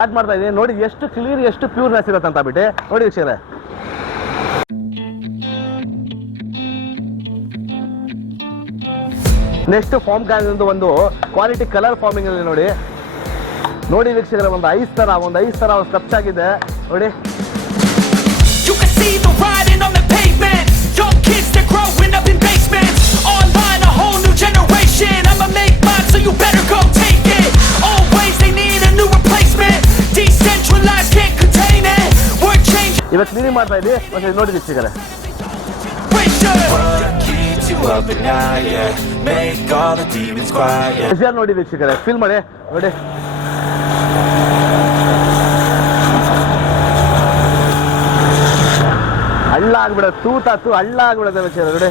Start ಮಾಡ್ತಾ ಇದೀನಿ ನೋಡಿ ಎಷ್ಟು ಕ್ಲಿಯರ್ ಎಷ್ಟು ಪ್ಯೂರ್ನೆಸ್ ಇರುತ್ತೆ ಅಂತ ಬಿಟ್ಟು ನೋಡಿ ವೀಕ್ಷಕರೇ. ನೆಕ್ಸ್ಟ್ ಫಾರ್ಮ್ ಕ್ಯಾನ್ ಒಂದು ಕ್ವಾಲಿಟಿ ಕಲರ್ ಫಾರ್ಮಿಂಗ್ ಅಲ್ಲಿ ನೋಡಿ ನೋಡಿ ವೀಕ್ಷಕರೇ, ಒಂದು ಐಸ್ ತರ ಸ್ಟೆಪ್ಸ್ ಆಗಿದೆ ನೋಡಿ. You can see the riding on the pavement. Young kids, they're growing up in basements. Online, a whole new generation. I'ma make mine, so you better go take it. Always, they need a new replacement. Decentralized, can't contain it. We're changing. ಇವತ್ತು cleaning ಮಾಡ್ತಾ ಇದ್ದೀವಿ, ಮತ್ತೆ ನೋಡಿ ವೀಕ್ಷಕರೇ. What keeps you up at night? Yeah, make all the demons quiet. ನೋಡಿ ವೀಕ್ಷಕರೇ, feel ಮಾಡಿ ನೋಡಿ. ಹಳ್ಳ ಆಗ್ಬಿಡೋದು, ತೂತಾತು ಹಳ್ಳ ಆಗ್ಬಿಡೋದು ವೀಕ್ಷಕರೇ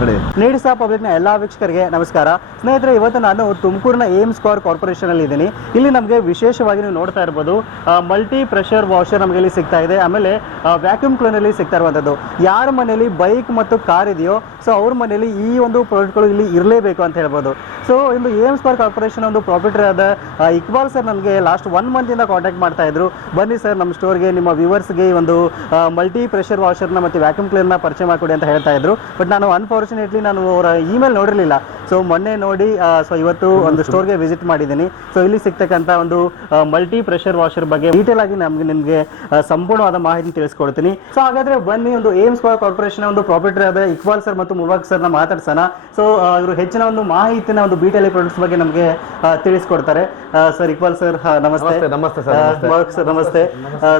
ನೋಡಿ. ನೀಡ್ಸ್ ಆಫ್ ಪಬ್ಲಿಕ್ನ ಎಲ್ಲ ವೀಕ್ಷಕರಿಗೆ ನಮಸ್ಕಾರ. ಸ್ನೇಹಿತರೆ, ಇವತ್ತು ನಾನು ತುಮಕೂರಿನ ಏಮ್ ಸ್ಕ್ವೇರ್ ಕಾರ್ಪೊರೇಷನ್ ಅಲ್ಲಿ ಇದ್ದೀನಿ. ಇಲ್ಲಿ ನಮಗೆ ವಿಶೇಷವಾಗಿ ನೀವು ನೋಡ್ತಾ ಇರ್ಬೋದು, ಮಲ್ಟಿ ಪ್ರೆಷರ್ ವಾಷರ್ ನಮಗೆ ಇಲ್ಲಿ ಸಿಗ್ತಾ ಇದೆ. ಆಮೇಲೆ ವ್ಯಾಕ್ಯೂಮ್ ಕ್ಲೀನರ್ ಸಿಗ್ತಾ ಇರುವಂಥದ್ದು. ಯಾರ ಮನೆಯಲ್ಲಿ ಬೈಕ್ ಮತ್ತು ಕಾರ್ ಇದೆಯೋ ಸೊ ಅವ್ರ ಮನೆಯಲ್ಲಿ ಈ ಒಂದು ಪ್ರಾಡಕ್ಟ್ಗಳು ಇಲ್ಲಿ ಇರಲೇಬೇಕು ಅಂತ ಹೇಳ್ಬೋದು. ಸೊ ಇಂದು ಏಮ್ ಸ್ಕ್ವೇರ್ ಕಾರ್ಪೊರೇಷನ್ ಒಂದು ಪ್ರಾಫಿಟರ್ ಆದ ಇಕ್ಬಾಲ್ ಸರ್ ನನಗೆ ಲಾಸ್ಟ್ 1 ಮಂತಿಂದ ಕಾಂಟ್ಯಾಕ್ಟ್ ಮಾಡ್ತಾ ಇದ್ರು. ಬನ್ನಿ ಸರ್, ನಮ್ಮ ಸ್ಟೋರ್ಗೆ ನಿಮ್ಮ ವ್ಯೂವರ್ಸ್ಗೆ ಒಂದು ಮಲ್ಟಿ ಪ್ರೆಷರ್ ವಾಷರ್ನ ಮತ್ತು ವ್ಯಾಕ್ಯೂಮ್ ಕ್ಲೀನರ್ನ ಪರಿಚಯ ಮಾಡಿಕೊಡಿ ಅಂತ ಹೇಳ್ತಾ ಇದ್ರು. ಬಟ್ ನಾನು ಅನ್ಫಾರ್ಚುನೇಟ್ಲಿ ನಾನು ಅವರ ಇಮೇಲ್ ನೋಡಿರಲಿಲ್ಲ. ಸೊ ಮೊನ್ನೆ ನೋಡಿ ಸೊ ಇವತ್ತು ಒಂದು ಸ್ಟೋರ್ಗೆ ವಿಸಿಟ್ ಮಾಡಿದ್ದೀನಿ. ಸೊ ಇಲ್ಲಿ ಸಿಗ್ತಕ್ಕಂಥ ಒಂದು ಮಲ್ಟಿ ಪ್ರೆಷರ್ ವಾಷರ್ ಬಗ್ಗೆ ಡೀಟೇಲ್ ಆಗಿ ನಿಮಗೆ ಸಂಪೂರ್ಣವಾದ ಮಾಹಿತಿ ತಿಳಿಸ್ಕೊಡ್ತೀನಿ. ಸೊ ಹಾಗಾದ್ರೆ ಬನ್ನಿ, ಒಂದು ಏಮ್ ಸ್ಕ್ವೇರ್ ಕಾರ್ಪೊರೇಷನ್ ಒಂದು ಪ್ರಾಫಿಟರ್ ಆದ ಇಕ್ಬಾಲ್ ಸರ್ ಮತ್ತು ಮುಬಾರಕ್ ಸರ್ನ ಮಾತಾಡ್ಸೋಣ. ಸೊ ಇವರು ಹೆಚ್ಚಿನ ಒಂದು ಮಾಹಿತಿನ ಒಂದು ಬಿಟೆಲಿ ಪ್ರಾಡಕ್ಟ್ಸ್ ಬಗ್ಗೆ ನಮಗೆ ತಿಳಿಸ್ಕೊಡ್ತಾರೆ. ಸರ್ ಇಕ್ಬಾಲ್ ಸರ್ ನಮಸ್ತೆ. ನಮಸ್ತೆ ಸರ್. ಮುಬಾರಕ್ ಸರ್ ನಮಸ್ತೆ.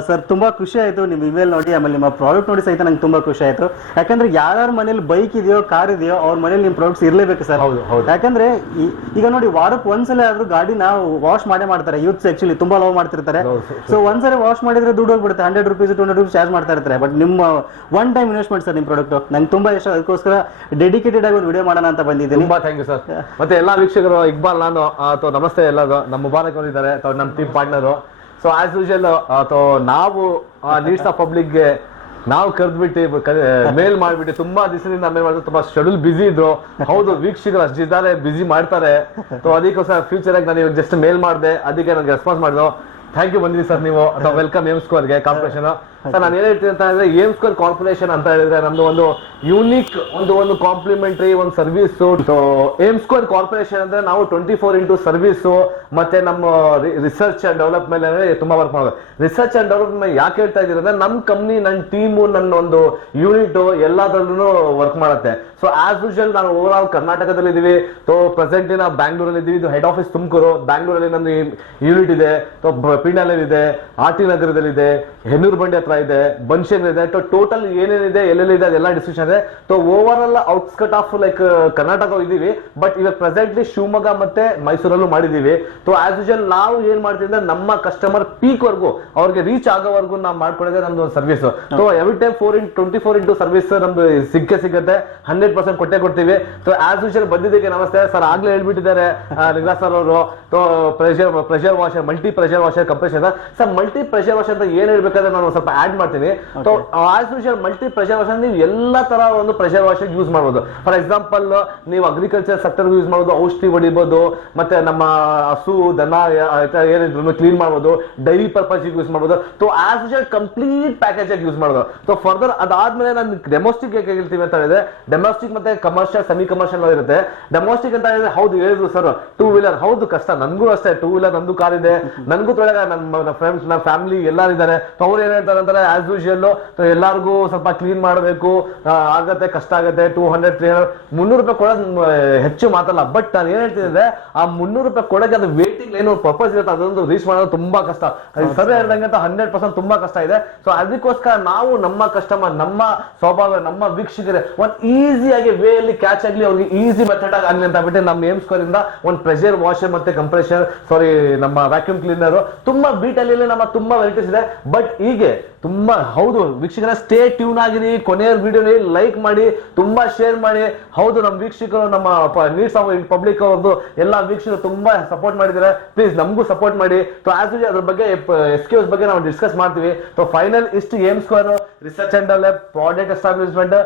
ಸರ್ ತುಂಬಾ ಖುಷಿ ಆಯ್ತು ನಿಮ್ಮ ಇಮೇಲ್ ನೋಡಿ, ಆಮೇಲೆ ನಿಮ್ಮ ಪ್ರಾಡಕ್ಟ್ ನೋಡಿ ಸಹಿತ ನಂಗೆ ತುಂಬಾ ಖುಷಿ ಆಯ್ತು. ಯಾಕಂದ್ರೆ ಯಾರ್ಯಾರ ಮನೇಲಿ ಬೈಕ್ ಇದೆಯೋ ಕಾರ್ ಇದೆಯೋ ಅವ್ರ ಮನೇಲಿ ನಿಮ್ಮ ಪ್ರಾಡಕ್ಟ್ಸ್ ಇರಲೇಬೇಕು ಸರ್. ಯಾಕಂದ್ರೆ ಈಗ ನೋಡಿ, ವಾರಕ್ಕೆ ಒಂದ್ಸಲ ಆದ್ರೂ ಗಾಡಿನ ವಾಶ್ ಮಾಡ್ತಾರೆ. ಯೂತ್ಸ್ ಆಕ್ಚುಲಿ ತುಂಬಾ ಲವ್ ಮಾಡ್ತಿರ್ತಾರೆ. ಸೊ ಒಂದ್ಸಲ ವಾಶ್ ಮಾಡಿದ್ರೆ ದುಡ್ಡು ಹೋಗ್ಬಿಡುತ್ತೆ, 100 ರೂಪೀಸ್ 200 ರೂಪೀಸ್ ಚಾರ್ಜ್ ಮಾಡ್ತಾ ಇರ್ತಾರೆ. ಬಟ್ ನಿಮ್ಮ ಒನ್ ಟೈಮ್ ಇನ್ವೆಸ್ಟ್ಮೆಂಟ್ ಸರ್ ನಿಮ್ಮ ಪ್ರಾಡಕ್ಟ್ ನಂಗೆ ತುಂಬಾ ಇಷ್ಟ. ಅದಕ್ಕೋಸ್ಕರ ಡೆಡಿಕೇಟೆಡ್ ಆಗಿ ಒಂದು ವಿಡಿಯೋ ಮಾಡೋಣ ಅಂತ ಬಂದಿದ್ದೀನಿ. ತುಂಬಾ ಥ್ಯಾಂಕ್ ಯು ಸರ್. ಮತ್ತೆ ಎಲ್ಲಾ ವೀಕ್ಷಕರು, ಇಕ್ಬಾಲ್ ನಾನು ಅಥವಾ ನಮಸ್ತೆ ಎಲ್ಲರೂ. ನಮ್ಮ ಮುಬಾರಕ್ ಅವರಿದ್ದಾರೆ, ನಮ್ಮ team partner. So as usual ನಾವು ನೀಡ್ಸ್ ಆಫ್ ಪಬ್ಲಿಕ್ಗೆ ನಾವು ಕರೆದ್ಬಿಟ್ಟು ಮೇಲ್ ಮಾಡ್ಬಿಟ್ಟು ತುಂಬಾ ದಿವಸದಿಂದ ಮೇಲ್ ಮಾಡಿದ್ರು. ತುಂಬಾ ಶೆಡ್ಯೂಲ್ ಬಿಸಿ ಇದ್ರು. ಹೌದು, ವೀಕ್ಷಕರು ಅಷ್ಟಿದ್ದಾರೆ, ಬಿಸಿ ಮಾಡ್ತಾರೆ. ಸೊ ಅದಕ್ಕೋಸ್ಕರ ಫ್ಯೂಚರ್ ಆಗಿ ನಾನು ಇವಾಗ ಜಸ್ಟ್ ಮೇಲ್ ಮಾಡಿದೆ, ಅದಕ್ಕೆ ನನಗೆ ರೆಸ್ಪಾನ್ಸ್ ಮಾಡಿದ್ರು. ಥ್ಯಾಂಕ್ ಯು ಬಂದಿದ್ದೀವಿ ಸರ್ ನೀವು. ವೆಲ್ಕಮ್ ಏಮ್ ಸ್ಕ್ವೇರ್ಗೆ ಕಾರ್ಪೊರೇಷನ್. ಸರ್ ನಾನು ಏನ್ ಹೇಳ್ತೀನಿ ಅಂತ ಹೇಳಿದ್ರೆ, ಏಮ್ ಸ್ಕ್ವೇರ್ ಕಾರ್ಪೊರೇಷನ್ ಅಂತ ಹೇಳಿದ್ರೆ ನಮ್ದು ಒಂದು ಯೂನಿಕ್ ಒಂದು ಕಾಂಪ್ಲಿಮೆಂಟರಿ ಒಂದು ಸರ್ವಿಸ್. ಏಮ್ ಸ್ಕ್ವೇರ್ ಕಾರ್ಪೊರೇಷನ್ ಅಂದ್ರೆ ನಾವು 24x ಸರ್ವಿಸ್ ಮತ್ತೆ ನಮ್ಮ ರಿಸರ್ಚ್ ಅಂಡ್ ಡೆವಲಪ್ಮೆಂಟ್ ಮೇಲೆ ತುಂಬಾ ವರ್ಕ್ ಮಾಡೋದು. ರಿಸರ್ಚ್ ಅಂಡ್ ಡೆವಲಪ್ಮೆಂಟ್ ಯಾಕೆ ಹೇಳ್ತಾ ಇದ್ದೀರಿ ಅಂದ್ರೆ, ನಮ್ಮ ಕಂಪ್ನಿ, ನನ್ನ ಟೀಮು, ನನ್ನ ಒಂದು ಯೂನಿಟ್ ಎಲ್ಲದರಲ್ಲೂ ವರ್ಕ್ ಮಾಡುತ್ತೆ. ಸೊ ಆಸ್ ಯೂಶುವಲ್ ನಾವು ಓವರ್ ಆಲ್ ಕರ್ನಾಟಕದಲ್ಲಿ ಇದೀವಿ. ಪ್ರೆಸೆಂಟ್ ನಾವು ಬ್ಯಾಂಗ್ಳೂರಲ್ಲಿ ಇದೀವಿ. ಇದು ಹೆಡ್ ಆಫೀಸ್ ತುಮಕೂರು. ಬ್ಯಾಂಗ್ಳೂರಲ್ಲಿ ನಮ್ದು ಯೂನಿಟ್ ಇದೆ. ಪಿಂಡಾಲಲ್ಲಿ ಇದೆ, ಆರ್ ಟಿ ನಗರದಲ್ಲಿ ಇದೆ, ಹೆನ್ನೂರು ಬಂಡಿ ಹತ್ರ ಇದೆ, ಬನ್ಶೇಗರ್ ಇದೆ. ಟೋಟಲ್ ಏನೇನಿದೆ, ಎಲ್ಲೆಲ್ಲಿದೆ ಅದೆಲ್ಲ ಡಿಸ್ಕ್ರಿಪ್ಷನ್ ಇದೆ. Over all outskirts of like Karnataka ಇದೀವಿ. ಬಟ್ ಇವಾಗ ಪ್ರೆಸೆಂಟ್ಲಿ ಶಿವಮೊಗ್ಗ ಮತ್ತೆ ಮೈಸೂರಲ್ಲೂ ಮಾಡಿದೀವಿ. ಆಸ್ ಯೂಶುವಲ್ ನಾವು ಏನ್ ಮಾಡ್ತೀವಿ ಅಂದ್ರೆ, ನಮ್ಮ ಕಸ್ಟಮರ್ ಪೀಕ್ ವರ್ಗು ಅವ್ರಿಗೆ ರೀಚ್ ಆಗೋವರೆಗೂ ನಾವು ಮಾಡ್ಕೊಳ್ಳೋದೇ ನಮ್ದು ಒಂದು service. Every time 24x service ನಮ್ದು ಸಿಗುತ್ತೆ. 100% ಕೊಟ್ಟೆ ಕೊಡ್ತೀವಿ. ಆಸ್ ಯೂಶುವಲ್ ಬಂದಿದ್ದಕ್ಕೆ ನಮಸ್ತೆ ಸರ್. ಆಗ್ಲೇ ಹೇಳ್ಬಿಟ್ಟಿದ್ದಾರೆ ನಿಗ್ರಾಸ್ ಸರ್ ಅವರು. Pressure washer, multi pressure washer compression. Sir multi pressure washer ಅಂತ ಏನ್ ಹೇಳ್ಬೇಕಾದ್ರೆ ನಾನು ಸ್ವಲ್ಪ ಆಡ್ ಮಾಡ್ತೀನಿ. As usual multi pressure washer ನೀವು ಎಲ್ಲಾ ತರ ಒಂದು ಪ್ರೆಷರ್ ವಾಷರ್ ಯೂಸ್ ಮಾಡಬಹುದು. ಫಾರ್ ಎಕ್ಸಾಂಪಲ್ ನೀವು ಅಗ್ರಿಕಲ್ಚರ್ ಸೆಕ್ಟರ್ ಯೂಸ್ ಮಾಡಬಹುದು, ಔಷಧಿ ಹೊಡಿಬಹುದು, ಮತ್ತೆ ನಮ್ಮ ಹಸು ದನ ಏನಿದ್ರು ಕ್ಲೀನ್ ಮಾಡಬಹುದು, ಡೈರಿ ಪರ್ಪಸ್ ಯೂಸ್ ಮಾಡಬಹುದು. ಆಸ್ ಯೂಶುವಲ್ ಕಂಪ್ಲೀಟ್ ಪ್ಯಾಕೇಜ್ ಆಗಿ ಯೂಸ್ ಮಾಡಬಹುದು. ಫರ್ದರ್ ಅದಾದ್ಮೇಲೆ ನಾನು ಡೆಮೋಸ್ಟಿಕ್ ಹೇಳ್ತೀವಿ ಅಂತ ಹೇಳಿದ್ರೆ, ಡೆಮೋಸ್ಟಿಕ್ ಮತ್ತೆ ಕಮರ್ಷಿಯಲ್, ಸೆಮಿ ಕಮರ್ಷಿಯಲ್ ಇರುತ್ತೆ. ಡೆಮೋಸ್ಟಿಕ್ ಅಂತ ಹೇಳಿದ್ರೆ, ಹೌದು ಹೇಳಿದ್ರು ಸರ್, 2 ವೀಲರ್ ಹೌದು ಕಷ್ಟ. ನನ್ಗೂ ಅಷ್ಟೇ 2 ವೀಲರ್ ನಂದು ಕಾರ್ ಇದೆ. ನನ್ಗೂ ತೊಳಗ ನನ್ನ ಫ್ರೆಂಡ್ಸ್, ನನ್ನ ಫ್ಯಾಮಿಲಿ ಎಲ್ಲಾರು ಇದ್ದಾರೆ. ಅವ್ರು ಏನ್ ಹೇಳ್ತಾರೆ ಅಂತಾರೆ, ಆಸ್ ಯೂಶುವಲ್ ಎಲ್ಲಾರ್ಗು ಸ್ವಲ್ಪ ಕ್ಲೀನ್ ಮಾಡಬೇಕು, ಆಗತ್ತೆ, ಕಷ್ಟ ಆಗತ್ತೆ. 200, 300, 300 ರೂಪಾಯಿ ಕೊಡೋದು ಹೆಚ್ಚು ಮಾತಲ್ಲ. ಬಟ್ ನಾನು ಏನ್ ಹೇಳ್ತೀನಿ ಅಂದ್ರೆ, ಆ 300 ರೂಪಾಯಿ ಕೊಡೋಕೆ ಅದು ವೇಟಿಂಗ್ ಏನೋ ಪರ್ಪಸ್ ಇರುತ್ತೆ, ಅದೊಂದು ರೀಚ್ ಮಾಡೋದು ತುಂಬಾ ಕಷ್ಟ. ಸರಿ ಹೇಳ್ದಂಗೆ 100% ತುಂಬಾ ಕಷ್ಟ ಇದೆ. ಸೊ ಅದಕ್ಕೋಸ್ಕರ ನಾವು ನಮ್ಮ ಕಸ್ಟಮರ್, ನಮ್ಮ ಸ್ವಭಾವ, ನಮ್ಮ ವೀಕ್ಷಕರೇ ಒಂದು ಈಸಿಯಾಗಿ ವೇ ಅಲ್ಲಿ ಕ್ಯಾಚ್ ಆಗ್ಲಿ, ಅವ್ರಿಗೆ ಈಸಿ ಮೆಥಡ್ ಆಗಲಿ ಅಂತ ಬಿಟ್ಟು ನಮ್ಮ ಏಮ್ ಸ್ಕ್ವೇರ್ ಇಂದ ಒಂದು ಪ್ರೆಷರ್ ವಾಷರ್ ಮತ್ತೆ ಕಂಪ್ರೆಷರ್, ನಮ್ಮ ವ್ಯಾಕ್ಯೂಮ್ ಕ್ಲೀನರ್ ತುಂಬಾ ಬೀಟಲ್ಲಿ ನಮ್ಮ ತುಂಬಾ ವೆರೈಟೀಸ್ ಇದೆ. ಬಟ್ ಹೀಗೆ ತುಂಬಾ ಹೌದು ವೀಕ್ಷಕರ, ಸ್ಟೇ ಟ್ಯೂನ್ ಆಗಿರಿ. ಕೊನೆಯ ವಿಡಿಯೋಲಿ ಲೈಕ್ ಮಾಡಿ, ತುಂಬಾ ಶೇರ್ ಮಾಡಿ. ಹೌದು, ನಮ್ಮ ವೀಕ್ಷಕರು, ನಮ್ಮ ನೀಡ್ಸ್ ಆಫ್ ಪಬ್ಲಿಕ್ ಅವ್ರದ್ದು ಎಲ್ಲ ವೀಕ್ಷಕರು ತುಂಬಾ ಸಪೋರ್ಟ್ ಮಾಡಿದ್ದಾರೆ. ಪ್ಲೀಸ್ ನಮಗೂ ಸಪೋರ್ಟ್ ಮಾಡಿ. ಆಸ್ ಯೂಶುವಲ್ ಅದ್ರ ಬಗ್ಗೆ ಎಸ್ಕ್ಯೂಸ್ ಬಗ್ಗೆ ನಾವು ಡಿಸ್ಕಸ್ ಮಾಡ್ತೀವಿ. ಫೈನಲ್ ಇಷ್ಟು aim square research and develop product establishment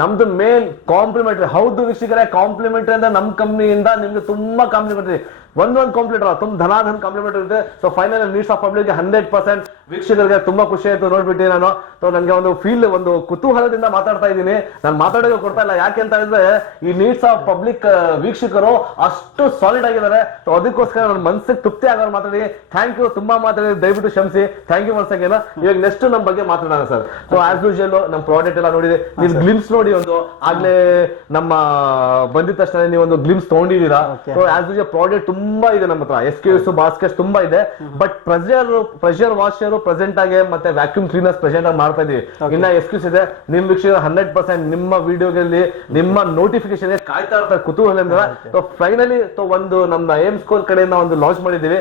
ನಮ್ದು ಮೇನ್ ಕಾಂಪ್ಲಿಮೆಂಟರಿ. ಹೌದು ವೀಕ್ಷಕರೇ, ಕಾಂಪ್ಲಿಮೆಂಟರಿ ಅಂದ್ರೆ ನಮ್ಮ ಕಂಪ್ನಿಯಿಂದ ನಿಮ್ಗೆ ತುಂಬಾ ಕಾಂಪ್ಲಿಮೆಂಟರಿ. ಒಂದೊಂದು ಕಾಂಪ್ಲಿಮೆಂಟ್ ತುಂಬ ಧನಾಧನ ಕಾಂಪ್ಲಿಮೆಂಟ್ ಇರುತ್ತೆ. So final needs of public 100% ವೀಕ್ಷಕರಿಗೆ ತುಂಬಾ ಖುಷಿ ಆಯ್ತು ನೋಡ್ಬಿಟ್ಟು ನಾನು. ಸೊ ನನಗೆ ಒಂದು ಫೀಲ್, ಒಂದು ಕುತೂಹಲದಿಂದ ಮಾತಾಡ್ತಾ ಇದ್ದೀನಿ. ನಾನು ಮಾತಾಡೋಕೆ ಕೊಡ್ತಾ ಇಲ್ಲ, ಯಾಕೆ ಅಂತ ಹೇಳಿದ್ರೆ ಈ ನೀಡ್ಸ್ ಆಫ್ ಪಬ್ಲಿಕ್ ವೀಕ್ಷಕರು ಅಷ್ಟು ಸಾಲಿಡ್ ಆಗಿದ್ದಾರೆ. ಸೊ ಅದಕ್ಕೋಸ್ಕರ ನನ್ನ ಮನಸ್ಸಿಗೆ ತೃಪ್ತಿ ಆಗೋರು ಮಾತಾಡಿ. ಥ್ಯಾಂಕ್ ಯು, ತುಂಬಾ ಮಾತಾಡಿ, ದಯವಿಟ್ಟು ಕ್ಷಮಿಸಿ. Thank you once again. ಇವಾಗ ನೆಕ್ಸ್ಟ್ ನಮ್ಮ ಬಗ್ಗೆ ಮಾತಾಡೋಣ ಸರ್. ಸೊ ಆಸ್ ಯೂಶುವಲ್ ನಮ್ಮ ಪ್ರಾಡಕ್ಟ್ ಎಲ್ಲ ನೋಡಿದೆ, ನೀವು ಗ್ಲಿಮ್ಸ್ ನೋಡಿ, ಒಂದು ಆಗ್ಲೇ ನಮ್ಮ ಬಂದಿದ ತಕ್ಷಣ ನೀವು ಒಂದು ಗ್ಲಿಮ್ಸ್ ತಗೊಂಡಿದ್ದೀರಾ. ಸೊ ಆಸ್ ಯೂಶುವಲ್ ಪ್ರಾಡಕ್ಟ್ ತುಂಬಾ ಇದೆ ನಮ್ಮ ಹತ್ರ, SKUs ಬಾಸ್ಕೆಟ್ಸ್ ತುಂಬಾ ಇದೆ. ಬಟ್ ಪ್ರೆಷರ್ ವಾಷರ್ ಪ್ರೆಸೆಂಟ್ ಆಗಿ ಮತ್ತೆ ವ್ಯಾಕ್ಯೂಮ್ ಕ್ಲೀನರ್ಸ್ ಪ್ರೆಸೆಂಟ್ ಆಗಿ ಮಾಡ್ತಾ ಇದೀವಿ. ಇನ್ನ SKUs ಇದೆ. ನಿಮ್ ವೀಕ್ಷಕರು 100% ನಿಮ್ಮ ವಿಡಿಯೋಗಳಲ್ಲಿ ನಿಮ್ಮ ನೋಟಿಫಿಕೇಶನ್ ಕಾಯ್ತಾ ಇರ್ತಾರೆ ಕುತೂಹಲದಿಂದ. ಸೊ ಫೈನಲಿ ಒಂದು ನಮ್ಮ ಏಮ್ ಸ್ಕೋರ್ ಕಡೆಯಿಂದ ಒಂದು ಲಾಂಚ್ ಮಾಡಿದೀವಿ.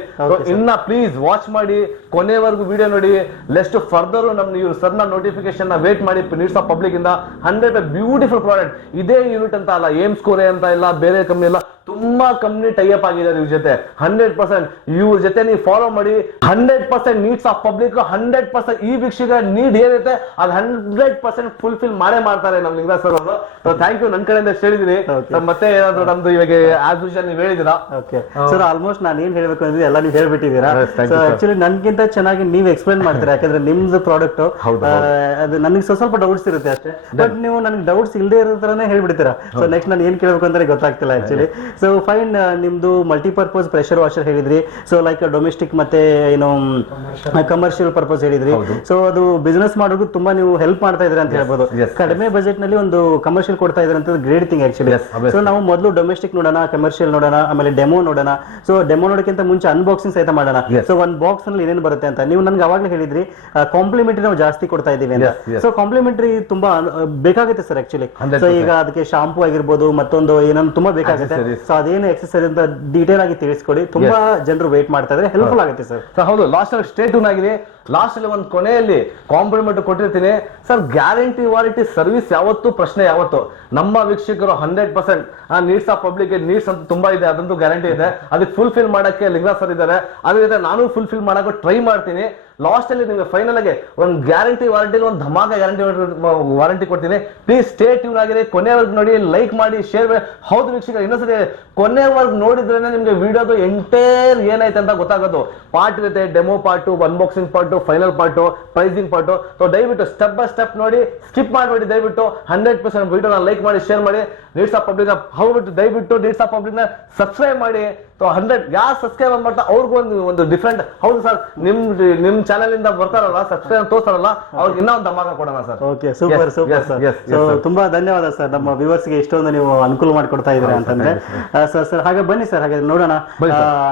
ಇನ್ನ ಪ್ಲೀಸ್ ವಾಚ್ ಮಾಡಿ, ಕೊನೆವರೆಗೂ ವಿಡಿಯೋ ನೋಡಿ. ಲೆಸ್ಟ್ ಫರ್ದರ್ ನಮ್ಮ ಸರ್ನ ನೋಟಿಫಿಕೇಶನ್ ವೇಟ್ ಮಾಡಿ. ನೀಡ್ಸ್ ಆಫ್ ಪಬ್ಲಿಕ್ ಇಂದ 100 ಬ್ಯೂಟಿಫುಲ್ ಪ್ರಾಡಕ್ಟ್. ಇದೇ ಯೂನಿಟ್ ಅಂತ ಅಲ್ಲ, ಏಮ್ ಸ್ಕೋರ್ ಅಂತ ಇಲ್ಲ, ಬೇರೆ ಕಂಪ್ನಿ ಇಲ್ಲ, ತುಂಬಾ ಕಂಪ್ನಿ ಟೈಅಪ್ ಆಗಿದ್ದಾರೆ ಇವ್ರ ಜೊತೆ. 100% ಇವ್ರ ಜೊತೆ ನೀವು ಫಾಲೋ ಮಾಡಿ. 100% ನೀಡ್ಸ್ ಆಫ್ ಪಬ್ಲಿಕ್ 100% ಈ ವೀಕ್ಷಕ ನೀಡ್ ಏನಿದೆ ಅದು 100% ಫುಲ್ಫಿಲ್ ಮಾಡೇ ಮಾಡ್ತಾರೆ ನಮ್ಮ ಲಿಂಗರಾಜ್ ಸರ್ ಅವರು. ಸೊ ಥ್ಯಾಂಕ್ ಯು, ನನ್ನ ಕಡೆಯಿಂದ ಹೇಳಿದಿರಿ. ಮತ್ತೆ ಏನಾದ್ರು ನಮ್ದು ಇವಾಗ ಆಸ್ ಯೂಶುವಲ್ ನೀವು ಹೇಳಿದಿರಾ. ಓಕೆ ಸರ್, ಆಲ್ಮೋಸ್ಟ್ ನಾನು ಏನ್ ಹೇಳ್ಬೇಕು ಅಂದ್ರೆ ಎಲ್ಲ ನೀವು ಹೇಳ್ಬಿಟ್ಟಿದ್ದೀರಾ. ಸೊ ಆಕ್ಚುಲಿ ನನ್ಗಿಂತ ಚೆನ್ನಾಗಿ ನೀವು ಎಕ್ಸ್ಪ್ಲೈನ್ ಮಾಡ್ತೀರಾ, ಯಾಕಂದ್ರೆ ನಿಮ್ದು ಪ್ರಾಡಕ್ಟ್ ಅದು ನನಗೆ ಸ್ವಲ್ಪ ಡೌಟ್ಸ್ ಇರುತ್ತೆ ಅಷ್ಟೇ. ಬಟ್ ನೀವು ನನಗೆ ಡೌಟ್ಸ್ ಇಲ್ಲದೆ ಇರೋ ತರನೇ ಹೇಳ್ಬಿಡ್ತೀರಾ. ಸೊ ನೆಕ್ಸ್ಟ್ ನಾನು ಏನ್ ಕೇಳ್ಬೇಕು ಅಂತ ಗೊತ್ತಾಗ್ತಿಲ್ಲ ಆಕ್ಚುಲಿ. ಸೊ ಫೈನ್, ನಿಮ್ದು ಮಲ್ಟಿಪರ್ಪಸ್ ಪ್ರೆಷರ್ ವಾಷರ್ ಹೇಳಿದ್ರಿ. ಸೊ ಲೈಕ್ ಡೊಮೆಸ್ಟಿಕ್ ಮತ್ತೆ ಏನು ಕಮರ್ಷಿಯಲ್ ಪರ್ಪಸ್ ಹೇಳಿದ್ರಿ. ಸೊ ಅದು ಬಿಸ್ನೆಸ್ ಮಾಡೋದು ತುಂಬಾ ನೀವು ಹೆಲ್ಪ್ ಮಾಡ್ತಾ ಇದ್ರಿ ಅಂತ ಹೇಳ್ಬೋದು. ಕಡಿಮೆ ಬಜೆಟ್ ನಲ್ಲಿ ಒಂದು ಕಮರ್ಷಿಯಲ್ ಕೊಡ್ತಾ ಇದ್ರೆ ಅಂತ ಗ್ರೇಟ್ ಥಿಂಗ್ ಆಕ್ಚುಲಿ. ಸೊ ನಾವು ಮೊದಲು ಡೊಮೆಸ್ಟಿಕ್ ನೋಡೋಣ, ಕಮರ್ಷಿಯಲ್ ನೋಡೋಣ, ಆಮೇಲೆ ಡೆಮೋ ನೋಡೋಣ. ಸೊ ಡೆಮೋ ನೋಡೋಕ್ಕಿಂತ ಮುಂಚೆ ಅನ್ಬಾಕ್ಸಿಂಗ್ ಸಹಿತ ಮಾಡೋಣ. ಸೊ ಒಂದ್ ಬಾಕ್ಸ್ ನಲ್ಲಿ ಏನೇನು ಬರುತ್ತೆ ಅಂತ ನೀವು ನನ್ಗೆ ಅವಾಗಲೇ ಹೇಳಿದ್ರಿ. ಕಾಂಪ್ಲಿಮೆಂಟರಿ ನಾವು ಜಾಸ್ತಿ ಕೊಡ್ತಾ ಇದೀವಿ ಅಂತ. ಸೊ ಕಾಂಪ್ಲಿಮೆಂಟರಿ ತುಂಬಾ ಬೇಕಾಗುತ್ತೆ ಸರ್ ಆಕ್ಚುಲಿ. ಸೊ ಈಗ ಅದಕ್ಕೆ ಶಾಂಪೂ ಆಗಿರ್ಬೋದು, ಮತ್ತೊಂದು ಏನೋ ತುಂಬಾ ಬೇಕಾಗುತ್ತೆ. ಸೊ ಅದೇನು ಎಕ್ಸಸರಿ ಅಂತ ಡೀಟೇಲ್ ಆಗಿ ತಿಳಿಸ್ಕೊಡಿ. ತುಂಬಾ ಜನರು ವೇಟ್ ಮಾಡ್ತಾ ಇದ್ರೆ ಹೆಲ್ಪ್ಫುಲ್ ಆಗುತ್ತೆ ಸರ್. ಹೌದು, ಲಾಸ್ಟ್ ಅಲ್ಲಿ ಸ್ಟೇ ಟ್ಯೂನ್ ಆಗಿದೆ. ಲಾಸ್ಟ್ ಅಲ್ಲಿ ಒಂದು ಕೊನೆಯಲ್ಲಿ ಕಾಂಪ್ಲಿಮೆಂಟ್ ಕೊಟ್ಟಿರ್ತೀನಿ ಸರ್. ಗ್ಯಾರಂಟಿ ವಾರಂಟಿ ಸರ್ವಿಸ್ ಯಾವತ್ತು ಪ್ರಶ್ನೆ ಯಾವತ್ತು ನಮ್ಮ ವೀಕ್ಷಕರು 100% ನೀಡ್ಸ್ ಆಫ್ ಪಬ್ಲಿಕ್ ನೀಡ್ಸ್ ಅಂತ ತುಂಬಾ ಇದೆ, ಅದಂತೂ ಗ್ಯಾರಂಟಿ ಇದೆ. ಅದಕ್ಕೆ ಫುಲ್ಫಿಲ್ ಮಾಡಕ್ಕೆ ಲಿಂಗರಾಜ್ ಸರ್ ಇದ್ದಾರೆ. ಅದೇ ರೀತಿ ನಾನು ಫುಲ್ಫಿಲ್ ಮಾಡಕ್ಕೆ ಟ್ರೈ ಮಾಡ್ತೀನಿ. ಲಾಸ್ಟ್ ಅಲ್ಲಿ ನಿಮಗೆ ಫೈನಲ್ ಆಗಿ ಒಂದು ಗ್ಯಾರಂಟಿ ವಾರಂಟಿ, ಒಂದು ಧಮಾಕ ಗ್ಯಾರಂಟಿ ವಾರಂಟಿ ಕೊಡ್ತೀನಿ. ಪ್ಲೀಸ್ ಸ್ಟೇ ಟ್ಯೂನ್ ಆಗಿರಿ, ಕೊನೆವರೆಗೂ ನೋಡಿ, ಲೈಕ್ ಮಾಡಿ, ಶೇರ್ ಮಾಡಿ. ಹೌದು ವೀಕ್ಷಕರು, ಇನ್ನೊಂದ್ಸರಿ ಕೊನೆವರೆಗೂ ನೋಡಿದ್ರೇನೆ ನಿಮ್ಗೆ ವಿಡಿಯೋದು ಎಂಟೈರ್ ಏನಾಯ್ತು ಅಂತ ಗೊತ್ತಾಗೋದು. ಪಾರ್ಟ್ ಇರುತ್ತೆ, demo part, unboxing part, final part, pricing part. So ದಯವಿಟ್ಟು ಸ್ಟೆಪ್ ಬೈ ಸ್ಟೆಪ್ ನೋಡಿ, ಸ್ಕಿಪ್ ಮಾಡಬೇಡಿ. ದಯವಿಟ್ಟು 100% ವಿಡಿಯೋನ ಲೈಕ್ ಮಾಡಿ, ಶೇರ್ ಮಾಡಿ. ನೀಡ್ಸ್ ಆಫ್ ಪಬ್ಲಿಕ್ ದಯವಿಟ್ಟು ನೀಡ್ಸ್ ಆಫ್ ಪಬ್ಲಿಕ್ ನ ಸಬ್ಸ್ಕ್ರೈಬ್ ಮಾಡಿ. 100 ಯಾರು ಸಬ್ಸ್ಕ್ರೈಬ್ ಮಾಡ್ತಾ ಅವ್ರಿಗೂ ಒಂದು ಡಿಫ್ರೆಂಟ್. ಹೌದು ಸರ್, ನಿಮ್ ಚಾನೆಲ್ ಇಂದ ಬರ್ತಾರಲ್ಲ, ಸಬ್ಸ್ಕ್ರೈಬ್ ತೋರ್ತಾರಲ್ಲ, ಅವ್ರಿಗೆ ಇನ್ನೂ ಒಂದು ಧಮಾಕ ಕೊಡೋಣ sir. Okay, super super sir. So ತುಂಬಾ ಧನ್ಯವಾದ ಸರ್, ನಮ್ಮ ವ್ಯೂವರ್ಸ್ ಗೆ ಇಷ್ಟೊಂದು ನೀವು ಅನುಕೂಲ ಮಾಡಿಕೊಡ್ತಾ ಇದ್ದೀರಾ ಅಂತಂದ್ರೆ. ಸರ್ ಹಾಗೆ ಬನ್ನಿ ಸರ್, ಹಾಗೆ ನೋಡೋಣ,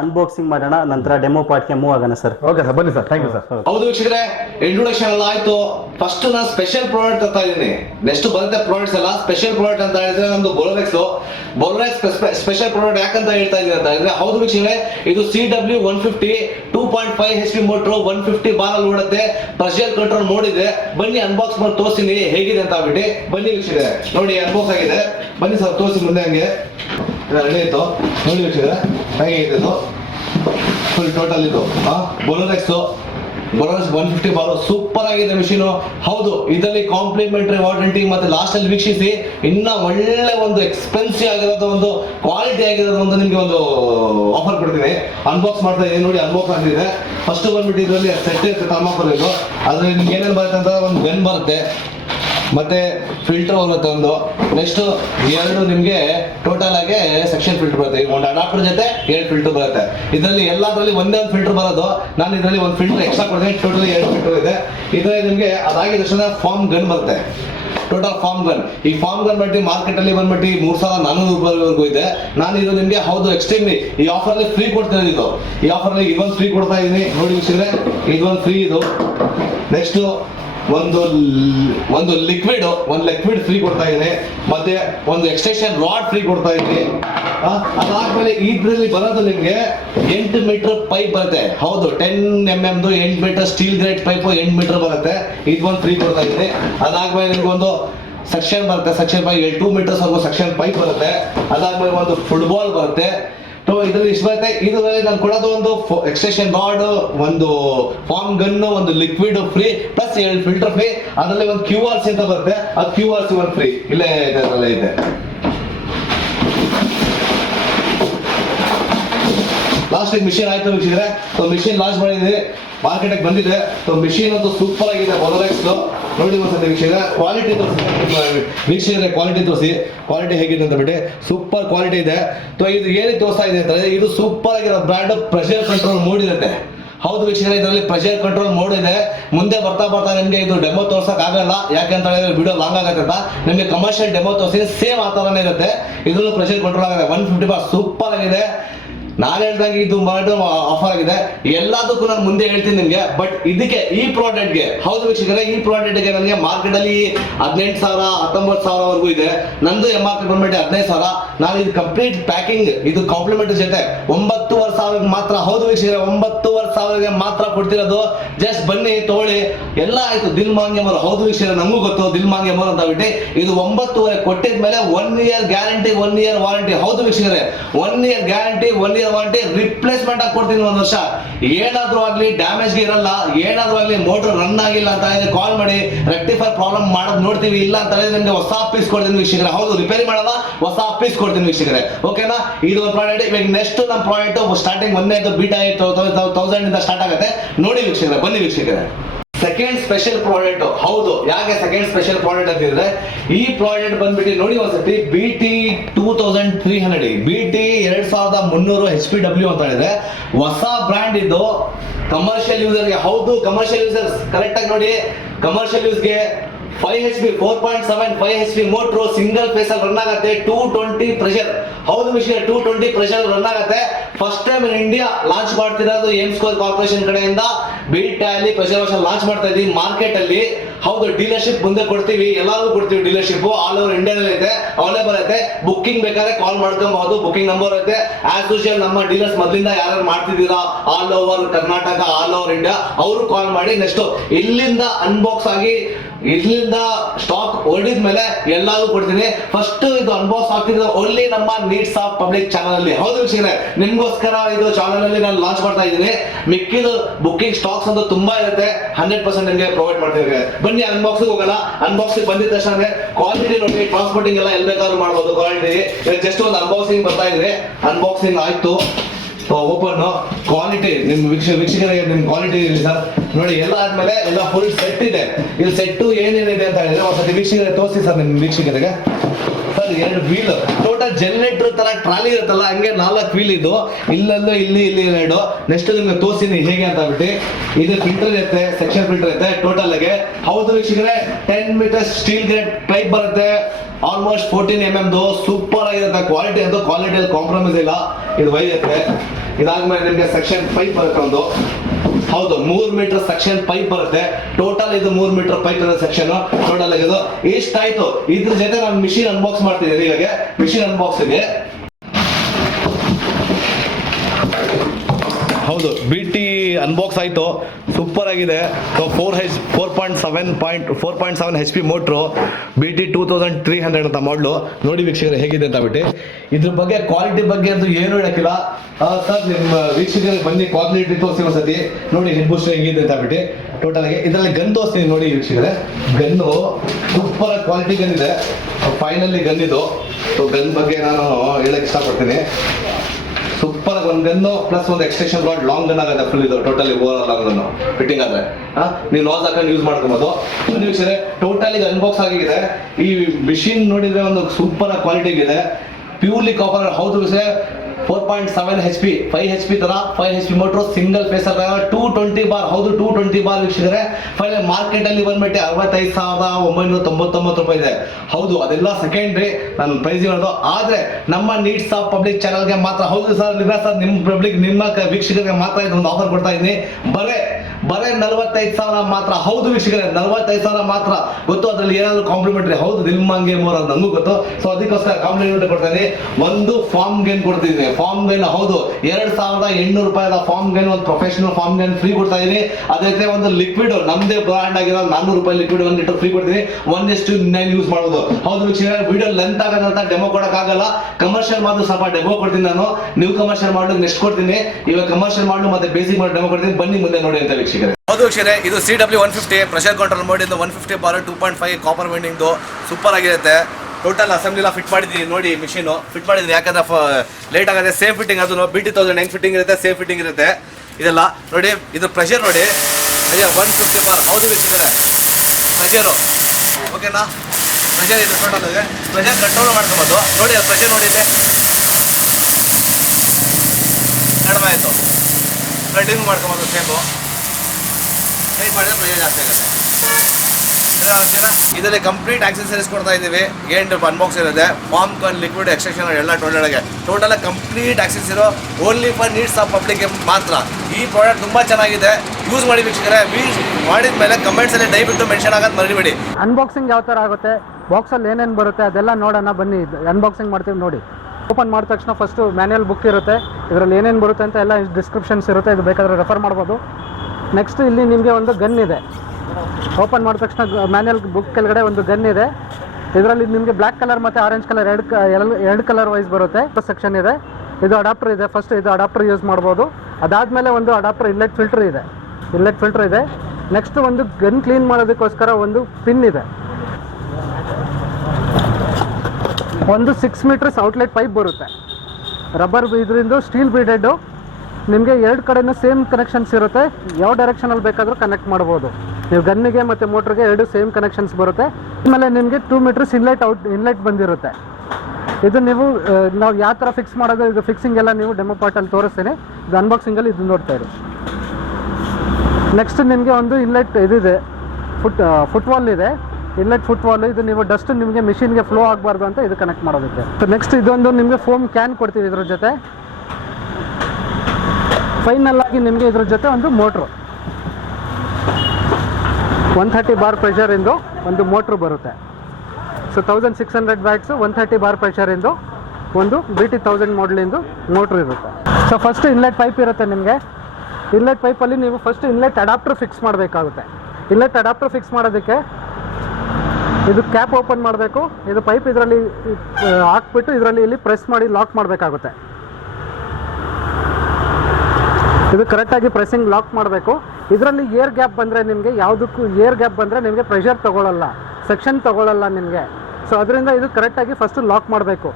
ಅನ್ಬಾಕ್ಸಿಂಗ್ ಮಾಡೋಣ, ನಂತರ ಡೆಮೋ ಪಾರ್ಟ್ ಗೆ ಮೂವ್ ಆಗೋಣ ಸರ್. ಓಕೆ ಸರ್, ಬನ್ನಿ ಸರ್. Thank you sir. ಹೌದು ವೀಕ್ಷಕರೇ, ಇಂಟ್ರೊಡಕ್ಷನ್ ಎಲ್ಲ ಆಯ್ತು. ಫಸ್ಟ್ ನಾನು ಸ್ಪೆಷಲ್ ಪ್ರಾಡಕ್ಟ್ ತರ್ತಾ ಇದ್ದೀನಿ. ನೆಕ್ಸ್ಟ್ ಬರುತ್ತೆ ಪ್ರಾಡಕ್ಟ್ಸ್ ಎಲ್ಲ. ಸ್ಪೆಷಲ್ ಪ್ರಾಡಕ್ಟ್ ಅಂತ ಹೇಳಿದ್ರೆ ನಮ್ದು ಬೋಲೋರೆಕ್ಸ್ ಸ್ಪೆಷಲ್ ಪ್ರಾಡಕ್ಟ್. ಯಾಕಂತ ಹೇಳ್ತಾ ಇದ್ದೀನಿ ಅಂತ ಹೇಳಿದ್ರೆ, ಹೌದು ವೀಕ್ಷಕರೇ, ಇದು CW 150 2.5 HP ಮೋಟರ್ 150 ಬಾರಲ್ಲಿ ಓಡುತ್ತೆ. ಪ್ರೆಷರ್ ಕಂಟ್ರೋಲ್ ಮೋಡ್ ಇದೆ. ಬನ್ನಿ ಅನ್ಬಾಕ್ಸ್ ಮಾಡಿ ತೋರಿಸ್ತೀನಿ ಹೇಗಿದೆ ಅಂತ ಆಗ್ಬಿಟ್ಟು. ಬನ್ನಿ ವೀಕ್ಷಕರೇ, ನೋಡಿ ಅನ್ಬಾಕ್ಸ್ ಆಗಿದೆ. ಬನ್ನಿ ಸರ್, ತೋರಿಸಿ ಮುಂದೆ. ಹಂಗೆ ರೆಡಿ ಇತ್ತು ನೋಡಿ ವೀಕ್ಷಕರೇ, ಹೇಗೆ ಇದೆ ಇದು ಫುಲ್ ಟೋಟಲ್. ಇದು ಬೋಲೋರೆಕ್ಸ್ 150 ಬಾರು ಸೂಪರ್ ಆಗಿದೆ ಮಿಷಿನು. ಹೌದು, ಇದರಲ್ಲಿ ಕಾಂಪ್ಲಿಮೆಂಟರಿ ವಾರಂಟಿ ಮತ್ತೆ ಲಾಸ್ಟ್ ಅಲ್ಲಿ ವೀಕ್ಷಿಸಿ, ಇನ್ನ ಒಳ್ಳೆ ಒಂದು ಎಕ್ಸ್ಪೆನ್ಸಿವ್ ಆಗಿರೋದು, ಒಂದು ಕ್ವಾಲಿಟಿ ಆಗಿರೋದು ಒಂದು ನಿಮ್ಗೆ ಒಂದು ಆಫರ್ ಕೊಡ್ತೀನಿ. ಅನ್ಬಾಕ್ಸ್ ಮಾಡ್ತಾ ಇದ್ದೀನಿ ನೋಡಿ, ಅನ್ಬಾಕ್ಸ್ ಆಗ್ತಿದೆ. ಫಸ್ಟ್ ಬಂದ್ಬಿಟ್ಟು ಇದರಲ್ಲಿ ಸೆಟ್ ಇರುತ್ತೆ ಥರ್ಮಾಕೋಲ್. ಇದು ಅದ್ರಲ್ಲಿ ನಿಮ್ಗೆ ಏನೇನು ಬರುತ್ತೆ ಅಂತ ಒಂದು ಗನ್ ಬರುತ್ತೆ, ಮತ್ತೆ ಫಿಲ್ಟರ್ ಬರುತ್ತೆ ಒಂದು. ನೆಕ್ಸ್ಟ್ ಎರಡು ನಿಮ್ಗೆ ಟೋಟಲ್ ಆಗಿ ಸೆಕ್ಷನ್ ಫಿಲ್ಟರ್ ಬರುತ್ತೆ. ಒಂದು ಅಡಾಪ್ಟರ್ ಜೊತೆ 2 ಫಿಲ್ಟರ್ ಬರುತ್ತೆ. ಇದರಲ್ಲಿ ಎಲ್ಲದರಲ್ಲಿ ಒಂದೇ ಒಂದು ಫಿಲ್ಟರ್ ಬರೋದು. ನಾನು ಇದರಲ್ಲಿ ಒಂದು ಫಿಲ್ಟರ್ ಎಕ್ಸ್ಟ್ರಾ ಕೊಡ್ತೀನಿ. ಟೋಟಲ್ 2 ಫಿಲ್ಟರ್ ಇದೆ. ಇದರಲ್ಲಿ ನಿಮ್ಗೆ ಅದಾಗಿದ ತಕ್ಷಣ ಫಾರ್ಮ್ ಗನ್ ಬರುತ್ತೆ, ಟೋಟಲ್ ಫಾರ್ಮ್ ಗನ್. ಈ ಫಾರ್ಮ್ ಗನ್ ಬಟ್ಟಿ ಮಾರ್ಕೆಟ್ ಅಲ್ಲಿ ಬಂದ್ಬಿಟ್ಟು 3400 ರೂಪಾಯಿವರೆಗೂ ಇದೆ. ನಾನು ಇದು ನಿಮ್ಗೆ ಹೌದು ಎಕ್ಸ್ಟ್ರೀಮ್ಲಿ ಈ ಆಫರ್ ಅಲ್ಲಿ ಫ್ರೀ ಕೊಡ್ತಾ ಇದ್ದು. ಈ ಆಫರ್ ಅಲ್ಲಿ ಇದೊಂದು ಫ್ರೀ ಕೊಡ್ತಾ ಇದೀನಿ ನೋಡಿ ವೀಕ್ಷಕರೇ, ಇದೊಂದು ಫ್ರೀ. ಇದು ನೆಕ್ಸ್ಟ್ ಒಂದು ಲಿಕ್ವಿಡ್ ಫ್ರೀ ಕೊಡ್ತಾ ಇದ್ದೀನಿ. ಮತ್ತೆ ಒಂದು ಎಕ್ಸ್ಟೆನ್ಷನ್ ರಾಡ್ ಫ್ರೀ ಕೊಡ್ತಾ ಇದ್ದೀನಿ. ಅದಾದ್ಮೇಲೆ ಇದ್ರಲ್ಲಿ ಬರೋದು ನಿಮ್ಗೆ 8 ಮೀಟರ್ ಪೈಪ್ ಬರುತ್ತೆ. ಹೌದು, 10 mm 8 meter steel grade pipe 8 meter ಬರುತ್ತೆ. ಇದೊಂದು ಫ್ರೀ ಕೊಡ್ತಾ ಇದ್ದೀನಿ. ಅದಾದ್ಮೇಲೆ ನಿಮ್ಗೆ ಒಂದು ಸೆಕ್ಷನ್ ಬರುತ್ತೆ, ಸೆಕ್ಷನ್ ಪೈಪ್ 2 ಮೀಟರ್ಸ್ ವರೆಗೂ ಸೆಕ್ಷನ್ ಪೈಪ್ ಬರುತ್ತೆ. ಅದಾದ್ಮೇಲೆ ಒಂದು ಫುಟ್ಬಾಲ್ ಬರುತ್ತೆ. ಇದರಲ್ಲಿ ಇಷ್ಟ ಬರುತ್ತೆ. ಇದರಲ್ಲಿ ನಾನು ಕೊಡೋದು ಒಂದು ಎಕ್ಸ್ಟೆನ್ಷನ್ ರಾಡ್, ಒಂದು ಫಾರ್ಮ್ ಗನ್, ಒಂದು liquid free, plus 2 filter free. ಅದರಲ್ಲಿ ಒಂದು QRC ಅಂತ ಬರುತ್ತೆ, ಅದು QRC ಒಂದು ಫ್ರೀ ಇಲ್ಲೇ ಇದರಲ್ಲೇ ಇದೆ. ಲಾಸ್ಟ್ ಮಿಷಿನ್ ಆಯ್ತು ವೀಕ್ಷಕರೇ. ಸೊ ಮಿಷಿನ್ ಲಾಂಚ್ ಮಾಡಿದ್ವಿ, ಮಾರ್ಕೆಟಿಗೆ ಬಂದಿದೆ. ಸೊ ಮಿಷಿನ್ ಅಂತೂ ಸೂಪರ್ ಆಗಿದೆ Ballorex. ನೋಡಿ ಒಂದ್ಸತಿ ವೀಕ್ಷಕರೇ ಕ್ವಾಲಿಟಿ ತೋರಿಸಿ, ವೀಕ್ಷಕರೇ ಕ್ವಾಲಿಟಿ ತೋರಿಸಿ, ಕ್ವಾಲಿಟಿ ಹೇಗಿದೆ ಅಂತ ಬಿಟ್ಟು ಸೂಪರ್ ಕ್ವಾಲಿಟಿ ಇದೆ. ಸೊ ಇದು ಏನಕ್ಕೆ ತೋರಿಸ್ತಾ ಇದೆ ಅಂತಂದ್ರೆ ಇದು ಸೂಪರ್ ಆಗಿರೋ ಬ್ರ್ಯಾಂಡ್, ಪ್ರೆಷರ್ ಕಂಟ್ರೋಲ್ ಮೋಡ್ ಇದೆ. ಹೌದು ವೀಕ್ಷಕರೇ, ಇದರಲ್ಲಿ ಪ್ರೆಷರ್ ಕಂಟ್ರೋಲ್ ಮೋಡ್ ಇದೆ. ಮುಂದೆ ಬರ್ತಾ ನಿಮಗೆ ಇದು ಡೆಮೋ ತೋರ್ಸಕ್ ಆಗಲ್ಲ, ಯಾಕಂತ ಹೇಳಿದ್ರೆ ವಿಡಿಯೋ ಲಾಂಗ್ ಆಗುತ್ತೆ ಅಂತ. ನಿಮಗೆ ಕಮರ್ಷಿಯಲ್ ಡೆಮೋ ತೋರಿಸಿ ಸೇಮ್ ಆ ಥರನೇ ಇರುತ್ತೆ. ಇದರಲ್ಲೂ ಪ್ರೆಷರ್ ಕಂಟ್ರೋಲ್ ಆಗಿದೆ. 150 ಬಾರ್ ಸೂಪರ್ ಆಗಿದೆ. ನಾನು ಹೇಳ್ದಂಗೆ ಇದು ಆಫರ್ ಆಗಿದೆ. ಎಲ್ಲದಕ್ಕೂ ನಾನು ಮುಂದೆ ಹೇಳ್ತೀನಿ ನಿಮಗೆ. ಬಟ್ ಇದಕ್ಕೆ ಈ ಪ್ರಾಡಕ್ಟ್ಗೆ, ಹೌದು ವೀಕ್ಷಕರೇ, ಈ ಪ್ರಾಡಕ್ಟ್ಗೆ ನನಗೆ ಮಾರ್ಕೆಟ್ ಅಲ್ಲಿ 18,000 19,000 ಇದೆ. ನಂದು MRP ಬಂದ್ಬಿಟ್ಟು 15,000. ನಾನು ಇದು ಕಂಪ್ಲೀಟ್ ಪ್ಯಾಕಿಂಗ್, ಇದು ಕಾಂಪ್ಲಿಮೆಂಟ್ ಜೊತೆ 9,500 ಮಾತ್ರ. ಹೌದು ವೀಕ್ಷಕರೇ, 9,500 ಮಾತ್ರ ಕೊಡ್ತಿರೋದು. ಜಸ್ಟ್ ಬನ್ನಿ ತಗೊಳ್ಳಿ, ಎಲ್ಲ ಆಯ್ತು. ದಿಲ್ ಮಾಂಗೆ ಮರ, ಹೌದು ವೀಕ್ಷಕರೇ, ನಮಗೂ ಗೊತ್ತು ದಿಲ್ ಮಾಂಗೆ ಮರ ಅಂತ ಬಿಟ್ಟು. ಇದು 9,500 ಕೊಟ್ಟಿದ ಮೇಲೆ 1 ಇಯರ್ ಗ್ಯಾರಂಟಿ, 1 ಇಯರ್ ವಾರಂಟಿ. ಹೌದು ವೀಕ್ಷಕರೇ, 1 year guarantee, 1 year warranty, replacement ಆಗಿ ಕೊಡ್ತೀನಿ 1 ವರ್ಷ. ಏನಾದ್ರೂ ಆಗ್ಲಿ ಡ್ಯಾಮೇಜ್ ಇರಲ್ಲ, ಏನಾದ್ರೂ ಆಗ್ಲಿ ಮೋಟರ್ ರನ್ ಆಗಿಲ್ಲ ಅಂತ ಹೇಳಿದ್ರೆ ಕಾಲ್ ಮಾಡಿ, ರೆಕ್ಟಿಫೈ ಪ್ರಾಬ್ಲಮ್ ಮಾಡೋದು ನೋಡ್ತೀವಿ. ಇಲ್ಲ ಅಂತ ಹೇಳಿದ್ರೆ ನಿಮಗೆ ಹೊಸ ಪೀಸ್ ಕೊಡ್ತೀನಿ ವೀಕ್ಷಕರೇ. ಹೌದು, ರಿಪೇರಿ ಮಾಡಲ್ಲ, ಹೊಸ ಪೀಸ್ ಕೊಡ್ತೀನಿ ವೀಕ್ಷಕರೇ. ಓಕೆನಾ? ಇದು ಒಂದು ಪ್ರಾಡಕ್ಟ್. ಇವಾಗ ನೆಕ್ಸ್ಟ್ ನಮ್ಮ ಪ್ರಾಡಕ್ಟ್ ಸ್ಟಾರ್ಟಿಂಗ್ ಒಂದೇದು BT 1000 ಇಂದ ಸ್ಟಾರ್ಟ್ ಆಗುತ್ತೆ. ನೋಡಿ ವೀಕ್ಷಕರೇ, ಬನ್ನಿ ವೀಕ್ಷಕರೇ. Second special product. ಹೌದು, ಯಾಕೆ ಸೆಕೆಂಡ್ ಸ್ಪೆಷಲ್ ಪ್ರಾಡಕ್ಟ್ ಅಂತಿದ್ರೆ, ಈ ಪ್ರಾಡಕ್ಟ್ ಬಂದ್ಬಿಟ್ಟು ನೋಡಿ ಒಂದ್ಸತಿ BT 2300, BT 2300 HPW ಅಂತ ಹೇಳಿದ್ರೆ ಹೊಸ ಬ್ರ್ಯಾಂಡ್ ಇದು. ಕಮರ್ಷಿಯಲ್ ಯೂಸರ್ಗೆ, ಹೌದು ಕಮರ್ಷಿಯಲ್ ಯೂಸರ್ಸ್ ಕರೆಕ್ಟ್ ಆಗಿ ನೋಡಿ, ಕಮರ್ಷಿಯಲ್ ಯೂಸ್ಗೆ 5 HP 4.7 5 HP motor single phase ಅಲ್ಲಿ ರನ್ ಆಗುತ್ತೆ. 220 ಪ್ರೆಷರ್. ಹೌದು ವಿಷಯ, 220 ಪ್ರೆಷರ್ ರನ್ ಆಗುತ್ತೆ. First time in India launch ಮಾಡ್ತಿರೋದು ಏಮ್ಸ್ಕೋರ್ ಕಾರ್ಪೊರೇಷನ್ ಕಡೆಯಿಂದ. BT ಪ್ರೆಷರ್ ವಾಷರ್ ಲಾಂಚ್ ಮಾಡ್ತಾ ಇದೀವಿ ಮಾರ್ಕೆಟ್ ಅಲ್ಲಿ. ಹೌದು, ಡೀಲರ್ಶಿಪ್ ಮುಂದೆ ಕೊಡ್ತೀವಿ, ಎಲ್ಲಾರು ಕೊಡ್ತೀವಿ ಡೀಲರ್ಶಿಪ್. ಆಲ್ ಓವರ್ ಇಂಡಿಯಾ ಐತೆ, ಅವೈಲೇಬಲ್ ಐತೆ. ಬುಕ್ಕಿಂಗ್ ಬೇಕಾದ್ರೆ ಕಾಲ್ ಮಾಡ್ಕೊಬಹುದು, ಬುಕ್ಕಿಂಗ್ ನಂಬರ್ ಐತೆ. ಆಸ್ ಯೂಶುವಲ್ ನಮ್ಮ ಡೀಲರ್ಸ್ ಮೊದಲಿಂದ ಯಾರು ಮಾಡ್ತಿದ್ದೀರಾ all over Karnataka, all over India, ಅವರು ಕಾಲ್ ಮಾಡಿ ನೆಕ್ಸ್ಟ್ ಇಲ್ಲಿಂದ ಅನ್ಬಾಕ್ಸ್ ಆಗಿ, ಇಲ್ಲಿಂದ ಸ್ಟಾಕ್ ಹೊರಡಿದ ಮೇಲೆ ಎಲ್ಲಾರು ಕೊಡ್ತೀನಿ. ಫಸ್ಟ್ ಇದು ಅನ್ಬಾಕ್ಸ್ ಆಗ್ತಿದ್ದು ಓನ್ಲಿ ನಮ್ಮ ನೀಡ್ಸ್ ಆಫ್ ಪಬ್ಲಿಕ್ ಚಾನಲ್ ಅಲ್ಲಿ. ಹೌದು ವೀಕ್ಷಕರೇ, ನಿಮ್ಗೋಸ್ಕರ ಇದು ಚಾನಲ್ ಅಲ್ಲಿ ನಾನು ಲಾಂಚ್ ಮಾಡ್ತಾ ಇದ್ದೀನಿ. ಮಿಕ್ಕಿದು ಬುಕ್ಕಿಂಗ್ ಸ್ಟಾಕ್ಸ್ ಅಂತ ತುಂಬಾ ಇರುತ್ತೆ, 100% ನಿಮಗೆ ಪ್ರೊವೈಡ್ ಮಾಡ್ತೀವಿ. ಬನ್ನಿ ಅನ್ಬಾಕ್ಸಿಂಗ್ ಹೋಗೋಣ. ಅನ್ಬಾಕ್ಸಿಂಗ್ ಬಂದಿದ ತಕ್ಷಣ ಕ್ವಾಲಿಟಿ ನೋಡಿ, ಟ್ರಾನ್ಸ್ಪೋರ್ಟಿಂಗ್ ಎಲ್ಲ ಎಲ್ಲಿ ಬೇಕಾದ್ರೂ ಮಾಡ್ಬೋದು ಕ್ವಾಲಿಟಿ. ಜಸ್ಟ್ ಒಂದು ಅನ್ಬಾಕ್ಸಿಂಗ್ ಬರ್ತಾ ಇದೆ. ಅನ್ಬಾಕ್ಸಿಂಗ್ ಆಯ್ತು, ಓಪನ್. ಕ್ವಾಲಿಟಿ ನಿಮ್ ವೀಕ್ಷಕರಿಗೆ ನಿಮ್ ಕ್ವಾಲಿಟಿ ಇದೆ ಸರ್. ನೋಡಿ ಎಲ್ಲ ಆದ್ಮೇಲೆ ಎಲ್ಲ ಫುಲ್ ಸೆಟ್ ಇದೆ. ಇಲ್ಲಿ ಸೆಟ್ಟು ಏನೇನಿದೆ ಅಂತ ಹೇಳಿದ್ರೆ ಒಂದ್ಸತಿ ವೀಕ್ಷಕರಿಗೆ ತೋರಿಸಿ ಸರ್. ನಿಮ್ ವೀಕ್ಷಕರಿಗೆ ಸರ್ 2 ವೀಲ್, ಟೋಟಲ್ ಜನರೇಟರ್ ತರ ಟ್ರಾಲಿ ಇರುತ್ತಲ್ಲ ಹಂಗೆ 4 ವೀಲ್ ಇದು. ಇಲ್ಲಲ್ಲೂ ಇಲ್ಲಿ 2. ನೆಕ್ಸ್ಟ್ ನಿಮ್ಗೆ ತೋರಿಸ್ತೀನಿ ಹೇಗೆ ಅಂತ ಬಿಟ್ಟು. ಇದು ಫಿಲ್ಟರ್ ಇರುತ್ತೆ, ಸೆಕ್ಷನ್ ಫಿಲ್ಟರ್ ಇರುತ್ತೆ ಟೋಟಲ್ ಆಗಿ. ಹೌದು ವೀಕ್ಷಕರೇ, 10 ಮೀಟರ್ ಸ್ಟೀಲ್ ಗ್ರೇಡ್ ಪೈಪ್ ಬರುತ್ತೆ. ಆಲ್ಮೋಸ್ಟ್ 14 mm ಸೂಪರ್ ಆಗಿರುತ್ತೆ. ಕ್ವಾಲಿಟಿ ಅಂತೂ ಕ್ವಾಲಿಟಿಯಲ್ಲಿ ಕಾಂಪ್ರಮೈಸ್ ಇಲ್ಲ. ಇದು ಒಯ್ಯುತ್ತೆ. ಇದಾದ್ಮೇಲೆ ನಿಮ್ಗೆ ಸೆಕ್ಷನ್ ಪೈಪ್ ಬರುತ್ತೆ ಒಂದು. ಹೌದು, 3 ಮೀಟರ್ ಸೆಕ್ಷನ್ ಪೈಪ್ ಬರುತ್ತೆ. ಟೋಟಲ್ ಇದು 3 ಮೀಟರ್ ಪೈಪ್ ಇರೋ ಸೆಕ್ಷನ್ ಟೋಟಲ್ ಆಗಿದ್ದು. ಇಷ್ಟಾಯ್ತು. ಇದ್ರ ಜೊತೆ ನಾನು ಮಿಷಿನ್ ಅನ್ಬಾಕ್ಸ್ ಮಾಡ್ತಿದ್ದೀನಿ. ಇವಾಗ ಮಿಷಿನ್ ಅನ್ಬಾಕ್ಸ್ ಇದೆ. ಹೌದು, BT ಅನ್ಬಾಕ್ಸ್ ಆಯ್ತು, ಸೂಪರ್ ಆಗಿದೆ. 4.7 HP ಮೋಟ್ರು, BT 2300 ಅಂತ ಮಾಡಲು. ನೋಡಿ ವೀಕ್ಷಕರು ಹೇಗಿದೆ ಅಂತ ಬಿಟ್ಟು. ಇದ್ರ ಬಗ್ಗೆ ಕ್ವಾಲಿಟಿ ಬಗ್ಗೆ ಅಂತೂ ಏನು ಹೇಳಕ್ಕಿಲ್ಲ ಸರ್. ನಿಮ್ಮ ವೀಕ್ಷಕರಿಗೆ ಬನ್ನಿ ಕ್ವಾಲಿಟಿ ತೋರಿಸಿ ಒಂದ್ಸತಿ. ನೋಡಿ ಹೆಡ್ ಬೂಸ್ಟರ್ ಹೆಂಗಿದೆ ಅಂತ ಬಿಟ್ಟು. ಟೋಟಲ್ ಆಗಿ ಇದರಲ್ಲಿ ಗನ್ ತೋರಿಸ್ತೀನಿ ನೋಡಿ ವೀಕ್ಷಕರೇ. ಗನ್ನು ಸೂಪರ್ ಕ್ವಾಲಿಟಿ ಗನ್ ಇದೆ. ಫೈನಲಿ ಗನ್ ಇದು. ಸೊ ಗನ್ ಬಗ್ಗೆ ನಾನು ಹೇಳಕ್ ಇಷ್ಟಪಡ್ತೀನಿ. ಸೂಪರ್ ಆಗಿ ಒಂದು ಗನ್ನು ಪ್ಲಸ್ ಒಂದು ಎಕ್ಸ್ಟೆನ್ಷನ್ ರಾಡ್ ಲಾಂಗ್ ಗನ್ ಆಗುತ್ತೆ. ಫುಲ್ ಇದು totally over long gun fitting ಆದ್ರೆ ನೀವು ನಾಸ್ ಹಾಕೊಂಡು ಯೂಸ್ ಮಾಡ್ಕೊಬೋದು. ವೀಕ್ಷಕರೇ ಟೋಟಲ್ ಈಗ ಅನ್ಬಾಕ್ಸ್ ಆಗಿದೆ. ಈ ಮಿಷಿನ್ ನೋಡಿದ್ರೆ ಒಂದು ಸೂಪರ್ ಆಗಿ ಕ್ವಾಲಿಟಿ ಇದೆ. Purely copper. ಹೌದು ವೀಕ್ಷಕರೇ, 4.7 HP 5 HP ತರ 5 HP motor single face 220 bar. ಹೌದು, 220 ಬಾರ್ ವೀಕ್ಷಕರೇ. ಫೈನಲ್ ಮಾರ್ಕೆಟ್ ಅಲ್ಲಿ ಬಂದ್ಬಿಟ್ಟು 65,999 ರೂಪಾಯಿ ಇದೆ. ಹೌದು, ಅದೆಲ್ಲ ಸೆಕೆಂಡ್ರಿ, ನಾನು ಪ್ರೈಸ್ ಹೇಳೋದು. ಆದ್ರೆ ನಮ್ಮ ನೀಡ್ಸ್ ಆಫ್ ಪಬ್ಲಿಕ್ ಚಾನಲ್ಗೆ ಮಾತ್ರ. ಹೌದು ಸರ್, ನಿಮ್ಮ ಪಬ್ಲಿಕ್, ನಿಮ್ಮ ವೀಕ್ಷಕರಿಗೆ ಮಾತ್ರ ಇದೊಂದು ಆಫರ್ ಕೊಡ್ತಾ ಇದ್ದೀನಿ. ಬರೇ 45,000 ಮಾತ್ರ. ಹೌದು ವೀಕ್ಷಕರೇ, 45,000 ಮಾತ್ರ. ಗೊತ್ತು, ಅದ್ರಲ್ಲಿ ಏನಾದ್ರು ಕಾಂಪ್ಲಿಮೆಂಟ್ರಿ. ಹೌದು, ದಿಲ್ಮಂಗೆ ಮೋರ್ ಅಂತ ನಂಗೂ ಗೊತ್ತು. ಸೊ ಅದಕ್ಕೋಸ್ಕರ ಕಾಂಪ್ಲಿಮೆಂಟ್ರಿ ಕೊಡ್ತಾ ಇದ್ದೀನಿ. ಒಂದು ಫಾರ್ಮ್ ಗೇನ್ ಕೊಡ್ತಿದ್ದೀನಿ. ಫಾರ್ಮ್ ಗೇನ್ ಹೌದು 2,800 ರೂಪಾಯಿ ಫಾರ್ಮ್ ಗೇನ್, ಒಂದು ಪ್ರೊಫೆಷನಲ್ ಫಾರ್ಮ್ ಗೇನ್ ಫ್ರೀ ಕೊಡ್ತಾ ಇದೀನಿ. ಅದೇ ಒಂದು ಲಿಕ್ವಿಡ್ ನಮ್ದೇ ಬ್ರಾಂಡ್ ಆಗಿರೋ 400 ರೂಪಾಯಿ ಲಿಕ್ವಿಡ್ 1 ಲೀಟರ್ ಫ್ರೀ ಕೊಡ್ತೀನಿ. 1:9 ಯೂಸ್ ಮಾಡೋದು. ಹೌದು ವೀಕ್ಷಕರೇ, ವಿಡಿಯೋ ಲೆಂತ್ ಆಗೋದಂತ ಡೆಮೋ ಕೊಡಕ್ ಆಗಲ್ಲ. ಕಮರ್ಷಿಯಲ್ ಮಾಡು ಸ್ವಲ್ಪ ಡೆಮೋ ಕೊಡ್ತೀನಿ ನಾನು. ನೀವು ಕಮರ್ಷಿಯಲ್ ಮಾಡು ನೆಕ್ಸ್ಟ್ ಕೊಡ್ತೀನಿ. ಇವಾಗ ಕಮರ್ಷಿಯಲ್ ಮಾಡು ಮತ್ತೆ ಬೇಸಿಕ್ ಮಾಡಿ ಡೆಮೋ ಕೊಡ್ತೀನಿ. ಬನ್ನಿ ಮುಂದೆ ನೋಡಿ ಅಂತ ವೀಕ್ಷಕರೇ. ಹೌದು ವೀಕ್ಷಕರೇ, ಇದು CW 150 ಪ್ರೆಷರ್ ಕಂಟ್ರೋಲ್ ಮಾಡಿದ್ದು 150 ಬಾರ್ 2.5 ಕಾಪರ್ ವೈಂಡಿಂಗ್ದು ಸೂಪರ್ ಆಗಿರುತ್ತೆ. ಟೋಟಲ್ ಅಸೆಂಬ್ಲಿ ಎಲ್ಲ ಫಿಟ್ ಮಾಡಿದ್ದೀನಿ ನೋಡಿ. ಮಿಷಿನು ಫಿಟ್ ಮಾಡಿದ್ದೀನಿ ಯಾಕಂದ್ರೆ ಲೇಟ್ ಆಗುತ್ತೆ. ಸೇಮ್ ಫಿಟ್ಟಿಂಗ್ ಅದು BT1000 ಹೆಂಗ್ ಫಿಟ್ಟಿಂಗ್ ಇರುತ್ತೆ ಸೇಮ್ ಫಿಟ್ಟಿಂಗ್ ಇರುತ್ತೆ ಇದೆಲ್ಲ. ನೋಡಿ ಇದು ಪ್ರೆಷರ್ ನೋಡಿ, ಅದೇ 150 ಬಾರ್. ಹೌದು ವೀಕ್ಷಕರೇ, ಪ್ರೆಷರು ಓಕೆನಾ? ಪ್ರೆಷರ್ ಇದು ಟೋಟಲ್ ಇದೆ. ಪ್ರೆಷರ್ ಕಂಟ್ರೋಲ್ ಮಾಡ್ಕೊಬೋದು ನೋಡಿ. ಅದು ಪ್ರೆಷರ್ ನೋಡಿ ಇದೆ ಕಡಿಮೆ ಆಯಿತು. ಕಂಟಿನ್ಯೂ ಮಾಡ್ಕೊಬೋದು ಸೇಮು. ಟೈಟ್ ಮಾಡಿದ್ರೆ ಪ್ರೆಷರ್ ಜಾಸ್ತಿ ಆಗುತ್ತೆ. ಇದರಲ್ಲಿ ಕಂಪ್ಲೀಟ್ ಆಕ್ಸೆಸರೀಸ್ ಕೊಡ್ತಾ ಇದ್ದೀವಿ. ಏನು ಅನ್ಬಾಕ್ಸ್ ಇರುತ್ತೆ, ಫಾರ್ಮ್ ಕನ್, ಲಿಕ್ವಿಡ್, ಎಕ್ಸ್ಟ್ರಾಕ್ಷನ್ ಎಲ್ಲ ಟೋಟಲ್ ಕಂಪ್ಲೀಟ್ ಆಕ್ಸೆಸ್ ಇರೋ ಓನ್ಲಿ ಫಾರ್ ನೀಡ್ಸ್ ಆಫ್ ಪಬ್ಲಿಕ್ಗೆ ಮಾತ್ರ. ಈ ಪ್ರಾಡಕ್ಟ್ ತುಂಬ ಚೆನ್ನಾಗಿದೆ, ಯೂಸ್ ಮಾಡಿ ವೀಕ್ಷಕರೇ. ಮಾಡಿದ ಮೇಲೆ ಕಮೆಂಟ್ಸಲ್ಲಿ ದಯವಿಟ್ಟು ಮೆನ್ಷನ್ ಆಗೋದು ಮರಿಬೇಡಿ. ಅನ್ಬಾಕ್ಸಿಂಗ್ ಯಾವ ಥರ ಆಗುತ್ತೆ, ಬಾಕ್ಸಲ್ಲಿ ಏನೇನು ಬರುತ್ತೆ ಅದೆಲ್ಲ ನೋಡೋಣ ಬನ್ನಿ. ಅನ್ಬಾಕ್ಸಿಂಗ್ ಮಾಡ್ತೀವಿ ನೋಡಿ. ಓಪನ್ ಮಾಡಿದ ತಕ್ಷಣ ಫಸ್ಟು ಮ್ಯಾನ್ಯಲ್ ಬುಕ್ ಇರುತ್ತೆ. ಇದರಲ್ಲಿ ಏನೇನು ಬರುತ್ತೆ ಅಂತ ಎಲ್ಲ ಡಿಸ್ಕ್ರಿಪ್ಷನ್ಸ್ ಇರುತ್ತೆ, ಇದು ಬೇಕಾದರೆ ರೆಫರ್ ಮಾಡ್ಬೋದು. ನೆಕ್ಸ್ಟ್ ಇಲ್ಲಿ ನಿಮಗೆ ಒಂದು ಗನ್ ಇದೆ. ಓಪನ್ ಮಾಡಿದ ತಕ್ಷಣ ಮ್ಯಾನ್ಯಲ್ ಬುಕ್ ಕೆಳಗಡೆ ಒಂದು ಗನ್ ಇದೆ. ಇದರಲ್ಲಿ ನಿಮಗೆ ಬ್ಲ್ಯಾಕ್ ಕಲರ್ ಮತ್ತು ಆರೆಂಜ್ ಕಲರ್ ಎರಡು ಕಲರ್ ವೈಸ್ ಬರುತ್ತೆ. ಸೆಕ್ಷನ್ ಇದೆ. ಇದು ಅಡಾಪ್ಟರ್ ಇದೆ. ಫಸ್ಟ್ ಇದು ಅಡಾಪ್ಟರ್ ಯೂಸ್ ಮಾಡ್ಬೋದು. ಅದಾದಮೇಲೆ ಒಂದು ಅಡಾಪ್ಟರ್ ಇನ್ಲೆಟ್ ಫಿಲ್ಟರ್ ಇದೆ. ನೆಕ್ಸ್ಟ್ ಒಂದು ಗನ್ ಕ್ಲೀನ್ ಮಾಡೋದಕ್ಕೋಸ್ಕರ ಒಂದು ಪಿನ್ ಇದೆ. ಒಂದು 6 ಮೀಟರ್ಸ್ ಔಟ್ಲೆಟ್ ಪೈಪ್ ಬರುತ್ತೆ. ರಬ್ಬರ್ ಇದರಿಂದ ಸ್ಟೀಲ್ ಬ್ರೀಡೆಡ್ಡು. ನಿಮಗೆ ಎರಡು ಕಡೆನೂ ಸೇಮ್ ಕನೆಕ್ಷನ್ಸ್ ಇರುತ್ತೆ. ಯಾವ ಡೈರೆಕ್ಷನಲ್ಲಿ ಬೇಕಾದರೂ ಕನೆಕ್ಟ್ ಮಾಡ್ಬೋದು. ನೀವು ಗನ್ನಿಗೆ ಮತ್ತು ಮೋಟ್ರಿಗೆ ಎರಡು ಸೇಮ್ ಕನೆಕ್ಷನ್ಸ್ ಬರುತ್ತೆ. ಆಮೇಲೆ ನಿಮಗೆ 2 ಮೀಟರ್ಸ್ ಇನ್ಲೆಟ್ ಬಂದಿರುತ್ತೆ. ಇದು ನೀವು ನಾವು ಯಾವ ಥರ ಫಿಕ್ಸ್ ಮಾಡೋದು, ಇದು ಫಿಕ್ಸಿಂಗ್ ಎಲ್ಲ ನೀವು ಡೆಮೋ ಪಾರ್ಟಲ್ಲಿ ತೋರಿಸ್ತೀನಿ. ಇದು ಅನ್ಬಾಕ್ಸಿಂಗಲ್ಲಿ ಇದು ನೋಡ್ತಾ ಇರಿ. ನೆಕ್ಸ್ಟ್ ನಿಮಗೆ ಒಂದು ಇನ್ಲೆಟ್ ಇದಿದೆ, ಫುಟ್ವಾಲ್ ಇದೆ. ಇನ್ಲೆಟ್ ಫುಟ್ವಾಲ್ ಇದು ನೀವು ಡಸ್ಟ್ ನಿಮಗೆ ಮಿಷಿನ್ಗೆ ಫ್ಲೋ ಆಗಬಾರ್ದು ಅಂತ ಇದು ಕನೆಕ್ಟ್ ಮಾಡೋದಕ್ಕೆ. ನೆಕ್ಸ್ಟ್ ಇದೊಂದು ನಿಮಗೆ ಫೋಮ್ ಕ್ಯಾನ್ ಕೊಡ್ತೀವಿ ಇದ್ರ ಜೊತೆ. ಫೈನಲ್ ಆಗಿ ನಿಮಗೆ ಇದ್ರ ಜೊತೆ ಒಂದು ಮೋಟ್ರು 130 ಬಾರ್ ಪ್ರೆಷರಿಂದು ಒಂದು ಮೋಟ್ರು ಬರುತ್ತೆ. ಸೊ 1600 ವ್ಯಾಟ್ಸು 130 ಬಾರ್ ಪ್ರೆಷರಿಂದು ಒಂದು BT1000 ಮಾಡಲಿಂದು ಮೋಟ್ರು ಇರುತ್ತೆ. ಸೊ ಫಸ್ಟ್ ಇನ್ಲೆಟ್ ಪೈಪ್ ಇರುತ್ತೆ ನಿಮಗೆ. ಇನ್ಲೆಟ್ ಪೈಪಲ್ಲಿ ನೀವು ಫಸ್ಟ್ ಇನ್ಲೆಟ್ ಅಡಾಪ್ಟರ್ ಫಿಕ್ಸ್ ಮಾಡಬೇಕಾಗುತ್ತೆ. ಇನ್ಲೆಟ್ ಅಡಾಪ್ಟರ್ ಫಿಕ್ಸ್ ಮಾಡೋದಕ್ಕೆ ಇದು ಕ್ಯಾಪ್ ಓಪನ್ ಮಾಡಬೇಕು. ಇದು ಪೈಪ್ ಇದರಲ್ಲಿ ಹಾಕ್ಬಿಟ್ಟು ಇಲ್ಲಿ ಪ್ರೆಸ್ ಮಾಡಿ ಲಾಕ್ ಮಾಡಬೇಕಾಗುತ್ತೆ. ಇದು ಕರೆಕ್ಟಾಗಿ ಪ್ರೆಸ್ಸಿಂಗ್ ಲಾಕ್ ಮಾಡಬೇಕು. ಇದರಲ್ಲಿ ಏರ್ ಗ್ಯಾಪ್ ಬಂದರೆ ನಿಮಗೆ ಯಾವುದಕ್ಕೂ ಏರ್ ಗ್ಯಾಪ್ ಬಂದರೆ ನಿಮಗೆ ಪ್ರೆಷರ್ ತೊಗೊಳ್ಳಲ್ಲ, ಸೆಕ್ಷನ್ ತೊಗೊಳ್ಳಲ್ಲ ನಿಮಗೆ. ಸೊ ಅದರಿಂದ ಇದು ಕರೆಕ್ಟಾಗಿ ಫಸ್ಟು ಲಾಕ್ ಮಾಡಬೇಕು.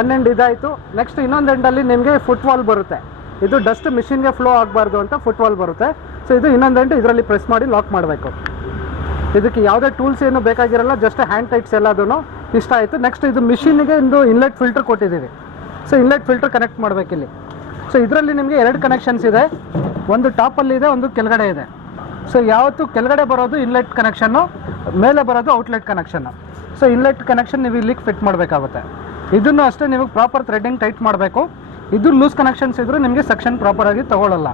ಒನ್ ಎಂಡ್ ಇದಾಯಿತು. ನೆಕ್ಸ್ಟ್ ಇನ್ನೊಂದು ಎಂಡಲ್ಲಿ ನಿಮಗೆ ಫುಟ್ವಾಲ್ ಬರುತ್ತೆ. ಇದು ಡಸ್ಟ್ ಮಿಷಿನ್ಗೆ ಫ್ಲೋ ಆಗಬಾರ್ದು ಅಂತ ಫುಟ್ವಾಲ್ ಬರುತ್ತೆ. ಸೊ ಇದು ಇನ್ನೊಂದು ಎಂಡ್ ಇದರಲ್ಲಿ ಪ್ರೆಸ್ ಮಾಡಿ ಲಾಕ್ ಮಾಡಬೇಕು. ಇದಕ್ಕೆ ಯಾವುದೇ ಟೂಲ್ಸ್ ಏನು ಬೇಕಾಗಿರಲ್ಲ, ಜಸ್ಟ್ ಹ್ಯಾಂಡ್ ಟೈಟ್ಸ್ ಎಲ್ಲದೂ ಇಷ್ಟ ಆಯಿತು. ನೆಕ್ಸ್ಟ್ ಇದು ಮಿಷಿನ್ಗೆ ಒಂದು ಇನ್ಲೆಟ್ ಫಿಲ್ಟರ್ ಕೊಟ್ಟಿದ್ದೀವಿ. ಸೊ ಇನ್ಲೆಟ್ ಫಿಲ್ಟರ್ ಕನೆಕ್ಟ್ ಮಾಡಬೇಕಿಲ್ಲಿ. ಸೊ ಇದರಲ್ಲಿ ನಿಮಗೆ 2 ಕನೆಕ್ಷನ್ಸ್ ಇದೆ. ಒಂದು ಟಾಪಲ್ಲಿ ಇದೆ, ಒಂದು ಕೆಳಗಡೆ ಇದೆ. ಸೊ ಯಾವತ್ತು ಕೆಳಗಡೆ ಬರೋದು ಇನ್ಲೆಟ್ ಕನೆಕ್ಷನ್ನು, ಮೇಲೆ ಬರೋದು outlet connection. So inlet connection ನೀವು ಇಲ್ಲಿಗೆ ಫಿಟ್ ಮಾಡಬೇಕಾಗುತ್ತೆ. ಇದನ್ನು ಅಷ್ಟೇ ನೀವು ಪ್ರಾಪರ್ ಥ್ರೆಡ್ಡಿಂಗ್ ಟೈಟ್ ಮಾಡಬೇಕು. ಇದು ಲೂಸ್ ಕನೆಕ್ಷನ್ಸ್ ಇದ್ದರೂ ನಿಮಗೆ ಸೆಕ್ಷನ್ ಪ್ರಾಪರಾಗಿ ತೊಗೊಳ್ಳಲ್ಲ.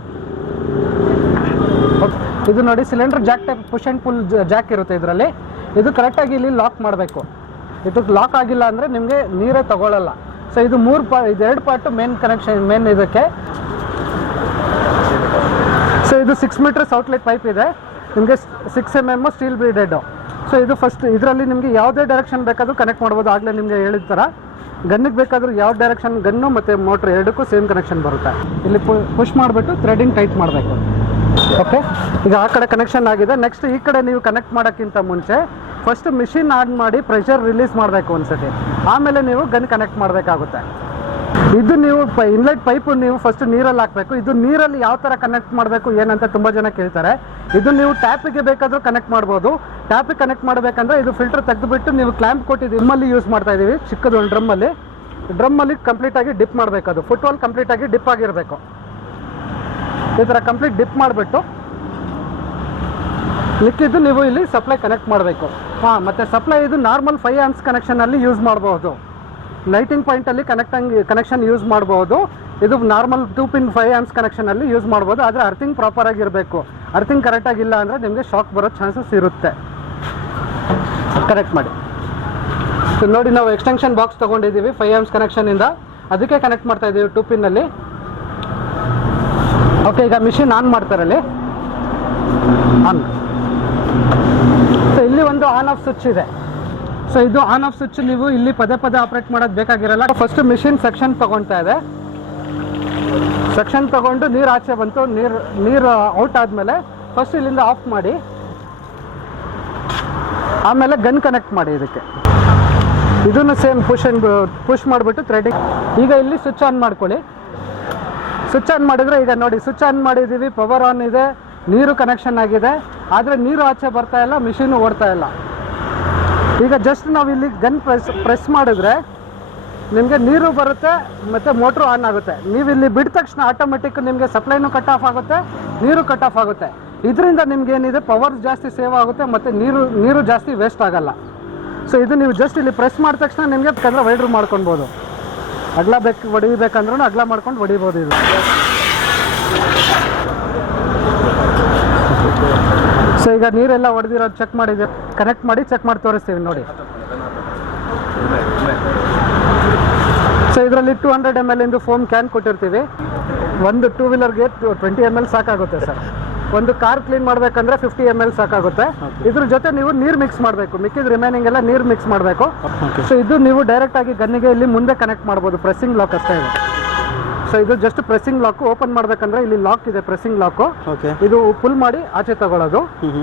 ಇದು ನೋಡಿ cylinder Jack type push and full Jack ಇರುತ್ತೆ ಇದರಲ್ಲಿ. ಇದು ಕರೆಕ್ಟಾಗಿ ಇಲ್ಲಿ ಲಾಕ್ ಮಾಡಬೇಕು. ಇದು ಲಾಕ್ ಆಗಿಲ್ಲ ಅಂದರೆ ನಿಮಗೆ ನೀರೇ ತಗೊಳ್ಳಲ್ಲ. ಸೊ ಇದು 2 ಪಾರ್ಟು ಮೇನ್ ಕನೆಕ್ಷನ್, ಮೇನ್ ಇದಕ್ಕೆ. ಸೊ ಇದು 6 ಮೀಟರ್ಸ್ ಔಟ್ಲೆಟ್ ಪೈಪ್ ಇದೆ. ನಿಮಗೆ 6 mm ಸ್ಟೀಲ್ ಬ್ರೀಡೆಡ್ಡು. ಸೊ ಇದು ಫಸ್ಟ್ ಇದರಲ್ಲಿ ನಿಮಗೆ ಯಾವುದೇ ಡೈರೆಕ್ಷನ್ ಬೇಕಾದರೂ ಕನೆಕ್ಟ್ ಮಾಡ್ಬೋದು. ಆಗಲೇ ನಿಮಗೆ ಹೇಳಿದ ಥರ ಗನ್ನಿಗೆ ಬೇಕಾದರೂ ಯಾವ ಡೈರೆಕ್ಷನ್ ಗನ್ನು ಮತ್ತು ಮೋಟ್ರ್ ಎರಡಕ್ಕೂ ಸೇಮ್ ಕನೆಕ್ಷನ್ ಬರುತ್ತೆ. ಇಲ್ಲಿ ಪುಷ್ ಮಾಡಿಬಿಟ್ಟು ಥ್ರೆಡಿಂಗ್ ಟೈಟ್ ಮಾಡಬೇಕು. ಓಕೆ, ಈಗ ಆ ಕಡೆ ಕನೆಕ್ಷನ್ ಆಗಿದೆ. ನೆಕ್ಸ್ಟ್ ಈ ಕಡೆ ನೀವು ಕನೆಕ್ಟ್ ಮಾಡೋಕ್ಕಿಂತ ಮುಂಚೆ ಫಸ್ಟ್ ಮಿಷಿನ್ ಆನ್ ಮಾಡಿ ಪ್ರೆಷರ್ ರಿಲೀಸ್ ಮಾಡಬೇಕು ಒಂದ್ಸತಿ. ಆಮೇಲೆ ನೀವು ಗನ್ ಕನೆಕ್ಟ್ ಮಾಡಬೇಕಾಗುತ್ತೆ. ಇದು ನೀವು ಇನ್ಲೆಟ್ ಪೈಪು ನೀವು ಫಸ್ಟ್ ನೀರಲ್ಲಿ ಹಾಕಬೇಕು. ಇದು ನೀರಲ್ಲಿ ಯಾವ ಥರ ಕನೆಕ್ಟ್ ಮಾಡಬೇಕು ಏನಂತ ತುಂಬ ಜನ ಕೇಳ್ತಾರೆ. ಇದು ನೀವು ಟ್ಯಾಪಿಗೆ ಬೇಕಾದರೂ ಕನೆಕ್ಟ್ ಮಾಡ್ಬೋದು. ಟ್ಯಾಪಿಗೆ ಕನೆಕ್ಟ್ ಮಾಡಬೇಕಂದ್ರೆ ಇದು ಫಿಲ್ಟರ್ ತೆಗೆದುಬಿಟ್ಟು ನೀವು ಕ್ಲ್ಯಾಂಪ್ ಕೊಟ್ಟಿದ್ದು ನಿಮ್ಮಲ್ಲಿ ಯೂಸ್ ಮಾಡ್ತಾ ಇದ್ದೀವಿ, ಚಿಕ್ಕದು ಒಂದು ಡ್ರಮ್ಮಲ್ಲಿ ಕಂಪ್ಲೀಟಾಗಿ ಡಿಪ್ ಮಾಡಬೇಕು. ಅದು ಫುಟ್ವಾಲ್ ಕಂಪ್ಲೀಟಾಗಿ ಡಿಪ್ ಆಗಿರಬೇಕು. ಈ ಥರ ಕಂಪ್ಲೀಟ್ ಡಿಪ್ ಮಾಡಿಬಿಟ್ಟು ಲಿಕ್ಕಿದ್ದು ನೀವು ಇಲ್ಲಿ ಸಪ್ಲೈ ಕನೆಕ್ಟ್ ಮಾಡಬೇಕು. ಮತ್ತು ಸಪ್ಲೈ ಇದು ನಾರ್ಮಲ್ 5 amps ಕನೆಕ್ಷನಲ್ಲಿ ಯೂಸ್ ಮಾಡ್ಬೋದು. ಲೈಟಿಂಗ್ ಪಾಯಿಂಟಲ್ಲಿ ಕನೆಕ್ಷನ್ ಯೂಸ್ ಮಾಡ್ಬೋದು. ಇದು ನಾರ್ಮಲ್ 2 pin 5 amps ಕನೆಕ್ಷನಲ್ಲಿ ಯೂಸ್ ಮಾಡ್ಬೋದು. ಆದರೆ ಅರ್ಥಿಂಗ್ ಪ್ರಾಪರಾಗಿರಬೇಕು. ಅರ್ಥಿಂಗ್ ಕರೆಕ್ಟಾಗಿಲ್ಲ ಅಂದರೆ ನಿಮಗೆ ಶಾಕ್ ಬರೋ ಚಾನ್ಸಸ್ ಇರುತ್ತೆ. ಕನೆಕ್ಟ್ ಮಾಡಿ. ಸೊ ನೋಡಿ, ನಾವು ಎಕ್ಸ್ಟೆನ್ಷನ್ ಬಾಕ್ಸ್ ತೊಗೊಂಡಿದ್ದೀವಿ 5 amps ಕನೆಕ್ಷನಿಂದ. ಅದಕ್ಕೆ ಕನೆಕ್ಟ್ ಮಾಡ್ತಾ ಇದ್ದೀವಿ 2 ಪಿನ್ನಲ್ಲಿ. ಓಕೆ, ಈಗ ಮಿಷಿನ್ ಆನ್ ಮಾಡ್ತಾರಲ್ಲಿ ಆನ್. ಸೊ ಇಲ್ಲಿ ಒಂದು ಆನ್ ಆಫ್ ಸ್ವಿಚ್ ಇದೆ. ಸೊ ಇದು ಆನ್ ಆಫ್ ಸ್ವಿಚ್ ನೀವು ಇಲ್ಲಿ ಪದೇ ಆಪ್ರೇಟ್ ಮಾಡೋದು ಬೇಕಾಗಿರಲ್ಲ. ಫಸ್ಟ್ ಮಿಷಿನ್ ಸೆಕ್ಷನ್ ತೊಗೊಳ್ತಾ ಇದೆ. ಸೆಕ್ಷನ್ ತೊಗೊಂಡು ನೀರು ಆಚೆ ಬಂತು. ನೀರು ಔಟ್ ಆದಮೇಲೆ ಫಸ್ಟ್ ಇಲ್ಲಿಂದ ಆಫ್ ಮಾಡಿ, ಆಮೇಲೆ ಗನ್ ಕನೆಕ್ಟ್ ಮಾಡಿ ಇದಕ್ಕೆ. ಇದನ್ನು ಸೇಮ್ ಪುಷ್ ಮಾಡಿಬಿಟ್ಟು ಥ್ರೆಡಿಂಗ್. ಈಗ ಇಲ್ಲಿ ಸ್ವಿಚ್ ಆನ್ ಮಾಡ್ಕೊಳ್ಳಿ. ಸ್ವಿಚ್ ಆನ್ ಮಾಡಿದರೆ ಈಗ ನೋಡಿ ಸ್ವಿಚ್ ಆನ್ ಮಾಡಿದ್ದೀವಿ, ಪವರ್ ಆನ್ ಇದೆ, ನೀರು ಕನೆಕ್ಷನ್ ಆಗಿದೆ. ಆದರೆ ನೀರು ಆಚೆ ಬರ್ತಾ ಇಲ್ಲ, ಮಿಷಿನು ಓಡ್ತಾ ಇಲ್ಲ. ಈಗ ಜಸ್ಟ್ ನಾವು ಇಲ್ಲಿ ಗನ್ ಪ್ರೆಸ್ ಮಾಡಿದ್ರೆ ನಿಮಗೆ ನೀರು ಬರುತ್ತೆ ಮತ್ತು ಮೋಟ್ರು ಆನ್ ಆಗುತ್ತೆ. ನೀವು ಇಲ್ಲಿ ಬಿಟ್ಟ ತಕ್ಷಣ ಆಟೋಮೆಟಿಕ್ ನಿಮಗೆ ಸಪ್ಲೈನು ಕಟ್ ಆಫ್ ಆಗುತ್ತೆ, ನೀರು ಕಟ್ ಆಫ್ ಆಗುತ್ತೆ. ಇದರಿಂದ ನಿಮ್ಗೆ ಏನಿದೆ ಪವರ್ ಜಾಸ್ತಿ ಸೇವ್ ಆಗುತ್ತೆ ಮತ್ತು ನೀರು ಜಾಸ್ತಿ ವೇಸ್ಟ್ ಆಗಲ್ಲ. ಸೊ ಇದು ನೀವು ಜಸ್ಟ್ ಇಲ್ಲಿ ಪ್ರೆಸ್ ಮಾಡಿದ ತಕ್ಷಣ ನಿಮಗೆ ಬೇಕಾದ್ರೆ ವೈಡ್ರು ಮಾಡ್ಕೊಳ್ಬೋದು. ಅಗಲ ಹೊಡಿಬೇಕಂದ್ರೂ ಅಗಲ ಮಾಡ್ಕೊಂಡು ಹೊಡಿಬೋದು. ಇದು ಸೊ ಈಗ ನೀರೆಲ್ಲ ಹೊಡೆದಿರೋದು ಚೆಕ್ ಮಾಡಿದ್ದೀವಿ, ಕನೆಕ್ಟ್ ಮಾಡಿ ಚೆಕ್ ಮಾಡಿ ತೋರಿಸ್ತೀವಿ ನೋಡಿ. ಸೊ ಇದರಲ್ಲಿ 200 ml ಇಂದು ಫೋಮ್ ಕ್ಯಾನ್ ಕೊಟ್ಟಿರ್ತೀವಿ. ಒಂದು 2 ವೀಲರ್ಗೆ 20 ml ಸಾಕಾಗುತ್ತೆ ಸರ್. ಒಂದು ಕಾರ್ ಕ್ಲೀನ್ ಮಾಡಬೇಕಂದ್ರೆ 50 ml ಸಾಕಾಗುತ್ತೆ. ಇದ್ರ ಜೊತೆ ನೀವು ನೀರು ಮಿಕ್ಸ್ ಮಾಡಬೇಕು, ಮಿಕ್ಕಿದ ರಿಮೈನಿಂಗ್ ಎಲ್ಲ ನೀರು ಮಿಕ್ಸ್ ಮಾಡಬೇಕು. ಸೊ ಇದು ನೀವು ಡೈರೆಕ್ಟ್ ಆಗಿ ಗನ್ನಿಗೆ ಇಲ್ಲಿ ಮುಂದೆ ಕನೆಕ್ಟ್ ಮಾಡ್ಬೋದು. ಪ್ರೆಸ್ಸಿಂಗ್ ಲಾಕ್ ಅಷ್ಟೇ ಇದೆ. ಸೊ ಇದು ಜಸ್ಟ್ ಪ್ರೆಸ್ಸಿಂಗ್ ಲಾಕ್. ಓಪನ್ ಮಾಡಬೇಕಂದ್ರೆ ಇಲ್ಲಿ ಲಾಕ್ ಇದೆ, ಪ್ರೆಸ್ಸಿಂಗ್ ಲಾಕ್. ಇದು ಫುಲ್ ಮಾಡಿ ಆಚೆ ತಗೊಳ್ಳೋದು.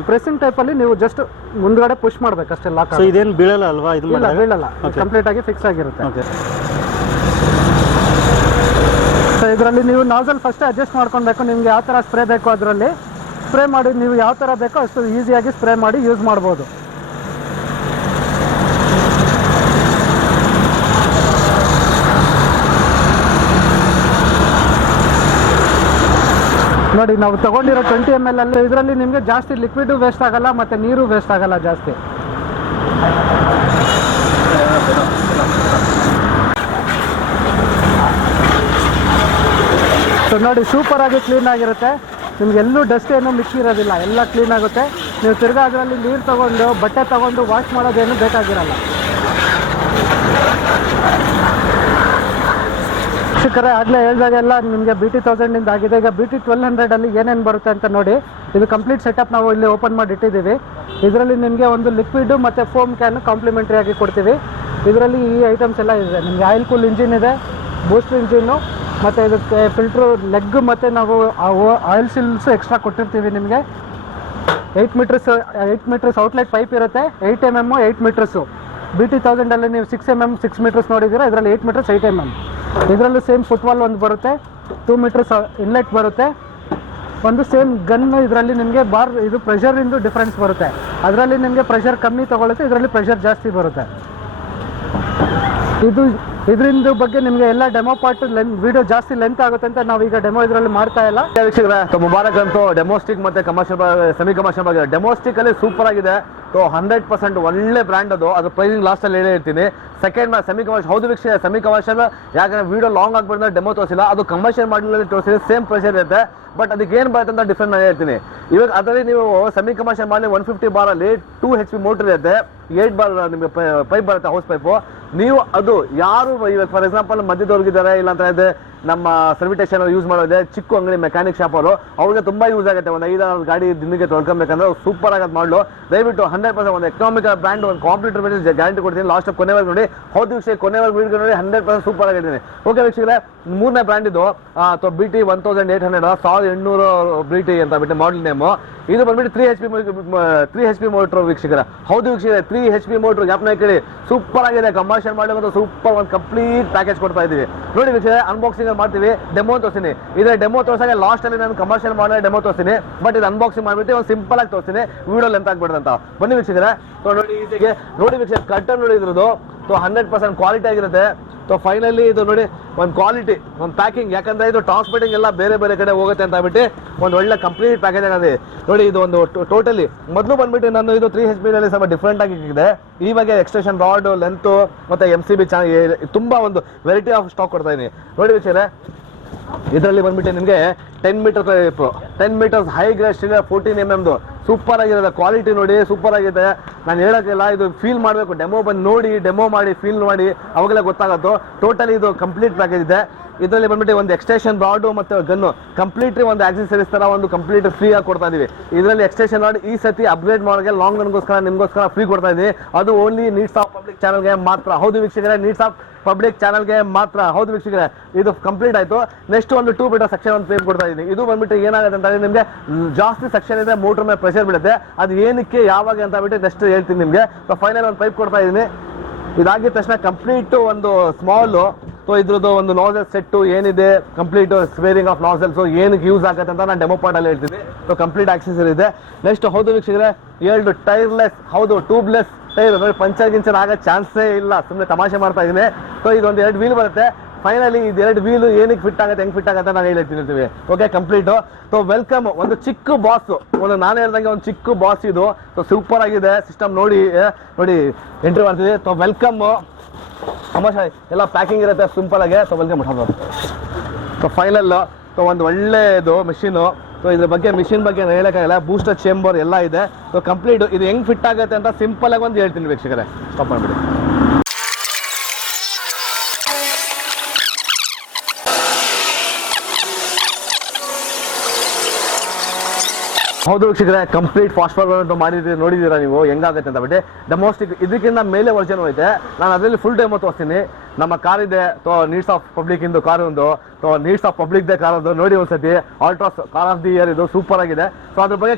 ಪ್ರೆಸ್ಸಿಂಗ್ ಟೈಪ್ ಅಲ್ಲಿ ನೀವು ಜಸ್ಟ್ ಮುಂದ್ಗಡೆ ಪುಷ್ ಮಾಡ್ಬೇಕು ಅಷ್ಟೇ. ಲಾಕ್ ಇದೇನು ಬೀಳಲ್ಲ ಅಲ್ವಾ? ಇದು ಬೀಳಲ್ಲ, ಕಂಪ್ಲೀಟ್ ಆಗಿ ಫಿಕ್ಸ್ ಆಗಿರುತ್ತೆ. ಸೊ ಇದರಲ್ಲಿ ನೀವು ನಾಜಲ್ ಫಸ್ಟ್ ಅಡ್ಜಸ್ಟ್ ಮಾಡ್ಕೊಳ್ಬೇಕು. ನಿಮ್ಗೆ ಯಾವ ಥರ ಸ್ಪ್ರೇ ಬೇಕು ಅದರಲ್ಲಿ ಸ್ಪ್ರೇ ಮಾಡಿ, ನೀವು ಯಾವ ಥರ ಬೇಕೋ ಅಷ್ಟು ಈಸಿಯಾಗಿ ಸ್ಪ್ರೇ ಮಾಡಿ ಯೂಸ್ ಮಾಡ್ಬೋದು. ನೋಡಿ ನಾವು ತಗೊಂಡಿರೋ 20 ml ಅಲ್ಲಿ ಇದರಲ್ಲಿ ನಿಮಗೆ ಜಾಸ್ತಿ ಲಿಕ್ವಿಡು ವೇಸ್ಟ್ ಆಗಲ್ಲ ಮತ್ತು ನೀರು ವೇಸ್ಟ್ ಆಗಲ್ಲ ಜಾಸ್ತಿ. ಸೊ ನೋಡಿ ಸೂಪರ್ ಆಗಿ ಕ್ಲೀನ್ ಆಗಿರುತ್ತೆ. ನಿಮ್ಗೆ ಎಲ್ಲೂ ಡಸ್ಟ್ ಏನೂ ಮಿಕ್ಸ್ ಇರೋದಿಲ್ಲ, ಎಲ್ಲ ಕ್ಲೀನ್ ಆಗುತ್ತೆ. ನೀವು ತಿರ್ಗಾ ಅದರಲ್ಲಿ ನೀರು ತೊಗೊಂಡು ಬಟ್ಟೆ ತೊಗೊಂಡು ವಾಶ್ ಮಾಡೋದೇನು ಬೇಕಾಗಿರಲ್ಲ. ಶಿಕ್ಷಕರೇ ಆಗಲೇ ಹೇಳಿದಾಗೆಲ್ಲ ನಿಮಗೆ BT 1000 ಆಗಿದೆ. ಈಗ BT 1200 ಅಲ್ಲಿ ಏನೇನು ಬರುತ್ತೆ ಅಂತ ನೋಡಿ. ಇದು ಕಂಪ್ಲೀಟ್ ಸೆಟಪ್ ನಾವು ಇಲ್ಲಿ ಓಪನ್ ಮಾಡಿ ಇಟ್ಟಿದ್ದೀವಿ. ಇದರಲ್ಲಿ ನಿಮಗೆ ಒಂದು ಲಿಕ್ವಿಡ್ ಮತ್ತು ಫೋಮ್ ಕ್ಯಾನ್ ಕಾಂಪ್ಲಿಮೆಂಟ್ರಿ ಆಗಿ ಕೊಡ್ತೀವಿ. ಇದರಲ್ಲಿ ಈ ಐಟಮ್ಸ್ ಎಲ್ಲ ಇದೆ. ನಿಮಗೆ ಆಯಿಲ್ ಕೂಲ್ ಇಂಜಿನ್ ಇದೆ, ಬೂಸ್ಟರ್ ಇಂಜಿನ್ನು, ಮತ್ತು ಇದಕ್ಕೆ ಫಿಲ್ಟ್ರು ಲೆಗ್ ಮತ್ತು ನಾವು ಆಯಿಲ್ ಸಿಲ್ಸ್ ಎಕ್ಸ್ಟ್ರಾ ಕೊಟ್ಟಿರ್ತೀವಿ. ನಿಮಗೆ 8 ಮೀಟರ್ಸ್ ಔಟ್ಲೆಟ್ ಪೈಪ್ ಇರುತ್ತೆ. 8 mm 8 ಮೀಟರ್ಸು. BT 1000 ಅಲ್ಲಿ ನೀವು 6 mm 6 ಮೀಟರ್ಸ್ ನೋಡಿದ್ದೀರಾ. ಇದರಲ್ಲಿ 8 ಮೀಟರ್ಸ್ 8 mm. ಇದರಲ್ಲೂ ಸೇಮ್ ಫುಟ್ವಾಲ್ ಒಂದು ಬರುತ್ತೆ, 2 ಮೀಟರ್ಸ್ ಇನ್ಲೆಟ್ ಬರುತ್ತೆ. ಒಂದು ಸೇಮ್ ಗನ್ ಇದರಲ್ಲಿ ನಿಮಗೆ ಇದು ಪ್ರೆಷರಿಂದು ಡಿಫ್ರೆನ್ಸ್ ಬರುತ್ತೆ. ಅದರಲ್ಲಿ ನಿಮಗೆ ಪ್ರೆಷರ್ ಕಮ್ಮಿ ತೊಗೊಳುತ್ತೆ, ಇದರಲ್ಲಿ ಪ್ರೆಷರ್ ಜಾಸ್ತಿ ಬರುತ್ತೆ. ಇದರಿಂದ ಬಗ್ಗೆ ನಿಮಗೆ ಎಲ್ಲ ಡೆಮೋ ಪಾರ್ಟ್ ವಿಡಿಯೋ ಜಾಸ್ತಿ ಲೆಂತ್ ಆಗುತ್ತೆ ಅಂತ ನಾವೀಗ ಡೆಮೋ ಇದರಲ್ಲಿ ಮಾಡ್ತಾ ಇಲ್ಲ. ವೀಕ್ಷಕರೇ, ಮುಬಾರಕ್ ಅಂತೂ ಡೆಮೋಸ್ಟಿಕ್ ಮತ್ತು ಕಮರ್ಷಿಯಲ್ ಸೆಮಿ ಕಮರ್ಷಿಯಲ್ ಬಗ್ಗೆ ಡೆಮೋಸ್ಟಿಕ್ ಅಲ್ಲಿ ಸೂಪರ್ ಆಗಿದೆ. 100% ಒಳ್ಳೆ ಬ್ರ್ಯಾಂಡ್ ಅದು ಪ್ರೈಸಿಂಗ್ ಲಾಸ್ಟಲ್ಲಿ ಹೇಳಿರ್ತೀನಿ. ಸೆಕೆಂಡ್ ಸೆಮಿ ಕಮರ್ಷಿಯಲ್ ಹೌದು ವೀಕ್ಷಕ, ಸೆಮಿ ಕಮರ್ಷಿಯಲ್ ಯಾಕಂದ್ರೆ ವಿಡಿಯೋ ಲಾಂಗ್ ಆಗ್ಬಿಟ್ಟು ಡೆಮೋ ತೋರಿಸಿಲ್ಲ. ಅದು ಕಮರ್ಷಿಯಲ್ ಮಾಡಲಲ್ಲಿ ತೋರಿಸಿದ್ರೆ ಸೇಮ್ ಪ್ರೈಸ್ ಇರುತ್ತೆ, ಬಟ್ ಅದಕ್ಕೆ ಏನು ಬರುತ್ತೆ ಅಂತ ಡಿಫ್ರೆಂಟ್ ನಾನು ಹೇಳ್ತೀನಿ. ಇವಾಗ ಅದರಲ್ಲಿ ನೀವು ಸೆಮಿ ಕಮರ್ಷಿಯಲ್ ಮಾಡಲಿ 150 ಬಾರಲ್ಲಿ 2 HP ಮೋಟರ್ ಇರುತ್ತೆ, 8 ಬಾರ್ ನಿಮಗೆ ಪೈಪ್ ಬರುತ್ತೆ, ಹೌಸ್ ಪೈಪು. ನೀವು ಅದು ಯಾರು ಇವಾಗ ಫಾರ್ ಎಕ್ಸಾಂಪಲ್ ಮಧ್ಯದವ್ರಿಗಿದ್ದಾರೆ, ಇಲ್ಲ ಅಂತ ಇದೆ ನಮ್ಮ ಸರ್ವಿಟೇಷನ್ ಯೂಸ್ ಮಾಡೋದೇ ಚಿಕ್ಕ ಅಂಗಡಿ ಮೆಕ್ಯಾನಿಕ್ ಶಾಪ್ ಅವರು, ಅವ್ರಿಗೆ ತುಂಬ ಯೂಸ್ ಆಗುತ್ತೆ. ಒಂದು 5-6 ಗಾಡಿ ದಿನಕ್ಕೆ ತೊಳ್ಕೊಬೇಕಂದ್ರೆ ಸೂಪರ್ ಆಗೋದು ಮಾಡಲು ದಯವಿಟ್ಟು 100% ಒಂದು ಎಕನಾಮಿಕಲ್ ಬ್ರ್ಯಾಂಡ್, ಒಂದು ಕಾಂಪ್ಯೂಟರ್ ಮೇಲೆ ಗ್ಯಾರಂಟಿ ಕೊಡ್ತೀನಿ. ಲಾಸ್ಟ್ ಕೊನೆವರೆಗೂ ನೋಡಿ. ಹೌದು ವೀಕ್ಷಕ, ಕೊನೆವರೆಗೂ ವೀಡಿಯೋ ನೋಡಿ. 100% ಸೂಪರ್ ಆಗಿದ್ದೀನಿ. ಓಕೆ ವೀಕ್ಷಕರೇ, 3ನೇ ಬ್ರ್ಯಾಂಡ್ ಇದು BT 1800 1800 BT ಅಂತ ಬಿಟ್ಟು ಮಾಡಲ್ ನೇಮು. ಇದು ಬಂದ್ಬಿಟ್ಟು 3 HP ಮೋಟ್ರು ವೀಕ್ಷಕರ. ಹೌದು ವೀಕ್ಷಕರೇ, 3 HP ಮೋಟ್ರು ಗ್ಯಾಪ್ನ ಕೇಳಿ ಸೂಪರ್ ಆಗಿದೆ. ಕಮರ್ಷಿಯಲ್ ಮಾಡಲು ಸೂಪರ್ ಒಂದು ಕಂಪ್ಲೀಟ್ ಪ್ಯಾಕೇಜ್ ಕೊಡ್ತಾ ಇದ್ದೀವಿ. ನೋಡಿ ವೀಕ್ಷಕರೇ, ಅನ್ಬಾಕ್ಸಿಂಗ್ ಮಾಡ್ತೀವಿ, ಡೆಮೋ ತೋರಿಸ್ತೀನಿ. ಇದೇ ಡೆಮೋ ತೋರ್ಸಾಗ ಲಾಸ್ಟ್ ಅಲ್ಲಿ ನಾನು ಕಮರ್ಷಿಯಲ್ ಮಾಡೋ ಡೆಮೋ ತೋರಿಸ್ತೀನಿ, ಬಟ್ ಇದು ಅನ್ಬಾಕ್ಸಿಂಗ್ ಮಾಡ್ಬಿಟ್ಟು ಒಂದು ಸಿಂಪಲ್ ಆಗಿ ತೋರಿಸ್ತೀನಿ, ವಿಡಿಯೋ ಲೆಂತ್ ಆಗ್ಬಿಡ್ದು ಅಂತ. ಬನ್ನಿ ವೀಕ್ಷಕರೇ, ನೋಡಿ ಈಸಿಗೆ ನೋಡಿ ವೀಕ್ಷಕ, ಕಟ್ಟರ್ ನೋಡಿ ಇದ್ರದ್ದು 100% ಕ್ವಾಲಿಟಿ ಆಗಿರುತ್ತೆ. ಫೈನಲಿ ಇದು ನೋಡಿ ಒಂದು ಕ್ವಾಲಿಟಿ, ಒಂದು ಪ್ಯಾಕಿಂಗ್, ಯಾಕಂದ್ರೆ ಇದು ಟ್ರಾನ್ಸ್ಪೋರ್ಟಿಂಗ್ ಎಲ್ಲ ಬೇರೆ ಬೇರೆ ಕಡೆ ಹೋಗುತ್ತೆ ಅಂತ ಬಿಟ್ಟು ಒಂದು ಒಳ್ಳೆ ಕಂಪ್ಲೀಟ್ ಪ್ಯಾಕೇಜ್ ಆಗಿದೆ ನೋಡಿ. ಇದು ಒಂದು ಟೋಟಲಿ ಮೊದಲು ಬಂದ್ಬಿಟ್ಟು ನಾನು ಇದು 3 HP ನಲ್ಲಿ ಸ್ವಲ್ಪ ಡಿಫ್ರೆಂಟ್ ಆಗಿದೆ. ಇವಾಗ ಎಕ್ಸ್ಟೆನ್ಷನ್ ರಾಡ್ ಲೆಂತ್ ಮತ್ತೆ MCB ತುಂಬಾ ಒಂದು ವೆರೈಟಿ ಆಫ್ ಸ್ಟಾಕ್ ಕೊಡ್ತಾ ಇದೀನಿ. ನೋಡಿ ವೀಕ್ಷಕರೇ, ಇದರಲ್ಲಿ ಬಂದ್ಬಿಟ್ಟು ನಿಮಗೆ 10 meters high grade 14 mm super ಆಗಿರೋದು. ಕ್ವಾಲಿಟಿ ನೋಡಿ ಸೂಪರ್ ಆಗಿದೆ, ನಾನು ಹೇಳೋಕ್ಕಿಲ್ಲ. ಇದು ಫೀಲ್ ಮಾಡಬೇಕು, ಡೆಮೋ ಬಂದು ನೋಡಿ, ಡೆಮೋ ಮಾಡಿ ಫೀಲ್ ಮಾಡಿ ಅವಾಗಲೇ ಗೊತ್ತಾಗತ್ತು. ಟೋಟಲಿ ಇದು ಕಂಪ್ಲೀಟ್ ಪ್ಯಾಕೇಜ್ ಇದೆ. ಇದರಲ್ಲಿ ಬಂದ್ಬಿಟ್ಟು ಒಂದು ಎಕ್ಸ್ಟೆನ್ಷನ್ ರಾಡು ಮತ್ತು ಗನ್ನು ಕಂಪ್ಲೀಟ್ಲಿ ಒಂದು ಆಕ್ಸೆಸರೀಸ್ ಥರ ಒಂದು ಕಂಪ್ಲೀಟ್ ಫ್ರೀ ಆಗಿ ಕೊಡ್ತಾ ಇದೀವಿ. ಇದರಲ್ಲಿ ಎಕ್ಸ್ಟೆನ್ಷನ್ ರಾಡ್ ಈ ಸತಿ ಅಪ್ಗ್ರೇಡ್ ಮಾಡೋಕ್ಕೆ ಲಾಂಗ್ ರನ್ಗೋಸ್ಕರ ನಿಮಗೋಸ್ಕರ ಫ್ರೀ ಕೊಡ್ತಾ ಇದೀವಿ. ಅದು ಓನ್ಲಿ ನೀಡ್ಸ್ ಆಫ್ ಪಬ್ಲಿಕ್ ಚಾನಲ್ಗೆ ಮಾತ್ರ. ಹೌದು ವೀಕ್ಷಕರೇ, ನೀಡ್ಸ್ ಆಫ್ ಪಬ್ಲಿಕ್ ಚಾನಲ್ಗೆ ಮಾತ್ರ. ಹೌದು ವೀಕ್ಷಕರೇ, ಇದು ಕಂಪ್ಲೀಟ್ ಆಯಿತು. ನೆಕ್ಸ್ಟ್ ಒಂದು 2 ಮೀಟರ್ ಸೆಕ್ಷನ್ ಒಂದು ಪೈಪ್ ಕೊಡ್ತಾ ಇದೀನಿ. ಇದು ಬಂದ್ಬಿಟ್ಟು ಏನಾಗುತ್ತೆ ಅಂತ ನಿಮಗೆ ಜಾಸ್ತಿ ಸೆಕ್ಷನ್ ಇದೆ, ಮೋಟರ್ ಮೇಲೆ ಪ್ರೆಷರ್ ಬೀಳುತ್ತೆ. ಅದು ಏನಕ್ಕೆ ಯಾವಾಗ ಅಂತ ಬಿಟ್ಟು ನೆಕ್ಸ್ಟ್ ಹೇಳ್ತೀನಿ ನಿಮಗೆ. ಫೈನಲ್ ಒಂದು ಪೈಪ್ ಕೊಡ್ತಾ ಇದೀನಿ. ಇದಾಗಿದ ತಕ್ಷಣ ಕಂಪ್ಲೀಟ್ ಒಂದು ಸ್ಮಾಲ್ ಸೊ ಇದ್ರದ್ದು ಒಂದು ನಾಸಲ್ ಸೆಟ್ಟು ಏನಿದೆ ಕಂಪ್ಲೀಟ್ ಸ್ಪೇರಿಂಗ್ ಆಫ್ ನಾಸಲ್ಸ್ ಏನಕ್ಕೆ ಯೂಸ್ ಆಗುತ್ತೆ ಅಂತ ನಾನು ಡೆಮೋ ಪಾರ್ಟಲ್ಲಿ ಹೇಳ್ತೀನಿ. ಸೊ ಕಂಪ್ಲೀಟ್ ಆಕ್ಸೆಸರಿ ಇದೆ. ನೆಕ್ಸ್ಟ್ ಹೌದು ವೀಕ್ಷಕರೇ, 2 ಟೈರ್ಲೆಸ್, ಹೌದು ಟ್ಯೂಬ್ಲೆಸ್ ಟೈರ್, ಪಂಚರ್ ಗಿಂಚರ್ ಆಗೋ ಚಾನ್ಸೇ ಇಲ್ಲ, ಸುಮ್ಮನೆ ತಮಾಷೆ ಮಾಡ್ತಾ ಇದ್ದೀನಿ. ಸೊ ಇದೊಂದು 2 ವೀಲ್ ಬರುತ್ತೆ. ಫೈನಲಿ ಇದು 2 ವೀಲು ಏನಕ್ಕೆ ಫಿಟ್ ಆಗುತ್ತೆ, ಹೆಂಗೆ ಫಿಟ್ ಆಗುತ್ತೆ ನಾನು ಹೇಳ್ತಿರ್ತೀವಿ. Okay, complete. ಸೊ ವೆಲ್ಕಮ್, ಒಂದು ಚಿಕ್ಕ ಬಾಸ್, ನಾನು ಹೇಳ್ದಂಗೆ ಒಂದು ಚಿಕ್ಕ ಬಾಸ್ ಇದು. ಸೊ ಸೂಪರ್ ಆಗಿದೆ ಸಿಸ್ಟಮ್, ನೋಡಿ ಎಂಟ್ರಿ ಮಾಡ್ತೀವಿ. ಸೊ ವೆಲ್ಕಮ್, ತಮಾಷೆ ಎಲ್ಲ ಪ್ಯಾಕಿಂಗ್ ಇರುತ್ತೆ ಸಿಂಪಲ್ ಆಗಿ. ಸೊ ವೆಲ್ಕಮ್ ಮಾಡೋದು. ಸೊ ಫೈನಲ್, ಸೊ ಒಂದು ಒಳ್ಳೆಯದು ಮಿಷಿನು. ಸೊ ಇದ್ರ ಬಗ್ಗೆ ಮಿಷಿನ್ ಬಗ್ಗೆ ಹೇಳೋಕ್ಕಾಗಲ್ಲ, ಬೂಸ್ಟರ್ ಚೇಂಬರ್ ಎಲ್ಲ ಇದೆ. ಸೊ ಕಂಪ್ಲೀಟ್ ಇದು ಹೆಂಗೆ ಫಿಟ್ ಆಗುತ್ತೆ ಅಂತ ಸಿಂಪಲ್ ಆಗಿ ಒಂದು ಹೇಳ್ತೀನಿ ವೀಕ್ಷಕರೇ, ಸ್ಟಾಪ್ ಮಾಡಿಬಿಡಿ. ಹೌದು ವೀಕ್ಷಕರೇ, ಕಂಪ್ಲೀಟ್ ಫಾಸ್ಟ್ ಫಾರ್ವರ್ಡ್ ಮಾಡಿದ್ದೀರಿ, ನೋಡಿದ್ದೀರಾ ನೀವು ಹೆಂಗಾಗುತ್ತೆ ಅಂತ ಬಿಟ್ಟು. ದ ಮೋಸ್ಟ್ ಇದಕ್ಕಿಂತ ಮೇಲೆ ವರ್ಷನ್ ಐತೆ, ನಾನು ಅದರಲ್ಲಿ ಫುಲ್ ಡೇಮೋ ತೋರಿಸ್ತೀನಿ. ನಮ್ಮ ಕಾರ್ ಇದೆ, ಸೊ ನೀಡ್ಸ್ ಆಫ್ ಪಬ್ಲಿಕ್ ಇಂದು ಕಾರ್ ಒಂದು, ಸೊ ನೀಡ್ಸ್ ಆಫ್ ಪಬ್ಲಿಕ್ ದೇ ಕಾರ್ ಅದು, ನೋಡಿ ಒಂದ್ಸತಿ. Altroz car of the year ಇದು, ಸೂಪರ್ ಆಗಿದೆ. ಸೊ ಅದ್ರ ಬಗ್ಗೆ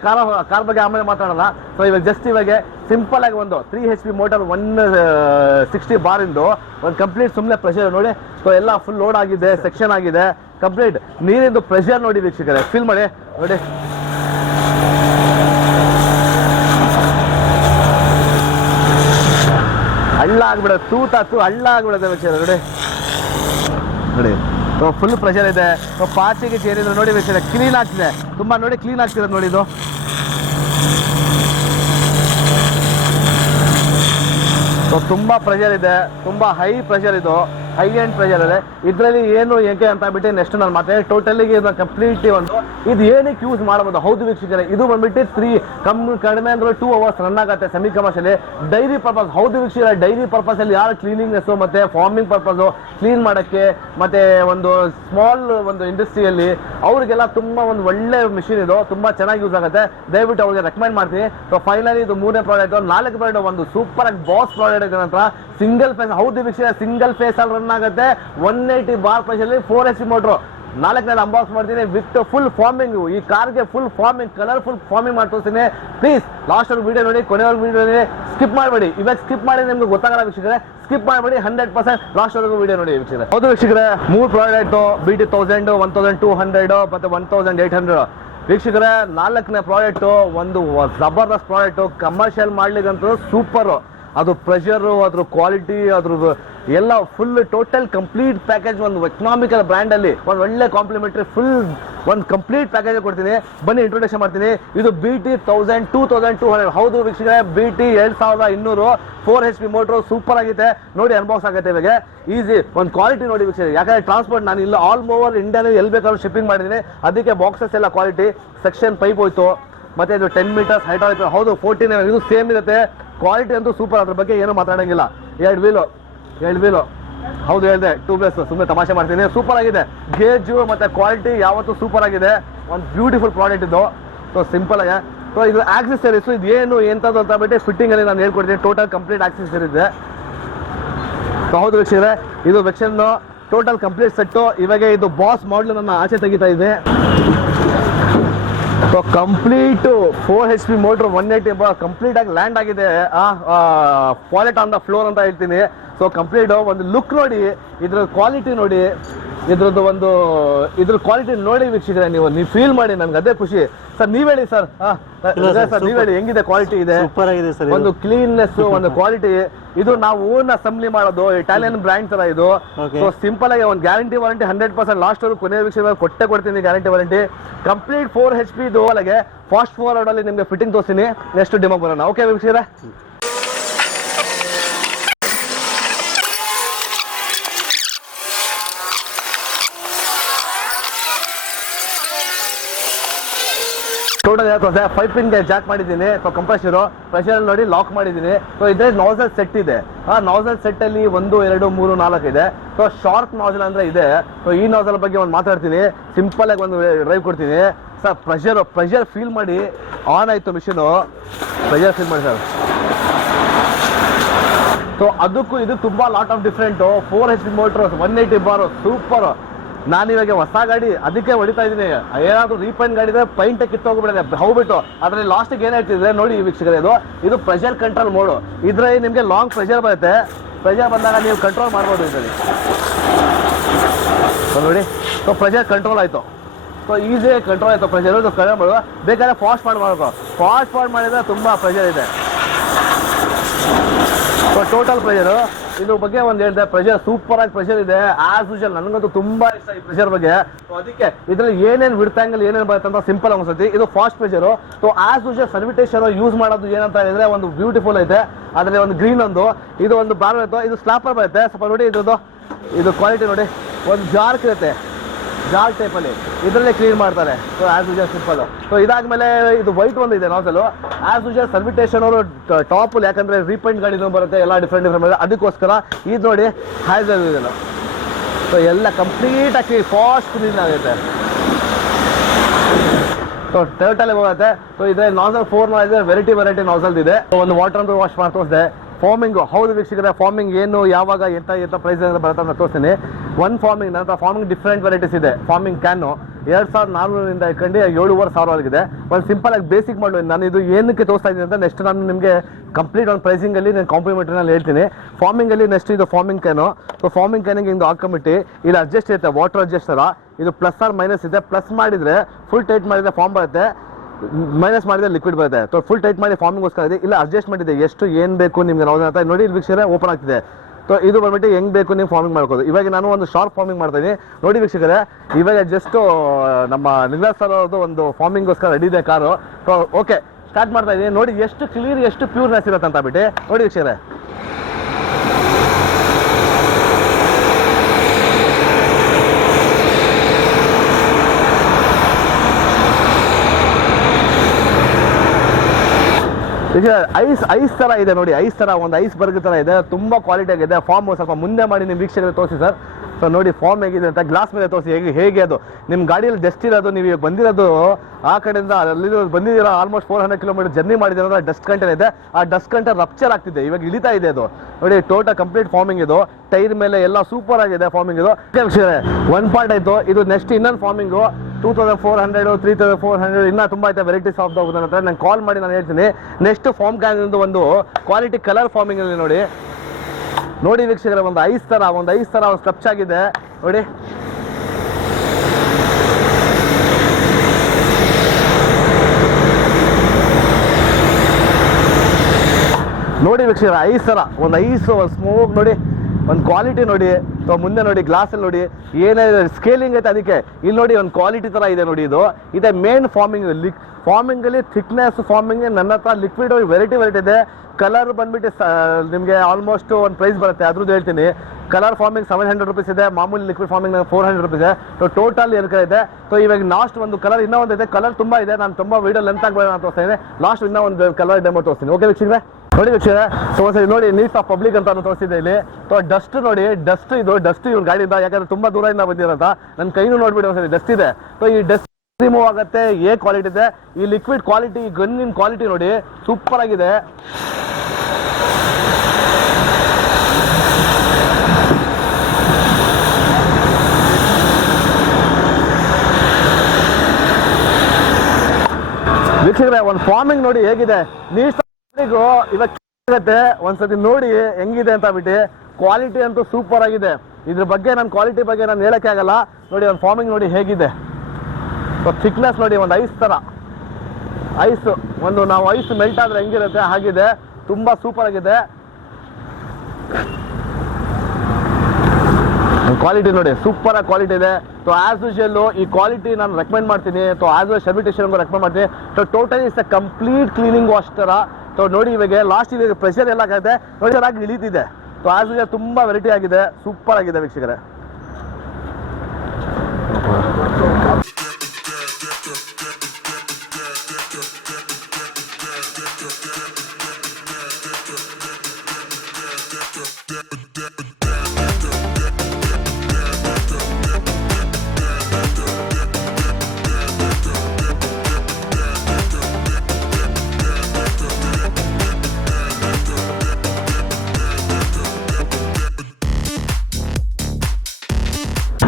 ಕಾರ್ ಬಗ್ಗೆ ಆಮೇಲೆ ಮಾತಾಡೋಣ. ಸೊ ಇವಾಗ ಜಸ್ಟ್ ಇವಾಗ ಸಿಂಪಲ್ ಆಗಿ ಒಂದು 3 HP ಮೋಟರ್ 160 ಬಾರಿಂದು ಒಂದು ಕಂಪ್ಲೀಟ್ ಸುಮ್ಮನೆ ಪ್ರೆಷರ್ ನೋಡಿ. ಸೊ ಎಲ್ಲ ಫುಲ್ ಲೋಡ್ ಆಗಿದೆ, ಸೆಕ್ಷನ್ ಆಗಿದೆ, ಕಂಪ್ಲೀಟ್ ನೀರಿಂದು ಪ್ರೆಷರ್ ನೋಡಿ ವೀಕ್ಷಕರೇ, ಫೀಲ್ ಮಾಡಿ ನೋಡಿ. ಹಳ್ಳ ಆಗ್ಬಿಡೋದು, ತೂತಾತು ಹಳ್ಳ ಆಗ್ಬಿಡೋದು ವೀಕ್ಷರ ನೋಡಿ. ಫುಲ್ ಪ್ರೆಷರ್ ಇದೆ. ಪಾಚಿಗೆ ಸೇರಿದ್ರು ನೋಡಿ ವೀಕ್ಷರ, ಕ್ಲೀನ್ ಆಗ್ತಿದೆ ತುಂಬಾ, ನೋಡಿ ಕ್ಲೀನ್ ಆಗ್ತಿರೋದು ನೋಡಿ. ಇದು ತುಂಬಾ ಪ್ರೆಷರ್ ಇದೆ, ತುಂಬಾ ಹೈ ಪ್ರೆಷರ್, ಇದು ಹೈ ಎಂಡ್ ಪ್ರೆಷರ್ ಇದೆ. ಇದರಲ್ಲಿ ಏನು ಹೇಗೆ ಅಂತ ಬಿಟ್ಟು ನೆಕ್ಸ್ಟ್ ನಾನು ಮತ್ತೆ ಟೋಟಲಿಗೆ ಕಂಪ್ಲೀಟ್ ಒಂದು ಇದು ಏನಕ್ಕೆ ಯೂಸ್ ಮಾಡಬಹುದು. ಹೌದು ವೀಕ್ಷಕರೇ, ಇದು ಬಂದ್ಬಿಟ್ಟು ಕಡಿಮೆ ಅಂದ್ರೆ 2 hours ರನ್ ಆಗುತ್ತೆ ಸೆಮಿ ಕಮರ್ಷಿಯಲಿ, ಡೈರಿ ಪರ್ಪಸ್. ಹೌದು ವೀಕ್ಷಕರೇ, ಡೈರಿ ಪರ್ಪಸ್ ಅಲ್ಲಿ ಯಾರು ಕ್ಲೀನಿಂಗ್ನೆಸ್ ಮತ್ತೆ ಫಾರ್ಮಿಂಗ್ ಪರ್ಪಸ್ ಕ್ಲೀನ್ ಮಾಡಕ್ಕೆ ಮತ್ತೆ ಒಂದು ಸ್ಮಾಲ್ ಒಂದು ಇಂಡಸ್ಟ್ರಿಯಲ್ಲಿ ಅವ್ರಿಗೆಲ್ಲ ತುಂಬಾ ಒಂದು ಒಳ್ಳೆ ಮಿಷಿನ್ ಇದು, ತುಂಬಾ ಚೆನ್ನಾಗಿ ಯೂಸ್ ಆಗುತ್ತೆ. ದಯವಿಟ್ಟು ಅವ್ರಿಗೆ ರೆಕಮೆಂಡ್ ಮಾಡ್ತೀನಿ. ಸೊ ಫೈನಲಿ ಇದು 3ನೇ ಪ್ರಾಡಕ್ಟ್. 4 ಪ್ರಾಡಕ್ಟ್, ಒಂದು ಸೂಪರ್ ಆಗಿ ಬಾಸ್ ಪ್ರಾಡಕ್ಟ್ ಇದೆ ನಂತರ ಸಿಂಗಲ್ ಫೇಸ್. ಹೌದು ವೀಕ್ಷಕರೇ, ಸಿಂಗಲ್ ಫೇಸ್ ಅಲ್ಲಿ ರನ್ ಆಗುತ್ತೆ 180 ಬಾರ್ ಪ್ರೆಷರ್ 4 HP ಮೋಟ್ರು. 4ನೇದು ಅನ್ಬಾಕ್ಸ್ ಮಾಡ್ತೀನಿ ವಿತ್ ಫುಲ್ ಫಾರ್ಮಿಂಗ್. ಈ ಕಾರ್ಗೆ ಫುಲ್ ಫಾರ್ಮಿಂಗ್, ಕಲರ್ಫುಲ್ ಫಾರ್ಮಿಂಗ್ ಮಾಡಿ ತೋರಿಸ್ತೀನಿ. ಪ್ಲೀಸ್ ಲಾಸ್ಟ್ ಅವ್ರ ವಿಡಿಯೋ ನೋಡಿ, ಕೊನೆಯವ್ರ ವಿಡಿಯೋ ನೋಡಿ, ಸ್ಕಿಪ್ ಮಾಡಬೇಡಿ. ಇವಾಗ ಸ್ಕಿಪ್ ಮಾಡಿ ನಿಮ್ಗೆ ಗೊತ್ತಾಗಲ್ಲ ವೀಕ್ಷಕರೇ, ಸ್ಕಿಪ್ ಮಾಡಬೇಡಿ, 100% ಲಾಸ್ಟ್ ವರೆಗೂ ವಿಡಿಯೋ ನೋಡಿ ವೀಕ್ಷಕರೇ. ಹೌದು ವೀಕ್ಷಕರೇ, 3 ಪ್ರಾಡಕ್ಟ್ BT 1000, 1200 ಮತ್ತೆ 1800 ವೀಕ್ಷಕರೇ. 4ನೇ ಪ್ರಾಡಕ್ಟ್ ಒಂದು ಜಬರ್ದಸ್ತ್ ಪ್ರಾಡಕ್ಟ್, ಕಮರ್ಷಿಯಲ್ ಮಾಡ್ಲಿಕ್ಕಂತೂ ಸೂಪರ್. ಅದು ಪ್ರೆಷರು, ಅದ್ರ ಕ್ವಾಲಿಟಿ, ಅದ್ರದ್ದು ಎಲ್ಲ ಫುಲ್ ಟೋಟಲ್ ಕಂಪ್ಲೀಟ್ ಪ್ಯಾಕೇಜ್. ಒಂದು ಎಕನಾಮಿಕಲ್ ಬ್ರ್ಯಾಂಡ್ ಅಲ್ಲಿ ಒಂದು ಒಳ್ಳೆ ಕಾಂಪ್ಲಿಮೆಂಟರಿ ಫುಲ್ ಒಂದು ಕಂಪ್ಲೀಟ್ ಪ್ಯಾಕೇಜ್ ಕೊಡ್ತೀನಿ. ಬನ್ನಿ ಇಂಟ್ರೊಡಕ್ಷನ್ ಮಾಡ್ತೀನಿ. ಇದು BT 1000, 2200. ಹೌದು ವೀಕ್ಷಕರೇ, BT 2200 4 HP ಮೋಟ್ರು ಸೂಪರ್ ಆಗಿದೆ. ನೋಡಿ ಅನ್ಬಾಕ್ಸ್ ಆಗುತ್ತೆ ಇವಾಗ ಈಸಿ. ಒಂದು ಕ್ವಾಲಿಟಿ ನೋಡಿ ವೀಕ್ಷಕರೇ, ಯಾಕಂದ್ರೆ ಟ್ರಾನ್ಸ್ಪೋರ್ಟ್ ನಾನು ಇಲ್ಲ ಆಲ್ ಓವರ್ ಇಂಡಿಯಾನಲ್ಲಿ ಎಲ್ಲಿ ಬೇಕಾದ್ರೂ ಶಿಪ್ಪಿಂಗ್ ಮಾಡಿದ್ದೀನಿ, ಅದಕ್ಕೆ ಬಾಕ್ಸಸ್ ಎಲ್ಲ ಕ್ವಾಲಿಟಿ. ಸೆಕ್ಷನ್ ಪೈಪ್ ಹೋಯ್ತು, ಮತ್ತೆ ಇದು 10 meters ಹೈಟ್ ಆಯ್ತು. ಹೌದು 14 ಇದು ಸೇಮ್ ಇರುತ್ತೆ. ಕ್ವಾಲಿಟಿ ಅಂತೂ ಸೂಪರ್, ಅದ್ರ ಬಗ್ಗೆ ಏನು ಮಾತಾಡಂಗಿಲ್ಲ. 2 ವೀಲು ಹೌದು ಹೇಳಿದೆ, ಟ್ಯೂಬ್ಲೆಸ್, ಸುಮ್ಮನೆ ತಮಾಷೆ ಮಾಡ್ತೀನಿ. ಸೂಪರ್ ಆಗಿದೆ, ಗೇಜು ಮತ್ತೆ ಕ್ವಾಲಿಟಿ ಯಾವತ್ತೂ ಸೂಪರ್ ಆಗಿದೆ. ಒಂದು ಬ್ಯೂಟಿಫುಲ್ ಪ್ರಾಡಕ್ಟ್ ಇದು. ಸೊ ಸಿಂಪಲ್ ಆಗಿ. ಸೊ ಇದು ಆಕ್ಸೆಸರೀಸ್, ಇದು ಏನು ಎಂಥದ್ದು ಅಂತ ಬಿಟ್ಟು ಫಿಟ್ಟಿಂಗ್ ಅಲ್ಲಿ ನಾನು ಹೇಳ್ಕೊಡ್ತೀನಿ. ಟೋಟಲ್ ಕಂಪ್ಲೀಟ್ ಆಕ್ಸೆಸರೀಸ್ ಇದೆ. ಸೊ ಹೌದು ವೀಕ್ಷಕರೇ, ಇದು ವೆಕ್ಷನ್ ಟೋಟಲ್ ಕಂಪ್ಲೀಟ್ ಸೆಟ್ಟು. ಇವಾಗ ಇದು ಬಾಸ್ ಮಾಡಲ್ ನನ್ನ ಆಚೆ ತೆಗಿತಾ ಇದೆ. So complete 4 HP motor 180 complete ಆಗಿ ಲ್ಯಾಂಡ್ ಆಗಿದೆ. ಪಾಲೆಟ್ ಆನ್ ದ ಫ್ಲೋರ್ ಅಂತ ಹೇಳ್ತೀನಿ. ಸೊ ಕಂಪ್ಲೀಟ್ ಒಂದು ಲುಕ್ ನೋಡಿ, ಇದ್ರ ಕ್ವಾಲಿಟಿ ನೋಡಿ, ಇದ್ರ ಕ್ವಾಲಿಟಿ ನೋಡಿ ವೀಕ್ಷಕರೇ, ನೀವು ಫೀಲ್ ಮಾಡಿ, ನನ್ಗೆ ಅದೇ ಖುಷಿ. ಸರ್ ನೀವ್ ಹೇಳಿ ಸರ್, ಸರ್ ನೀವ್ ಹೇಳಿ ಹೆಂಗಿದೆ ಕ್ವಾಲಿಟಿ ಇದೆ? ಸೂಪರ್ ಆಗಿದೆ ಸರ್, ಒಂದು ಕ್ಲೀನ್ನೆಸ್, ಒಂದು ಕ್ವಾಲಿಟಿ. ಇದು ನಾವು ಓನ್ ಅಸೆಂಬ್ಲಿ ಮಾಡೋದು, ಇಟಾಲಿಯನ್ ಬ್ರ್ಯಾಂಡ್ ತರ ಇದು. ಸೊ ಸಿಂಪಲ್ ಆಗಿ ಒಂದು ಗ್ಯಾರಂಟಿ ವಾರಂಟಿ 100% ಲಾಸ್ಟ್ ಅವರು ಕೊನೆಯ ವಿಷಯ ಕೊಡ್ತೀನಿ ಗ್ಯಾರಂಟಿ ವಾರಂಟಿ. ಕಂಪ್ಲೀಟ್ 4 HP ಇದು ಒಳಗೆ ಫಾಸ್ಟ್ ಫಾರ್ವರ್ಡ್ ಅಲ್ಲಿ ನಿಮ್ಗೆ ಫಿಟ್ಟಿಂಗ್ ತೋರಿಸ್ತೀನಿ. ನೆಕ್ಸ್ಟ್ ಡೆಮೋ ಬರೋಣ. ಓಕೆ ವೀಕ್ಷಕರೇ, ಟೋಟಲ್ ಹೇಳ್ತದೆ 5 ಪಿನ್ಗೆ ಜಾಕ್ ಮಾಡಿದ್ದೀನಿ. ಸೊ ಪ್ರೆಷರ್ ನೋಡಿ ಲಾಕ್ ಮಾಡಿದ್ದೀನಿ. ಸೊ ಇದ್ರೆ ನಾಸಲ್ ಸೆಟ್ ಇದೆ. ನಾಸಲ್ ಸೆಟ್ ಅಲ್ಲಿ 1, 2, 3, 4 ಇದೆ. ಸೊ ಶಾರ್ಪ್ ನಾಸಲ್ ಅಂದ್ರೆ ಇದೆ. ಸೊ ಈ ನಾಸಲ್ ಬಗ್ಗೆ ಒಂದು ಮಾತಾಡ್ತೀನಿ, ಸಿಂಪಲ್ ಆಗಿ ಒಂದು ಡ್ರೈವ್ ಕೊಡ್ತೀನಿ. ಸರ್ ಪ್ರೆಷರ್ ಫೀಲ್ ಮಾಡಿ. ಆನ್ ಆಯ್ತು ಮಿಷಿನು, ಪ್ರೆಷರ್ ಫೀಲ್ ಮಾಡಿ ಸರ್. ಸೊ ಅದಕ್ಕೂ ಇದು ತುಂಬಾ lot of different. 4 HP motor 180 bar super. ನಾನಿವಾಗ ಹೊಸ ಗಾಡಿ ಅದಕ್ಕೆ ಹೊಡಿತಾ ಇದ್ದೀನಿ. ಏನಾದ್ರು ರೀಪೈಂಟ್ ಗಾಡಿ ಇದ್ರೆ ಪೈಂಟ್ ಕಿತ್ತೋಗ್ಬಿಟ್ಟಿದೆ ಹೋಗ್ಬಿಟ್ಟು. ಅದ್ರಲ್ಲಿ ಲಾಸ್ಟಿಗೆ ಏನಾಗ್ತಿದೆ ನೋಡಿ ವೀಕ್ಷಕರೇ, ಇದು ಪ್ರೆಷರ್ ಕಂಟ್ರೋಲ್ ಮೋಡು. ಇದ್ರಲ್ಲಿ ನಿಮ್ಗೆ ಲಾಂಗ್ ಪ್ರೆಷರ್ ಬರುತ್ತೆ. ಪ್ರೆಷರ್ ಬಂದಾಗ ನೀವು ಕಂಟ್ರೋಲ್ ಮಾಡ್ಬೋದು ಇದರಲ್ಲಿ. ಸೊ ನೋಡಿ, ಸೊ ಪ್ರೆಷರ್ ಕಂಟ್ರೋಲ್ ಆಯಿತು. ಸೊ ಈಸಿಯಾಗಿ ಕಂಟ್ರೋಲ್ ಆಯಿತು ಪ್ರೆಷರ್. ಇದು ಕಡಿಮೆ ಮಾಡೋದು, ಬೇಕಾದ್ರೆ ಫಾಸ್ಟ್ ಮಾಡಬೇಕು. ಫಾಸ್ಟ್ ಮಾಡಿದರೆ ತುಂಬ ಪ್ರೆಷರ್ ಇದೆ. ಸೊ ಟೋಟಲ್ ಪ್ರೆಷರು ಇದ್ರ ಬಗ್ಗೆ ಒಂದು ಹೇಳಿದೆ, ಪ್ರೆಷರ್ ಸೂಪರಾಗಿ ಪ್ರೆಷರ್ ಇದೆ. ಆಸ್ ಯೂಶಲ್ ನನಗಂತೂ ತುಂಬ ಇಷ್ಟ ಈ ಪ್ರೆಷರ್ ಬಗ್ಗೆ. ಸೊ ಅದಕ್ಕೆ ಇದರಲ್ಲಿ ಏನೇನು ವಿಡ್ತ್ ಆ್ಯಂಗಲ್ ಏನೇನು ಬರುತ್ತೆ ಅಂತ ಸಿಂಪಲ್ ಅನ್ಸುತ್ತೆ. ಇದು fast pressure. So as usual ಸರ್ವಿಟೇಷನ್ ಯೂಸ್ ಮಾಡೋದು ಏನಂತ ಹೇಳಿದ್ರೆ ಒಂದು ಬ್ಯೂಟಿಫುಲ್ ಐತೆ, ಅದರಲ್ಲಿ ಒಂದು ಗ್ರೀನ್ ಒಂದು, ಇದು ಒಂದು ಬ್ರಾರ್ ಇತ್ತು, ಇದು ಸ್ಲಾಪರ್ ಬರುತ್ತೆ. ಸ್ವಲ್ಪ ನೋಡಿ ಇದ್ರದ್ದು ಇದು ಕ್ವಾಲಿಟಿ ನೋಡಿ, ಒಂದು ಜಾರ್ಕ್ ಇರುತ್ತೆ, ಜಾರ್ ಟೈಪಲ್ಲಿ ಇದರಲ್ಲೇ ಕ್ಲೀನ್ ಮಾಡ್ತಾರೆ. So as usual simple. So ಇದಾದ್ಮೇಲೆ ಇದು ವೈಟ್ ಒಂದು ಇದೆ ನಾಸಲು. ಆಸ್ ಯೂಶಲ್ ಸರ್ವಿಟೇಷನ್ ಅವರು ಟಾಪ್, ಯಾಕಂದ್ರೆ ರೀಪೇಂಟ್ ಗಾಡಿನೂ ಬರುತ್ತೆ, ಎಲ್ಲ ಡಿಫ್ರೆಂಟ್ ಅದಕ್ಕೋಸ್ಕರ ಇದು ನೋಡಿ ಹ್ಯಾಸ್ ಇದೆಲ್ಲ. ಸೊ ಎಲ್ಲ ಕಂಪ್ಲೀಟ್ ಆಗಿ ಫಾಸ್ಟ್ ಕ್ಲೀನ್ ಆಗುತ್ತೆ. ಸೊ ಟರ್ಟಲ್ ಬರುತ್ತೆ. ಸೊ ಇದೆ ನಾಸಲ್ 4 ಇದೆ, ವೆರೈಟಿ ನಾಸಲ್ ಇದೆ. ಒಂದು ವಾಟರ್ ಅಂತ ವಾಶ್ ಮಾಡಿ ತೋರಿಸಿದೆ. ಫಾರ್ಮಿಂಗು ಹೌದು ವೀಕ್ಷಕರೇ, ಫಾರ್ಮಿಂಗ್ ಏನು ಯಾವಾಗ ಎಂತ ಪ್ರೈಸ್ ಬರುತ್ತೆ ಅಂತ ತೋರಿಸ್ತೀನಿ. ಒಂದು ಫಾರ್ಮಿಂಗ್ ನಂತರ ಫಾರ್ಮಿಂಗ್ ಡಿಫ್ರೆಂಟ್ ವೆರೈಟೀಸ್ ಇದೆ. ಫಾರ್ಮಿಂಗ್ ಕ್ಯಾನು 2400 ಇಟ್ಕೊಂಡು 7500 ಒಂದು ಸಿಂಪಲ್ ಆಗಿ ಬೇಸಿಕ್ ಮಾಡಲು. ನಾನು ಇದು ಏನಕ್ಕೆ ತೋರಿಸ್ತಾ ಇದ್ದೀನಿ ಅಂತ ನೆಕ್ಸ್ಟ್ ನಾನು ನಿಮಗೆ ಕಂಪ್ಲೀಟ್ ಒಂದು ಪ್ರೈಸಿಂಗಲ್ಲಿ ನಾನು ಕಾಂಪ್ಲಿಮೆಂಟ್ರಿನಲ್ಲಿ ಹೇಳ್ತೀನಿ. ಫಾರ್ಮಿಂಗಲ್ಲಿ ನೆಕ್ಸ್ಟ್ ಇದು ಫಾರ್ಮಿಂಗ್ ಕ್ಯಾನು. ಸೊ ಫಾರ್ಮಿಂಗ್ ಕ್ಯಾನಿಗೆ ಹಿಂಗೆ ಹಾಕೊಂಬಿಟ್ಟು ಇಲ್ಲಿ ಅಡ್ಜಸ್ಟ್ ಇರುತ್ತೆ, ವಾಟರ್ ಅಡ್ಜಸ್ಟರ. ಇದು ಪ್ಲಸ್ ಆರ್ ಮೈನಸ್ ಇದೆ. ಪ್ಲಸ್ ಮಾಡಿದರೆ ಫುಲ್ ಟೈಟ್ ಮಾಡಿದರೆ ಫಾರ್ಮ್ ಬರುತ್ತೆ, ಮೈನಸ್ ಮಾಡಿದ್ರೆ ಲಿಕ್ವಿಡ್ ಬರುತ್ತೆ. ಸೊ ಫುಲ್ ಟೈಟ್ ಮಾಡಿ ಫಾರ್ಮಿಂಗೋಸ್ಕರ ಇದೆ. ಇಲ್ಲ ಅಡ್ಜಸ್ಟ್ಮೆಂಟ್ ಇದೆ, ಎಷ್ಟು ಏನು ಬೇಕು ನಿಮ್ಗೆ ನಾವು ಅಂತ ನೋಡಿ ವೀಕ್ಷಕರೇ ಓಪನ್ ಆಗ್ತಿದೆ. ಸೊ ಇದು ಬಂದ್ಬಿಟ್ಟು ಹೆಂಗೆ ಬೇಕು ನೀವು ಫಾರ್ಮಿಂಗ್ ಮಾಡ್ಕೋದು. ಇವಾಗ ನಾನು ಒಂದು ಶಾರ್ಪ್ ಫಾರ್ಮಿಂಗ್ ಮಾಡ್ತೀನಿ ನೋಡಿ ವೀಕ್ಷಕರೇ. ಇವಾಗ ಜಸ್ಟು ನಮ್ಮ ನಿರ್ಮಲಾ ಸರ್ ಅವ್ರದ್ದು ಒಂದು ಫಾರ್ಮಿಂಗೋಸ್ಕರ ರೆಡಿ ಇದೆ ಕಾರು. ಸೊ ಓಕೆ ಸ್ಟಾರ್ಟ್ ಮಾಡ್ತಾ ಇದ್ದೀನಿ. ನೋಡಿ ಎಷ್ಟು ಕ್ಲೀನ್, ಎಷ್ಟು ಪ್ಯೂರ್ನೆಸ್ ಇರುತ್ತೆ ಅಂತ ಬಿಟ್ಟು ನೋಡಿ ವೀಕ್ಷಕರೇ. ಐಸ್ ತರ ಇದೆ ನೋಡಿ, ಐಸ್ ತರ ಒಂದು ಐಸ್ ಬರ್ಗ್ ತರ ಇದೆ, ತುಂಬಾ ಕ್ವಾಲಿಟಿ ಆಗಿದೆ. ಫಾರ್ಮ್ ಸ್ವಲ್ಪ ಮುಂದೆ ಮಾಡಿ ನಿಮ್ಮ ವೀಕ್ಷಕರಿಗೆ ತೋರಿಸಿ ಸರ್. ಸೊ ನೋಡಿ ಫಾರ್ಮ್ ಹೇಗಿದೆ ಅಂತ ಗ್ಲಾಸ್ ಮೇಲೆ ತೋರಿಸಿ ಹೇಗೆ ಅದು ನಿಮ್ಮ ಗಾಡಿಯಲ್ಲಿ ಡಸ್ಟ್ ಇರೋದು. ನೀವು ಬಂದಿರೋದು ಆ ಕಡೆಯಿಂದ ಅಲ್ಲಿ ಬಂದಿದ್ದೀರಾ, ಆಲ್ಮೋಸ್ಟ್ 400 ಕಿಲೋಮೀಟರ್ ಜರ್ನಿ ಮಾಡಿದಿರೋ ಡಸ್ಟ್ ಕಂಟೇನ್ ಇದೆ. ಆ ಡಸ್ಟ್ ಕಂಟೇನ್ ರಪ್ಚರ್ ಆಗ್ತಿದೆ, ಇವಾಗ ಇಳಿತಾ ಇದೆ ಅದು ನೋಡಿ. ಟೋಟಲ್ ಕಂಪ್ಲೀಟ್ ಫಾರ್ಮಿಂಗ್ ಇದು, ಟೈರ್ ಮೇಲೆ ಎಲ್ಲ ಸೂಪರ್ ಆಗಿದೆ ಫಾರ್ಮಿಂಗ್ ಇದು. ಒಂದು ಪಾರ್ಟ್ ಆಯ್ತು. ಇದು ನೆಕ್ಸ್ಟ್ ಇನ್ನೊಂದು ಫಾರ್ಮಿಂಗು 2400 3400 ಇನ್ನೂ ತುಂಬ ಐತೆ ವೆರೈಟೀಸ್ ಆಫ್ ದ ಹತ್ರ. ನಾನು ಕಾಲ್ ಮಾಡಿ ನಾನು ಹೇಳ್ತೀನಿ. ನೆಕ್ಸ್ಟ್ ಫಾರ್ಮ್ ಕ್ಯಾನ್ ಒಂದು ಕ್ವಾಲಿಟಿ ಕಲರ್ ಫಾರ್ಮಿಂಗ್ ಅಲ್ಲಿ ನೋಡಿ ವೀಕ್ಷಕರೇ, ಒಂದು ಐಸ್ ತರ ಒಂದು ಸ್ಟ್ರಚ್ ಆಗಿದೆ ನೋಡಿ. ನೋಡಿ ವೀಕ್ಷಕರ, ಐಸ್ ತರ ಒಂದು ಸ್ಮೋಕ್ ನೋಡಿ, ಒಂದು ಕ್ವಾಲಿಟಿ ನೋಡಿ. ಸೊ ಮುಂದೆ ನೋಡಿ ಗ್ಲಾಸಲ್ಲಿ ನೋಡಿ ಏನೇ ಸ್ಕೇಲಿಂಗ್ ಐತೆ ಅದಕ್ಕೆ. ಇಲ್ಲಿ ನೋಡಿ ಒಂದು ಕ್ವಾಲಿಟಿ ತರ ಇದೆ ನೋಡಿ. ಇದೆ ಮೇನ್ ಫಾರ್ಮಿಂಗಲ್ಲಿ ಥಿಕ್ನೆಸ್ ಫಾರ್ಮಿಂಗ್. ನನ್ನ ಹತ್ರ ಲಿಕ್ವಿಡ್ ವೆರೈಟಿ ಇದೆ. ಕಲರ್ ಬಂದ್ಬಿಟ್ಟು ನಿಮಗೆ ಆಲ್ಮೋಸ್ಟ್ ಒಂದು ಪ್ರೈಸ್ ಬರುತ್ತೆ, ಅದ್ರದ್ದು ಹೇಳ್ತೀನಿ. ಕಲರ್ ಫಾರ್ಮಿಂಗ್ 700 ರುಪೀಸ್ ಇದೆ, ಮಾಮೂಲಿ ಲಿಕ್ವಿಡ್ ಫಾರ್ಮಿಂಗ್ 400 ರುಪೀಸ್ ಇದೆ. ಸೊ ಟೋಟಲ್ ಎರಡು ಇದೆ. ಸೊ ಇವಾಗ ಲಾಸ್ಟ್ ಒಂದು ಕಲರ್ ಇನ್ನೂ ಒಂದು ಇದೆ. ಕಲರ್ ತುಂಬ ಇದೆ, ನಾನು ತುಂಬ ವೀಡಿಯೋ ಲೆಂತ್ ಆಗಬೇಡ ಅಂತ ತೋರಿಸ್ತಾ ಇದ್ದೀನಿ. ಲಾಸ್ಟ್ ಇನ್ನೂ ಒಂದು ಕಲರ್ ಡೆಮೋ ತೋರಿಸ್ತೀನಿ. ಓಕೆ ವೀಕ್ಷಕರೇ ನೋಡಿ ವೀಕ್ಷಕರೇ. ಸೊ ಒಂದ್ಸರಿ ನೋಡಿ ನೀಡ್ಸ್ ಆಫ್ ಪಬ್ಲಿಕ್ ಅಂತ ತೋರಿಸಿದೆ ಇಲ್ಲಿ. ಸೊ ಡಸ್ಟ್ ನೋಡಿ, ಡಸ್ಟ್ ಇವ್ರ ಗಾಡಿಯಿಂದ, ಯಾಕಂದ್ರೆ ತುಂಬ ದೂರದಿಂದ ಬಂದಿರೋಂಥ ನನ್ನ ಕೈನೂ ನೋಡ್ಬಿಡಿ ಒಂದ್ಸರಿ ಡಸ್ಟ್ ಇದೆ. ಸೊ ಈ ಡಸ್ಟ್ ರಿಮೂವ್ ಆಗುತ್ತೆ. ಕ್ವಾಲಿಟಿ ಇದೆ. ಈ ಲಿಕ್ವಿಡ್ ಕ್ವಾಲಿಟಿ, ಗನ್ನಿನ ಕ್ವಾಲಿಟಿ ನೋಡಿ ಸೂಪರ್ ಆಗಿದೆ. ವೀಕ್ಷಕರೇ ಒಂದು ಫಾರ್ಮಿಂಗ್ ನೋಡಿ ಹೇಗಿದೆ. ನೀಡ್ಸ್ ಇವಾಗ ಒಂದ್ಸತಿ ನೋಡಿ ಹೆಂಗಿದೆ ಅಂತ ಬಿಟ್ಟು. ಕ್ವಾಲಿಟಿ ಅಂತೂ ಸೂಪರ್ ಆಗಿದೆ. ಇದ್ರ ಬಗ್ಗೆ ನಾನು ಕ್ವಾಲಿಟಿ ಬಗ್ಗೆ ನಾನು ಹೇಳಕ್ಕೆ ಆಗಲ್ಲ. ನೋಡಿ ಒಂದು ಫಾರ್ಮಿಂಗ್ ನೋಡಿ ಹೇಗಿದೆ. ಸೊ ಥಿಕ್ನೆಸ್ ನೋಡಿ, ಒಂದು ಐಸ್ ತರ ಒಂದು ನಾವು ಐಸ್ ಮೆಲ್ಟ್ ಆದ್ರೆ ಹೆಂಗಿರುತ್ತೆ ಹಾಗಿದೆ. ತುಂಬಾ ಸೂಪರ್ ಆಗಿದೆ. ಕ್ವಾಲಿಟಿ ನೋಡಿ ಸೂಪರ್ ಆಗಿ ಕ್ವಾಲಿಟಿ ಇದೆ. ಸೊ ಆಸ್ ಯೂಶಲ್ ಈ ಕ್ವಾಲಿಟಿ ನಾನು ರೆಕಮೆಂಡ್ ಮಾಡ್ತೀನಿ. ಸೊ ಆಸ್ ವೆಲ್ ಸರ್ವಿಟೇಷನ್ ರೆಕಮೆಂಡ್ ಮಾಡ್ತೀನಿ. So total is a complete cleaning wash ತರ. ಸೊ ನೋಡಿ ಇವಾಗ ಲಾಸ್ಟ್ ಇವಾಗ ಪ್ರೆಷರ್ ಎಲ್ಲ ಆಗಿದೆ ನೋಡಿ, ಆಗಿ ಇಳಿತಿದೆ. ಸೊ ಆಸ್ ಯೂಶಲ್ ತುಂಬಾ ವೆರೈಟಿ ಆಗಿದೆ, ಸೂಪರ್ ಆಗಿದೆ ವೀಕ್ಷಕರೇ.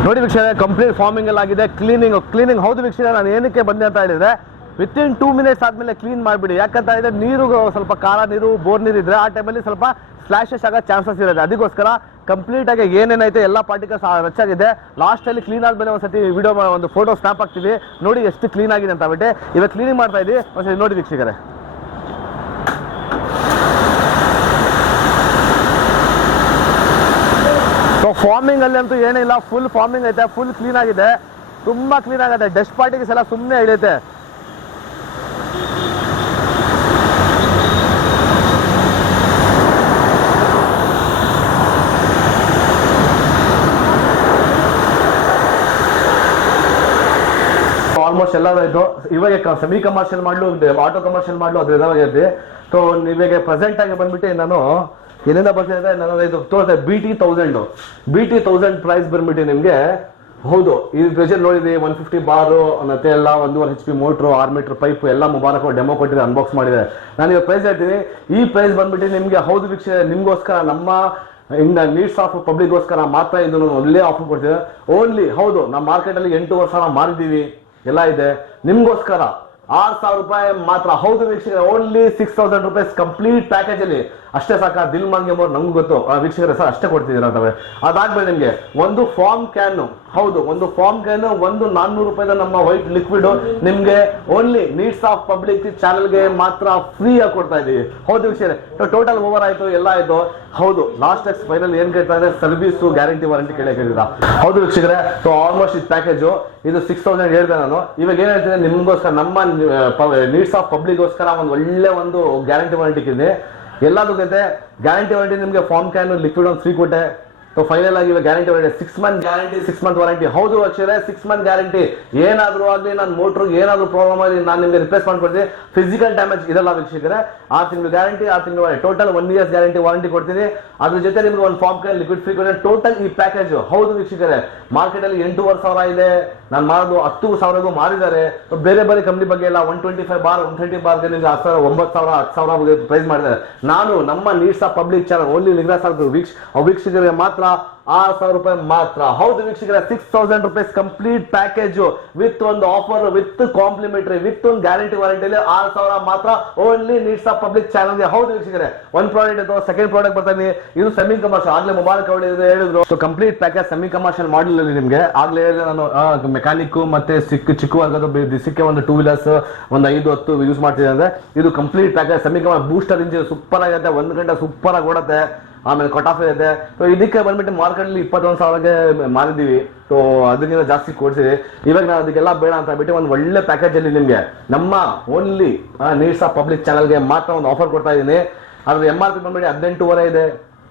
ನೋಡಿ ವೀಕ್ಷಕರೇ, ಕಂಪ್ಲೀಟ್ ಫಾರ್ಮಿಂಗ್ ಎಲ್ಲ ಆಗಿದೆ. ಕ್ಲೀನಿಂಗ್ ಹೌದು ವೀಕ್ಷಕರೇ, ನಾನು ಏನಕ್ಕೆ ಬಂದೆ ಅಂತ ಹೇಳಿದ್ರೆ ವಿತಿನ್ 2 ಮಿನಿಟ್ಸ್ ಆದ್ಮೇಲೆ ಕ್ಲೀನ್ ಮಾಡಿಬಿಡಿ. ಯಾಕಂತ ಹೇಳಿದ್ರೆ ನೀರು ಸ್ವಲ್ಪ ಖಾರ ನೀರು ಬೋರ್ ನೀರು ಇದ್ರೆ ಆ ಟೈಮಲ್ಲಿ ಸ್ವಲ್ಪ ಸ್ಲಾಶಸ್ ಆಗೋ ಚಾನ್ಸಸ್ ಇರುತ್ತೆ. ಅದಕ್ಕೋಸ್ಕರ ಕಂಪ್ಲೀಟ್ ಆಗಿ ಏನೇನೈತೆ ಎಲ್ಲ ಪಾರ್ಟಿಕಲ್ಸ್ ರಚ್ಚಾಗಿದೆ. ಲಾಸ್ಟಲ್ಲಿ ಕ್ಲೀನ್ ಆದ್ಮೇಲೆ ಒಂದ್ಸತಿ ವಿಡಿಯೋ ಒಂದು ಫೋಟೋ ಸ್ನಾಪ್ ಹಾಕ್ತೀವಿ, ನೋಡಿ ಎಷ್ಟು ಕ್ಲೀನ್ ಆಗಿದೆ ಅಂತ ಬಿಟ್ಟು. ಇವಾಗ ಕ್ಲೀನಿಂಗ್ ಮಾಡ್ತಾ ಇದ್ದೀವಿ, ಒಂದ್ಸತಿ ನೋಡಿ ವೀಕ್ಷಕರೇ. ಸೊ ಫಾರ್ಮಿಂಗ್ ಅಲ್ಲಿ ಅಂತೂ ಏನಿಲ್ಲ, ಫುಲ್ ಫಾರ್ಮಿಂಗ್ ಐತೆ, ಫುಲ್ ಕ್ಲೀನ್ ಆಗಿದೆ, ತುಂಬಾ ಕ್ಲೀನ್ ಆಗುತ್ತೆ. ಡಸ್ಟ್ ಪಾರ್ಟಿಕಲ್ಸ್ ಎಲ್ಲ ಸುಮ್ಮನೆ ಇಳಿಯುತ್ತೆ. ಆಲ್ಮೋಸ್ಟ್ ಎಲ್ಲ ಆಯ್ತು. ಇವಾಗ ಸೆಮಿ ಕಮರ್ಷಿಯಲ್ ಮಾಡ್ಲು, ಆಟೋ ಕಮರ್ಷಿಯಲ್ ಮಾಡ್ಲು ಅದ್ರ ಇದಾಗೈತಿ. ಸೊ ಇವಾಗ ಪ್ರೆಸೆಂಟ್ ಆಗಿ ಬಂದ್ಬಿಟ್ಟು ನಾನು ಏನೇನ ಬರ್ತಿದೆ, ನಾನು ಇದು ತೋರಿಸ್ದೆ BT1000 ಪ್ರೈಸ್ ಬಂದ್ಬಿಟ್ಟು ನಿಮಗೆ. ಹೌದು, ಈ ಪ್ರೆಷರ್ ನೋಡಿದ್ವಿ 150 ಬಾರು ಮತ್ತೆ ಎಲ್ಲ 1.5 HP ಮೋಟ್ರು 6 ಮೀಟರ್ ಪೈಪ್ ಎಲ್ಲ ಮುಬಾರಕ್ ಡೆಮೋ ಕೊಟ್ಟಿದೆ, ಅನ್ಬಾಕ್ಸ್ ಮಾಡಿದೆ. ನಾನು ಇವಾಗ ಪ್ರೈಸ್ ಹೇಳ್ತೀನಿ. ಈ ಪ್ರೈಸ್ ಬಂದ್ಬಿಟ್ಟು ನಿಮಗೆ ಹೌದು ವೀಕ್ಷಕ, ನಿಮ್ಗೋಸ್ಕರ ನಮ್ಮ ನೀಡ್ಸ್ ಆಫ್ ಪಬ್ಲಿಕ್ಗೋಸ್ಕರ ಮಾತ್ರ ಇದನ್ನು ಒಳ್ಳೆ ಆಫರ್ ಕೊಡ್ತೀವಿ. ಓನ್ಲಿ ಹೌದು, ನಮ್ಮ ಮಾರ್ಕೆಟಲ್ಲಿ 8,000 ಮಾರಿದ್ದೀವಿ, ಎಲ್ಲ ಇದೆ. ನಿಮ್ಗೋಸ್ಕರ 6,000 ರೂಪಾಯಿ ಮಾತ್ರ. ಹೌದು ವೀಕ್ಷಕರೇ, ಓನ್ಲಿ 6,000 ರೂಪೀಸ್ ಕಂಪ್ಲೀಟ್ ಪ್ಯಾಕೇಜ್ ಅಲ್ಲಿ. ಅಷ್ಟೇ ಸಾಕ? ದಿಲ್ ಮಾಂಗೆ ಮೋರ್ ನಮ್ಗೆ ಗೊತ್ತು ವೀಕ್ಷಕರೇ, ಸರ್ ಅಷ್ಟೇ ಕೊಡ್ತಿದ್ದೀರಾ ಅಂತವೆ. ಅದಾದ್ಮೇಲೆ ನಿಮಗೆ ಒಂದು ಫಾರ್ಮ್ ಕ್ಯಾನ್, ಹೌದು ಒಂದು ಫಾರ್ಮ್ ಕ್ಯಾನ್ ಒಂದು 400 ರೂಪಾಯಿದ ನಮ್ಮ ವೈಟ್ ಲಿಕ್ವಿಡ್ ನಿಮ್ಗೆ ಓನ್ಲಿ ನೀಡ್ಸ್ ಆಫ್ ಪಬ್ಲಿಕ್ ಚಾನಲ್ಗೆ ಮಾತ್ರ ಫ್ರೀ ಆಗಿ ಕೊಡ್ತಾ ಇದೀವಿ. ಹೌದು ವೀಕ್ಷಕರೇ, ಟೋಟಲ್ ಓವರ್ ಆಯ್ತು, ಎಲ್ಲ ಆಯ್ತು. ಹೌದು, ಲಾಸ್ಟ್ ಎಕ್ಸ್ ಫೈನಲ್ ಏನ್ ಕೇಳ್ತಾ ಇದೆ, ಸರ್ವಿಸ್ ಗ್ಯಾರಂಟಿ ವಾರಂಟಿ ಕೇಳಿದ್ದೀರಾ. ಹೌದು ವೀಕ್ಷಕರೇ, ಸೊ ಆಲ್ಮೋಸ್ಟ್ ಇದು ಪ್ಯಾಕೇಜು ಇದು 6,000 ಹೇಳಿದೆ ನಾನು. ಇವಾಗ ಏನ್ ಹೇಳ್ತೀನಿ, ನಿಮ್ಗೋಸ್ಕರ ನಮ್ಮ ನೀಡ್ಸ್ ಆಫ್ ಪಬ್ಲಿಕ್ಗೋಸ್ಕರ ಒಂದು ಒಳ್ಳೆ ಒಂದು ಗ್ಯಾರಂಟಿ ವಾರಂಟಿ ಇದೆ. ಎಲ್ಲದಕ್ಕೆ ಗ್ಯಾರಂಟಿ ವಾರಂಟಿ ನಿಮಗೆ ಫಾರ್ಮ್ ಕ್ಯಾನ್ ಲಿಕ್ವಿಡ್ ಒಂದು ಫ್ರೀ ಕೊಟ್ಟೆ. ಸೊ ಫೈನಲ್ ಆಗಿ ಇವಾಗ guarantee warranty 6 month guarantee, 6 month warranty. ಹೌದು ಅಕ್ಷರೇ, 6 ಮಂತ್ ಗ್ಯಾರಂಟಿ. ಏನಾದರೂ ಆಗಲಿ ನನ್ನ ಮೋಟ್ರಿಗೆ ಏನಾದರೂ ಪ್ರಾಬ್ಲಮ್ ಆಗಲಿ ನಾನು ನಿಮಗೆ ರಿಪ್ಲೇಸ್ ಮಾಡ್ಕೊಡ್ತೀನಿ. ಫಿಸಿಕಲ್ ಡ್ಯಾಮೇಜ್ ಇದೆಲ್ಲ ವೀಕ್ಷಕರೇ. 6 ತಿಂಗಳು ಗ್ಯಾರಂಟಿ, 6 ತಿಂಗಳು ಟೋಟಲ್ 1 ಇಯರ್ಸ್ ಗ್ಯಾರಂಟಿ ವಾರಂಟಿ ಕೊಡ್ತೀನಿ. ಅದ್ರ ಜೊತೆ ನಿಮ್ಗೆ ಒಂದು ಫಾರ್ಮ್ ಕ್ಯಾನ್ ಲಿಕ್ವಿಡ್ ಫ್ರೀ ಕೊಡ್ತೀನಿ. ಟೋಟಲ್ ಈ ಪ್ಯಾಕೇಜ್ ಹೌದು ವೀಕ್ಷಕರೇ, ಮಾರ್ಕೆಟಲ್ಲಿ 8,500 ಇದೆ, ನಾನು ಮಾಡೋದು 10,000 ಮಾರಿದ್ದಾರೆ. ಬೇರೆ ಬೇರೆ ಕಂಪ್ನಿ ಬಗ್ಗೆ ಎಲ್ಲ 125 ಬಾರ್ 130 ಬಾರ್ಗೆ ನಿಮಗೆ 9,000 10,000 ಪ್ರೈಸ್ ಮಾಡಿದ್ದಾರೆ. ನಾನು ನಮ್ಮ needs of public channel only ನಿಗ್ರಾಸ್ ವೀಕ್ಷಕರಿಗೆ ಮಾತ್ರ 6,000 ರೂಪಾಯಿ ಮಾತ್ರ. ಹೌದು ವೀಕ್ಷಕರೇ, 6,000 ರೂಪೀಸ್ ಕಂಪ್ಲೀಟ್ ಪ್ಯಾಕೇಜ್ ವಿತ್ ಒಂದು ಆಫರ್, ವಿತ್ ಕಾಂಪ್ಲಿಮೆಂಟರಿ, ವಿತ್ ಒಂದು ಗ್ಯಾರಂಟಿ ವಾರಂಟಿಲಿ 6,000 ಮಾತ್ರ ಓನ್ಲಿ ನೀಡ್ಸ್ ಆಫ್ ಪಬ್ಲಿಕ್ ಚಾನಲ್ಗೆ. ಹೌದು ವೀಕ್ಷಕರೇ, ಒಂದು ಪ್ರಾಡಕ್ಟ್ ಇತ್ತು, ಸೆಕೆಂಡ್ ಪ್ರಾಡಕ್ಟ್ ಬರ್ತಾನೆ. ಇದು ಸೆಮಿ ಕಮರ್ಷಿಯಲ್, ಆಗ್ಲೇ ಮುಬಾರಕ್ ಹೇಳಿದ್ರು. So complete package semi commercial model ಅಲ್ಲಿ ನಿಮಗೆ ಆಗ್ಲೇ ಹೇಳಿದ್ರೆ ನಾನು ಮೆಕ್ಯಾನಿಕ್ ಮತ್ತೆ ಚಿಕ್ಕ ವರ್ಗದ ಸಿಕ್ಕ ಒಂದು 2 ವೀಲರ್ಸ್ ಒಂದು 5-10 ಯೂಸ್ ಮಾಡ್ತಿದ್ದೆ. ಅಂದ್ರೆ ಇದು complete package semi commercial booster engine super ಆಗುತ್ತೆ, 1 ಗಂಟೆ ಸೂಪರ್ ಆಗಿ ಓಡುತ್ತೆ. ಆಮೇಲೆ ಕಟ್ ಆಫ್ ಇದೆ. ಸೊ ಇದಕ್ಕೆ ಬಂದ್ಬಿಟ್ಟು ಮಾರ್ಕೆಟಲ್ಲಿ 21,000ಗೆ ಮಾರಿದ್ದೀವಿ. ಸೊ ಅದಕ್ಕಿಂತ ಜಾಸ್ತಿ ಕೊಡ್ಸಿದ್ವಿ. ಇವಾಗ ನಾವು ಅದಕ್ಕೆಲ್ಲ ಬೇಡ ಅಂತ ಬಿಟ್ಟು ಒಂದು ಒಳ್ಳೆ ಪ್ಯಾಕೇಜ್ ಅಲ್ಲಿ ನಿಮಗೆ ನಮ್ಮ ಓನ್ಲಿ ನೀಡ್ಸ್ ಆಫ್ ಪಬ್ಲಿಕ್ ಚಾನಲ್ಗೆ ಮಾತ್ರ ಒಂದು ಆಫರ್ ಕೊಡ್ತಾ ಇದ್ದೀನಿ. ಅದ್ರ MRP ಬಂದ್ಬಿಟ್ಟು 18,500 ಇದೆ.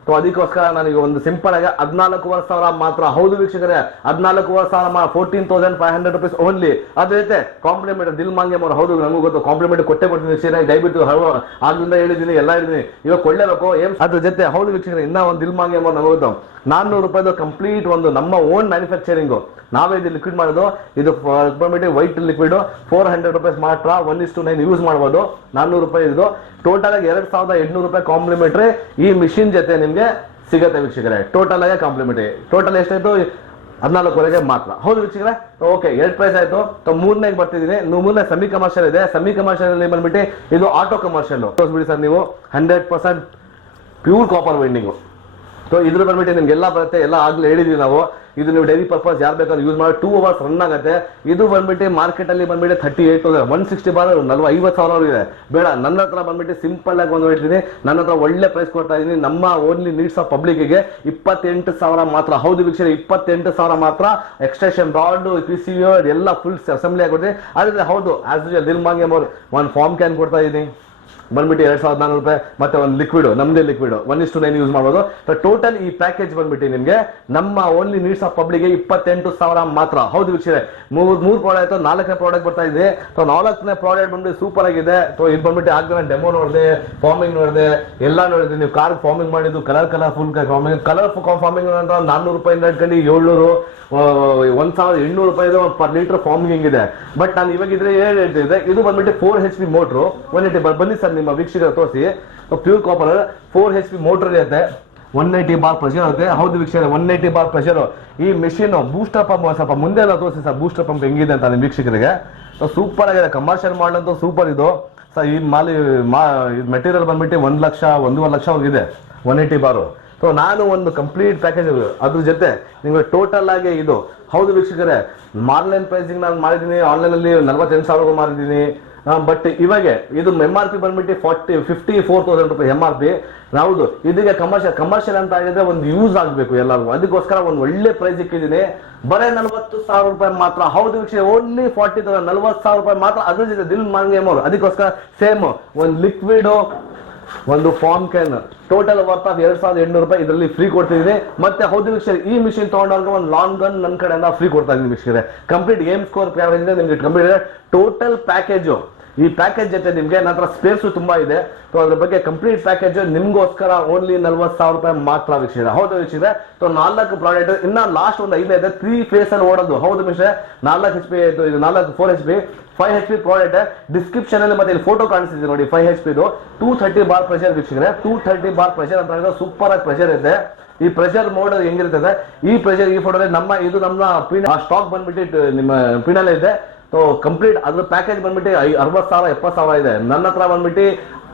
ಸೊ ಅದಕ್ಕೋಸ್ಕರ ನನಗೆ ಒಂದು ಸಿಂಪಲ್ ಆಗಿ 14,500 ಮಾತ್ರ. ಹೌದು ವೀಕ್ಷಕರೇ, 14,500 14,500 ರೂಪೀಸ್ ಓನ್ಲಿ. ಅದ್ರ ಜೊತೆ ಕಾಂಪ್ಲಿಮೆಂಟ್ ದಿಲ್ ಮಾಂಗೆ ಮೋರ್. ಹೌದು ನಮಗೂ ಗೊತ್ತು, ಕಾಂಪ್ಲಿಮೆಂಟ್ ಕೊಟ್ಟೆ ಕೊಡ್ತೀನಿ. ದಯವಿಟ್ಟು ಆಗ್ಲಿಂದ ಹೇಳಿದ್ದೀನಿ, ಎಲ್ಲ ಹೇಳಿದ್ದೀನಿ, ಇವಾಗ ಕೊಳ್ಳೇಬೇಕು. ಅದ್ರ ಜೊತೆ ಹೌದು ವೀಕ್ಷಕರೇ, ಇನ್ನ ಒಂದು ದಿಲ್ ಮಾಂಗೆ ಮೋರ್ ನಮಗೂ ಗೊತ್ತು. 400 ರೂಪಾಯಿದು ಕಂಪ್ಲೀಟ್ ಒಂದು ನಮ್ಮ ಓನ್ ಮ್ಯಾನುಫ್ಯಾಕ್ಚರಿಂಗು, ನಾವೇ ಇದು ಲಿಕ್ವಿಡ್ ಮಾಡೋದು. ಇದು ಬಂದ್ಬಿಟ್ಟು ವೈಟ್ ಲಿಕ್ವಿಡ್ 400 ರೂಪೀಸ್ ಮಾತ್ರ, 1:9 ಯೂಸ್ ಮಾಡ್ಬೋದು. 400 ರೂಪಾಯಿ ಇದು. ಟೋಟಲ್ ಆಗಿ 2,800 ರೂಪಾಯಿ ಕಾಂಪ್ಲಿಮೆಂಟ್ರಿ ಈ ಮಿಷಿನ್ ಜೊತೆ ನಿಮ್ಗೆ ಸಿಗತ್ತೆ ವೀಕ್ಷಕರೇ. ಟೋಟಲ್ ಆಗಿ ಕಾಂಪ್ಲಿಮೆಂಟ್ರಿ ಟೋಟಲ್ ಎಷ್ಟಾಯ್ತು, 14,500 ಮಾತ್ರ. ಹೌದು ವೀಕ್ಷಕರೇ, ಓಕೆ 2 ಪ್ರೈಸ್ ಆಯ್ತು. ಮೂರನೇಗೆ ಬರ್ತಿದ್ದೀನಿ. ಮೂರನೇ ಸೆಮಿ ಕಮರ್ಷಿಯಲ್ ಇದೆ. ಸೆಮಿ ಕಮರ್ಷಿಯಲ್ ಅಲ್ಲಿ ಬಂದ್ಬಿಟ್ಟು ಇದು ಆಟೋ ಕಮರ್ಷಿಯಲ್. ತೋರಿಸ್ಬಿಡಿ ಸರ್ ನೀವು, 100% ಪ್ಯೂರ್ ಕಾಪರ್ ವೈಂಡಿಂಗು. ಸೊ ಇದ್ರ ಬಂದ್ಬಿಟ್ಟು ನಿಮ್ಗೆಲ್ಲ ಬರುತ್ತೆ, ಎಲ್ಲ ಆಗ್ಲೇ ಹೇಳಿದ್ವಿ ನಾವು. ಇದು ನೀವು ಡೈಲಿ ಪರ್ಪಸ್ ಯಾರು ಬೇಕಾದ್ರೂ ಯೂಸ್ ಮಾಡಿ 2 ಅವರ್ಸ್ ರನ್ ಆಗುತ್ತೆ. ಇದು ಬಂದ್ಬಿಟ್ಟು ಮಾರ್ಕೆಟ್ ಅಲ್ಲಿ ಬಂದ್ಬಿಟ್ಟು 38,000 160 ಬಾರ್ 50,000 ಇದೆ. ಬೇಡ, ನನ್ನ ಹತ್ರ ಬಂದ್ಬಿಟ್ಟು ಸಿಂಪಲ್ ಆಗಿ ಒಂದು ಹೇಳ್ತೀನಿ, ನನ್ನ ಹತ್ರ ಒಳ್ಳೆ ಪ್ರೈಸ್ ಕೊಡ್ತಾ ಇದೀನಿ. ನಮ್ಮ ಓನ್ಲಿ ನೀಡ್ಸ್ ಆಫ್ ಪಬ್ಲಿಕ್ಗೆ 28,000 ಮಾತ್ರ. ಹೌದು ವೀಕ್ಷಕರೇ, 28,000 ಮಾತ್ರ. ಎಕ್ಸ್ಟೆನ್ಷನ್ ರಾಡ್, PCB ಎಲ್ಲ ಫುಲ್ ಅಸೆಂಬ್ಲಿ ಆಗುತ್ತೆ. ಆದ್ರೆ ಹೌದು ಆಸ್ ಯೂಶುವಲ್ ದಿಲ್ ಮಾಂಗೆ ಮೋರ್ ಒಂದು ಫಾರ್ಮ್ ಕ್ಯಾನ್ ಕೊಡ್ತಾ ಇದೀನಿ ಬಂದ್ಬಿಟ್ಟು 2,400 ರೂಪಾಯಿ. ಮತ್ತೆ ಒಂದು ಲಿಕ್ವಿಡ್, ನಮ್ದೇ ಲಿಕ್ವಿಡ್ 1:9 ಯೂಸ್ ಮಾಡ್ಬೋದು. ಟೋಟಲ್ ಈ ಪ್ಯಾಕೇಜ್ ಬಂದ್ಬಿಟ್ಟು ನಿಮ್ಗೆ ನಮ್ಮ ಓನ್ಲಿ ನೀಡ್ಸ್ ಆಫ್ ಪಬ್ಲಿಕ್ಗೆ 28,000 ಮಾತ್ರ. ಹೌದು ವೀಕ್ಷಕರೇ, ಮೂರು ಪ್ರಾಡಕ್ಟ್, 4ನೇ ಪ್ರಾಡಕ್ಟ್ ಬರ್ತಾ ಇದೆ. ಸೊ 4ನೇ ಪ್ರಾಡಕ್ಟ್ ಬಂದ್ಬಿಟ್ಟು ಸೂಪರ್ ಆಗಿದೆ. ಸೊ ಇದು ಬಂದ್ಬಿಟ್ಟು ಆಗ್ಲೇ ಡೆಮೋ ನೋಡಿದೆ, ಫಾರ್ಮಿಂಗ್ ನೋಡಿದೆ, ಎಲ್ಲ ನೋಡಿದೆ. ನೀವು ಕಾರ್ ಫಾರ್ಮಿಂಗ್ ಮಾಡಿದ್ದು ಕಲರ್ಫುಲ್ ಫಾರ್ಮಿಂಗ್ ಅಂತ 400 ರೂಪಾಯಿಂದ ಇಟ್ಕೊಂಡು 700 1,800 ರೂಪಾಯಿದು ಪರ್ ಲೀಟರ್ ಫಾರ್ಮಿಂಗ್ ಇದೆ. ಬಟ್ ನಾನು ಇವಾಗಿದ್ರೆ ಏನ್ ಹೇಳ್ತಿದ್ದೆ, ಇದು ಬಂದ್ಬಿಟ್ಟು 4 HP ಮೋಟ್ರು 180 ಬನ್ನಿ ಸರ್ ನಿಮ್ಮ ವೀಕ್ಷಕರ ತೋರಿಸಿ. ಪ್ಯೂರ್ ಕಾಪರ್ 4 HP ಮೋಟರ್ ಇರುತ್ತೆ, 180 ಬಾರ್ ಪ್ರೆಷರ್ ಇರುತ್ತೆ. ಹೌದು ವೀಕ್ಷಕರೇ, 180 ಬಾರ್ ಪ್ರೆಷರ್. ಈ ಮೆಷಿನ್ ಬೂಸ್ಟರ್ ಪಂಪ್ ಸ್ವಲ್ಪ ಮುಂದೆ ಎಲ್ಲ ತೋರಿಸಿ ಸರ್, ಬೂಸ್ಟರ್ ಪಂಪ್ ಹೆಂಗಿದೆ ಅಂತ ನಿಮ್ಮ ವೀಕ್ಷಕರಿಗೆ. ಸೊ ಸೂಪರ್ ಆಗಿದೆ, ಕಮರ್ಷಿಯಲ್ ಮಾಡಲ್ ಅಂತೂ ಸೂಪರ್ ಇದು. ಸೊ ಈ ಮೆಟೀರಿಯಲ್ ಬಂದ್ಬಿಟ್ಟು 1 ಲಕ್ಷ 1.5 ಲಕ್ಷ ಹೋಗಿದೆ 180 ಬಾರು. ಸೊ ನಾನು ಒಂದು ಕಂಪ್ಲೀಟ್ ಪ್ಯಾಕೇಜ್ ಅದ್ರ ಜೊತೆ ನಿಮಗೆ ಟೋಟಲ್ ಆಗಿ ಇದು. ಹೌದು ವೀಕ್ಷಕರೇ, ಆನ್ಲೈನ್ ಪ್ರೈಸಿಂಗ್ ನಾನು ಮಾಡಿದ್ದೀನಿ, ಆನ್ಲೈನಲ್ಲಿ 48,000 ಮಾರಿದ್ದೀನಿ. ಬಟ್ ಇವಾಗ ಇದು MRP ಬಂದ್ಬಿಟ್ಟು 54,000 ರೂಪಾಯಿ MRP. ಹೌದು, ಇದೀಗ ಕಮರ್ಷಿಯಲ್ ಅಂತ ಆಗಿದ್ರೆ ಒಂದು ಯೂಸ್ ಆಗಬೇಕು ಎಲ್ಲರಿಗೂ, ಅದಕ್ಕೋಸ್ಕರ ಒಂದು ಒಳ್ಳೆ ಪ್ರೈಸ್ ಇಕ್ಕಿದ್ದೀನಿ. ಬರೇ 40,000 ರೂಪಾಯಿ ಮಾತ್ರ. ಹೌದು ವೀಕ್ಷಕರೇ, ಓನ್ಲಿ 40,000 40,000 ರೂಪಾಯಿ ಮಾತ್ರ. ಅದ್ರ ಜೊತೆ ದಿಲ್ ಮಾಂಗೆ ಮೋರು, ಅದಕ್ಕೋಸ್ಕರ ಸೇಮ್ ಒಂದು ಲಿಕ್ವಿಡ್ ಒಂದು form can total worth of 2,800 ರೂಪಾಯಿ ಇದರಲ್ಲಿ ಫ್ರೀ ಕೊಡ್ತಿದ್ದೀನಿ. ಮತ್ತೆ ಹೌದು ವೀಕ್ಷಕರೇ, ಈ ಮಿಷಿನ್ ತಗೊಂಡವ್ರಿಗೆ ಒಂದು ಲಾಂಗ್ ಗನ್ ನನ್ನ ಕಡೆಯಿಂದ ಫ್ರೀ ಕೊಡ್ತಾ ಇದ್ದೀನಿ ವೀಕ್ಷಕರೇ. ಕಂಪ್ಲೀಟ್ ಗೇಮ್ ಸ್ಕೋರ್ ನಿಮಗೆ ಕಂಪ್ಲೀಟ್ ಟೋಟಲ್ ಪ್ಯಾಕೇಜು. ಈ ಪ್ಯಾಕೇಜ್ ಜೊತೆ ನಿಮ್ಗೆ ನನ್ನ ಹತ್ರ ಸ್ಪೇಸು ತುಂಬಾ ಇದೆ. ಸೊ ಅದ್ರ ಬಗ್ಗೆ ಕಂಪ್ಲೀಟ್ ಪ್ಯಾಕೇಜ್ ನಿಮ್ಗೋಸ್ಕರ ಓನ್ಲಿ 40,000 ರೂಪಾಯಿ ಮಾತ್ರ ವೀಕ್ಷಕರೇ. ಹೌದು ವೀಕ್ಷಕರೇ, ಸೊ 4 ಪ್ರಾಡಕ್ಟ್, ಇನ್ನ ಲಾಸ್ಟ್ ಒಂದು 5 ಇದೆ 3 ಫೇಸ್ ಅಲ್ಲಿ ಓಡೋದು. ಹೌದು ವೀಕ್ಷಕರೇ, 4 HP ಆಯ್ತು, ಇದು 4 HP 5 HP ಪ್ರಾಡಕ್ಟ್. ಡಿಸ್ಕ್ರಿಪ್ಷನ್ ಅಲ್ಲಿ ಮತ್ತೆ ಇಲ್ಲಿ ಫೋಟೋ ಕಾಣಿಸ್ತಿದೆ ನೋಡಿ 5 HP ಇದು 230 ಬಾರ್ ಪ್ರೆಷರ್ ವೀಕ್ಷಕರೇ. 230 ಬಾರ್ ಪ್ರೆಷರ್ ಅಂತ ಸೂಪರ್ ಆಗಿ ಪ್ರೆಷರ್ ಇದೆ. ಈ ಪ್ರೆಷರ್ ಮೋಡ್ ಹೆಂಗಿರ್ತದೆ, ಈ ಪ್ರೆಷರ್ ಈ ಫೋಟೋದಲ್ಲಿ ನಮ್ಮ ಸ್ಟಾಕ್ ಬಂದ್ಬಿಟ್ಟು ನಿಮ್ಮ ಪಿನಲ್ಲೇ ಇದೆ. ಸೊ ಕಂಪ್ಲೀಟ್ ಅದ್ರ ಪ್ಯಾಕೇಜ್ ಬಂದ್ಬಿಟ್ಟು 60,000 70,000 ಇದೆ. ನನ್ನ ಹತ್ರ ಬಂದ್ಬಿಟ್ಟು